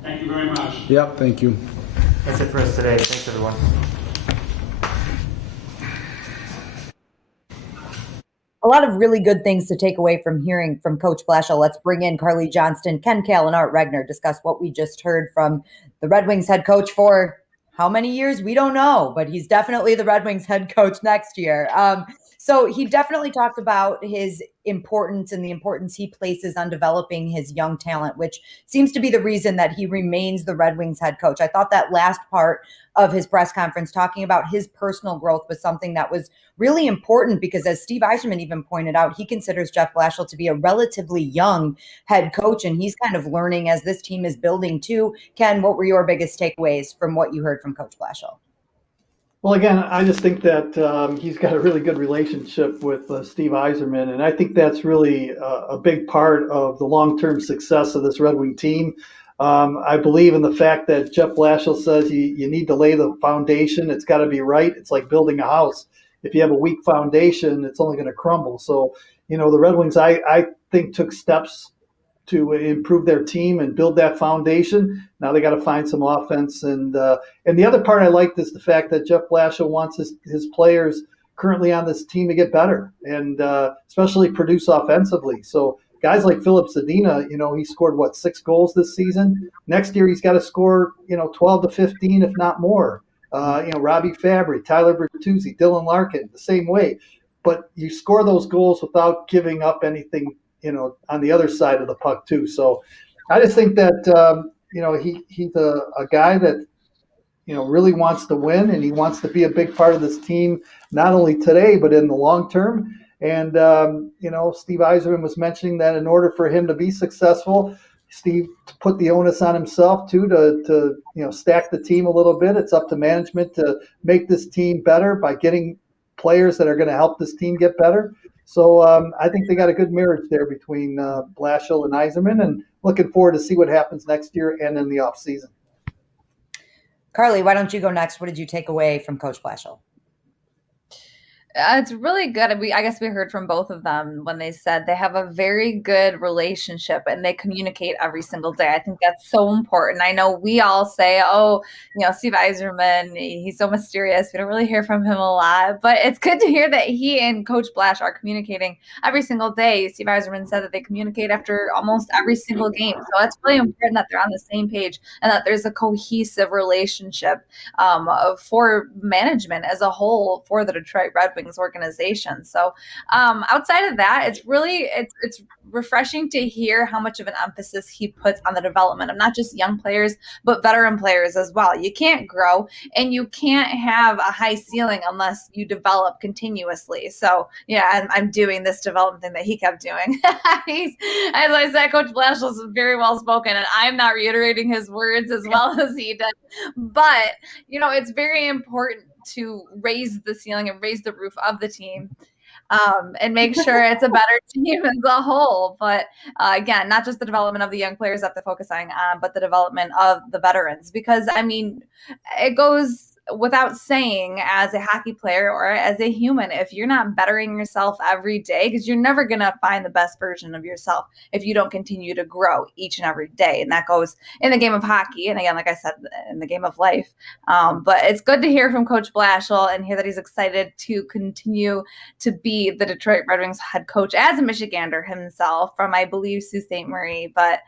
Thank you very much. Yep, thank you. That's it for us today. Thanks, everyone. A lot of really good things to take away from hearing from Coach Blashill. Let's bring in Carly Johnston, Ken Kal, and Art Regner, discuss what we just heard from the Red Wings head coach for how many years? We don't know, but he's definitely the Red Wings head coach next year. So he definitely talked about his importance and the importance he places on developing his young talent, which seems to be the reason that he remains the Red Wings head coach. I thought that last part of his press conference, talking about his personal growth, was something that was really important, because as Steve Yzerman even pointed out, he considers Jeff Blashill to be a relatively young head coach, and he's kind of learning as this team is building too. Ken, what were your biggest takeaways from what you heard from Coach Blashill? Well, again, I just think that he's got a really good relationship with Steve Yzerman, and I think that's really a big part of the long-term success of this Red Wing team. I believe in the fact that Jeff Blashill says you need to lay the foundation. It's got to be right. It's like building a house. If you have a weak foundation, it's only going to crumble. So, the Red Wings, I think, took steps to improve their team and build that foundation. Now they got to find some offense. And the other part I liked is the fact that Jeff Blashill wants his players currently on this team to get better and especially produce offensively. So guys like Philip Zadina, he scored 6 goals this season. Next year he's got to score 12 to 15, if not more. Robbie Fabry, Tyler Bertuzzi, Dylan Larkin, the same way. But you score those goals without giving up anything, on the other side of the puck too. So I just think that, he's a guy that, really wants to win, and he wants to be a big part of this team, not only today, but in the long term. And, Steve Yzerman was mentioning that in order for him to be successful, Steve put the onus on himself too to stack the team a little bit. It's up to management to make this team better by getting players that are going to help this team get better. So I think they got a good marriage there between Blashill and Yzerman, and looking forward to see what happens next year and in the offseason. Carly, why don't you go next? What did you take away from Coach Blashill? It's really good. I guess we heard from both of them when they said they have a very good relationship and they communicate every single day. I think that's so important. I know we all say, Steve Yzerman, he's so mysterious. We don't really hear from him a lot, but it's good to hear that he and Coach Blash are communicating every single day. Steve Yzerman said that they communicate after almost every single game. So it's really important that they're on the same page and that there's a cohesive relationship for management as a whole for the Detroit Red Wings organization. So outside of that, it's refreshing to hear how much of an emphasis he puts on the development of not just young players, but veteran players as well. You can't grow and you can't have a high ceiling unless you develop continuously. So yeah, I'm doing this development thing that he kept doing. As I said, Coach Blashill is very well spoken, and I'm not reiterating his words as well as he did. But it's very important to raise the ceiling and raise the roof of the team and make sure it's a better team as a whole. But again, not just the development of the young players that they're focusing on, but the development of the veterans. Because, it goes without saying, as a hockey player or as a human, if you're not bettering yourself every day, because you're never going to find the best version of yourself if you don't continue to grow each and every day. And that goes in the game of hockey. And again, like I said, in the game of life. But it's good to hear from Coach Blashill and hear that he's excited to continue to be the Detroit Red Wings head coach as a Michigander himself from, I believe, Sault Ste. Marie. But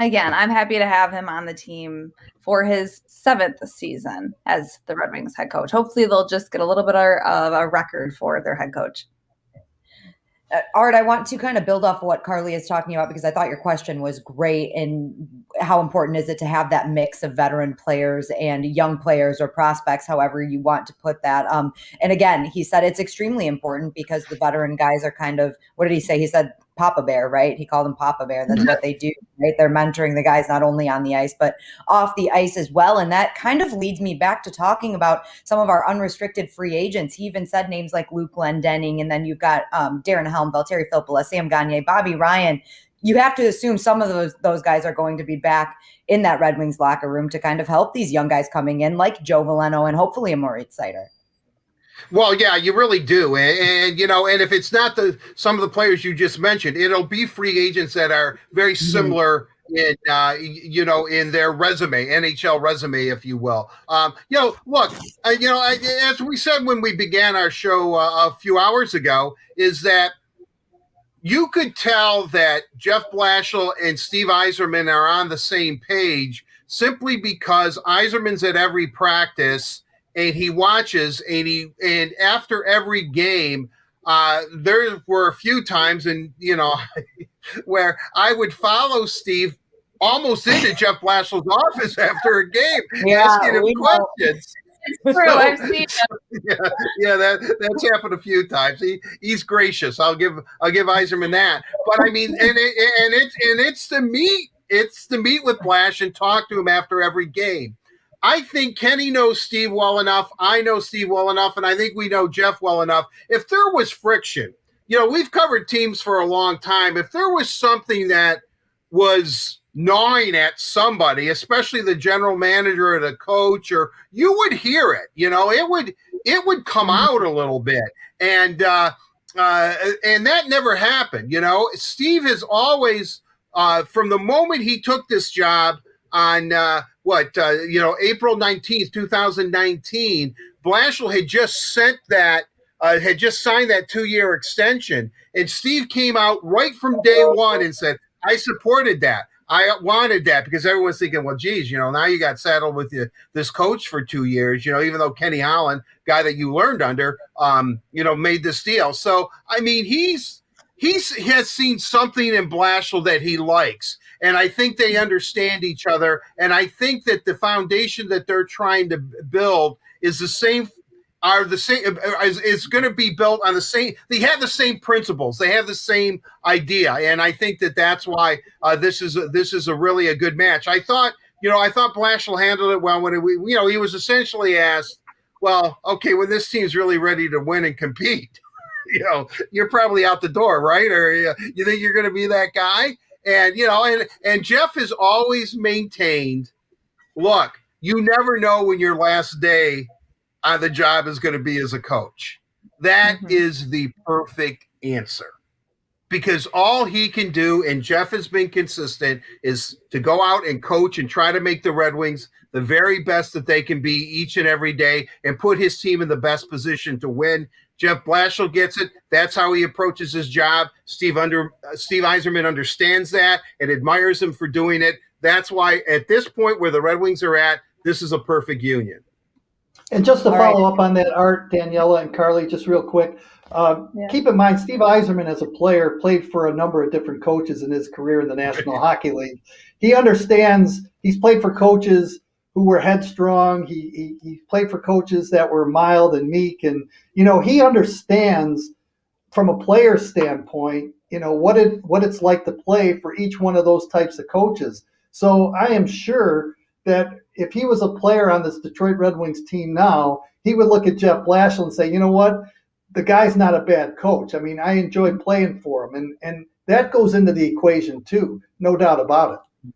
again, I'm happy to have him on the team for his 7th season as the Red Wings head coach. Hopefully they'll just get a little bit of a record for their head coach. Art, I want to kind of build off of what Carly is talking about, because I thought your question was great. And how important is it to have that mix of veteran players and young players or prospects, however you want to put that. And again, he said it's extremely important because the veteran guys are kind of, what did he say? He said Papa Bear, right? He called him Papa Bear. That's what they do, right? They're mentoring the guys not only on the ice, but off the ice as well. And that kind of leads me back to talking about some of our unrestricted free agents. He even said names like Luke Glendening, and then you've got Darren Helm, Valtteri Filppula, Sam Gagner, Bobby Ryan. You have to assume some of those guys are going to be back in that Red Wings locker room to kind of help these young guys coming in, like Joe Veleno and hopefully a Moritz Seider. Well, yeah, you really do. And if it's not some of the players you just mentioned, it'll be free agents that are very similar in their resume, NHL resume, if you will. Look, as we said when we began our show a few hours ago, is that you could tell that Jeff Blashill and Steve Yzerman are on the same page simply because Yzerman's at every practice and he watches, and after every game, there were a few times, and where I would follow Steve almost into Jeff Blashill's office after a game, asking him questions. It's true. I've seen him. Yeah, that's happened a few times. He's gracious. I'll give Yzerman that. But I mean, and it's to meet with Blash and talk to him after every game. I think Kenny knows Steve well enough. I know Steve well enough, and I think we know Jeff well enough. If there was friction, we've covered teams for a long time. If there was something that was gnawing at somebody, especially the general manager or the coach, or you would hear it. It would come out a little bit, and that never happened. Steve has always, from the moment he took this job on April 19th, 2019, Blashill had just signed that 2-year extension, and Steve came out right from day one and said, I supported that. I wanted that, because everyone's thinking, well, geez, now you got saddled with this coach for 2 years, even though Kenny Holland, guy that you learned under, made this deal. So, I mean, he has seen something in Blashill that he likes. And I think they understand each other. And I think that the foundation that they're trying to build is is going to be built on the same. They have the same principles. They have the same idea. And I think that that's why this is a really a good match. I thought Blashill handled it well when he was essentially asked, well, okay, when this team's really ready to win and compete, you're probably out the door, right? Or you think you're going to be that guy? And, and Jeff has always maintained, look, you never know when your last day on the job is going to be as a coach. That is the perfect answer, because all he can do, and Jeff has been consistent, is to go out and coach and try to make the Red Wings the very best that they can be each and every day and put his team in the best position to win. Jeff Blashill gets it. That's how he approaches his job. Steve Yzerman understands that and admires him for doing it. That's why at this point where the Red Wings are at, this is a perfect union. And just to follow up on that, Art, Daniela, and Carly, just real quick, keep in mind, Steve Yzerman as a player played for a number of different coaches in his career in the National Hockey League. He understands, he's played for coaches who were headstrong. He played for coaches that were mild and meek. And, he understands from a player standpoint, what it's like to play for each one of those types of coaches. So I am sure that if he was a player on this Detroit Red Wings team now, he would look at Jeff Blashill and say, you know what, the guy's not a bad coach. I mean, I enjoy playing for him. And that goes into the equation too, no doubt about it.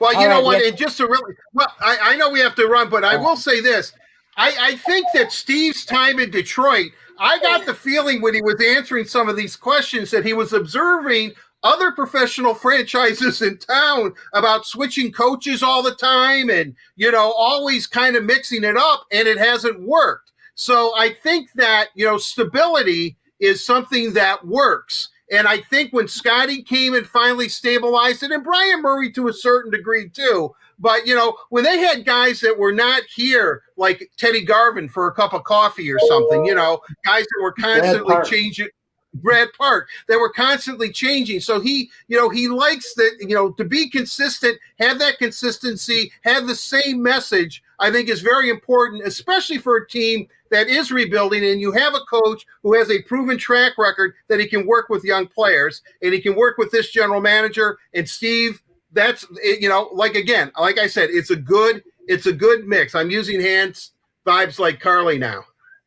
Well, you know what? And just to really, I know we have to run, but I will say this. I think that Steve's time in Detroit, I got the feeling when he was answering some of these questions that he was observing other professional franchises in town about switching coaches all the time and, always kind of mixing it up, and it hasn't worked. So I think that, stability is something that works. And I think when Scotty came and finally stabilized it, and Brian Murray to a certain degree too, but, when they had guys that were not here, like Teddy Garvin for a cup of coffee or something, guys that were constantly changing. Brad Park, that were constantly changing. So he likes that, to be consistent, have that consistency, have the same message, I think is very important, especially for a team that is rebuilding and you have a coach who has a proven track record that he can work with young players and he can work with this general manager. And Steve, that's, like I said, it's a good mix. I'm using hands vibes like Carly now.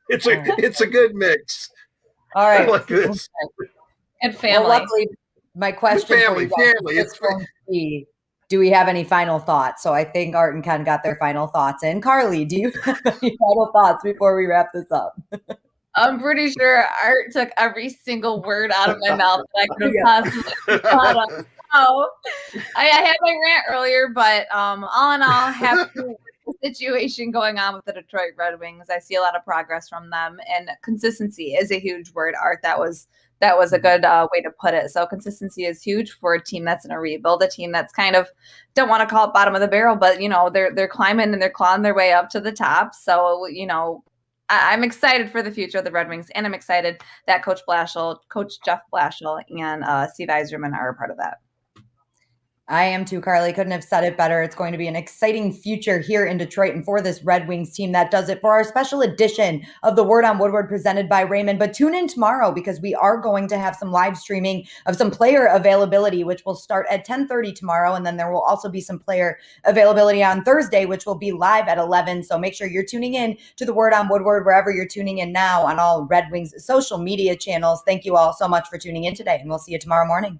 It's a good mix. All right. Like this. And family. Well, luckily, my question for you guys is going to be, do we have any final thoughts? So I think Art and Ken got their final thoughts in. Carly, do you have any final thoughts before we wrap this up? I'm pretty sure Art took every single word out of my mouth that I could have possibly thought of. So I had my rant earlier, but all in all, happy with the situation going on with the Detroit Red Wings. I see a lot of progress from them, and consistency is a huge word, Art. That was a good way to put it. So consistency is huge for a team that's in a rebuild, a team that's kind of, don't want to call it bottom of the barrel, but they're climbing and they're clawing their way up to the top. So I'm excited for the future of the Red Wings, and I'm excited that Coach Jeff Blashill, and Steve Yzerman are a part of that. I am too, Carly. Couldn't have said it better. It's going to be an exciting future here in Detroit and for this Red Wings team. That does it for our special edition of the Word on Woodward presented by Rehmann. But tune in tomorrow because we are going to have some live streaming of some player availability, which will start at 10:30 tomorrow. And then there will also be some player availability on Thursday, which will be live at 11. So make sure you're tuning in to the Word on Woodward wherever you're tuning in now on all Red Wings social media channels. Thank you all so much for tuning in today, and we'll see you tomorrow morning.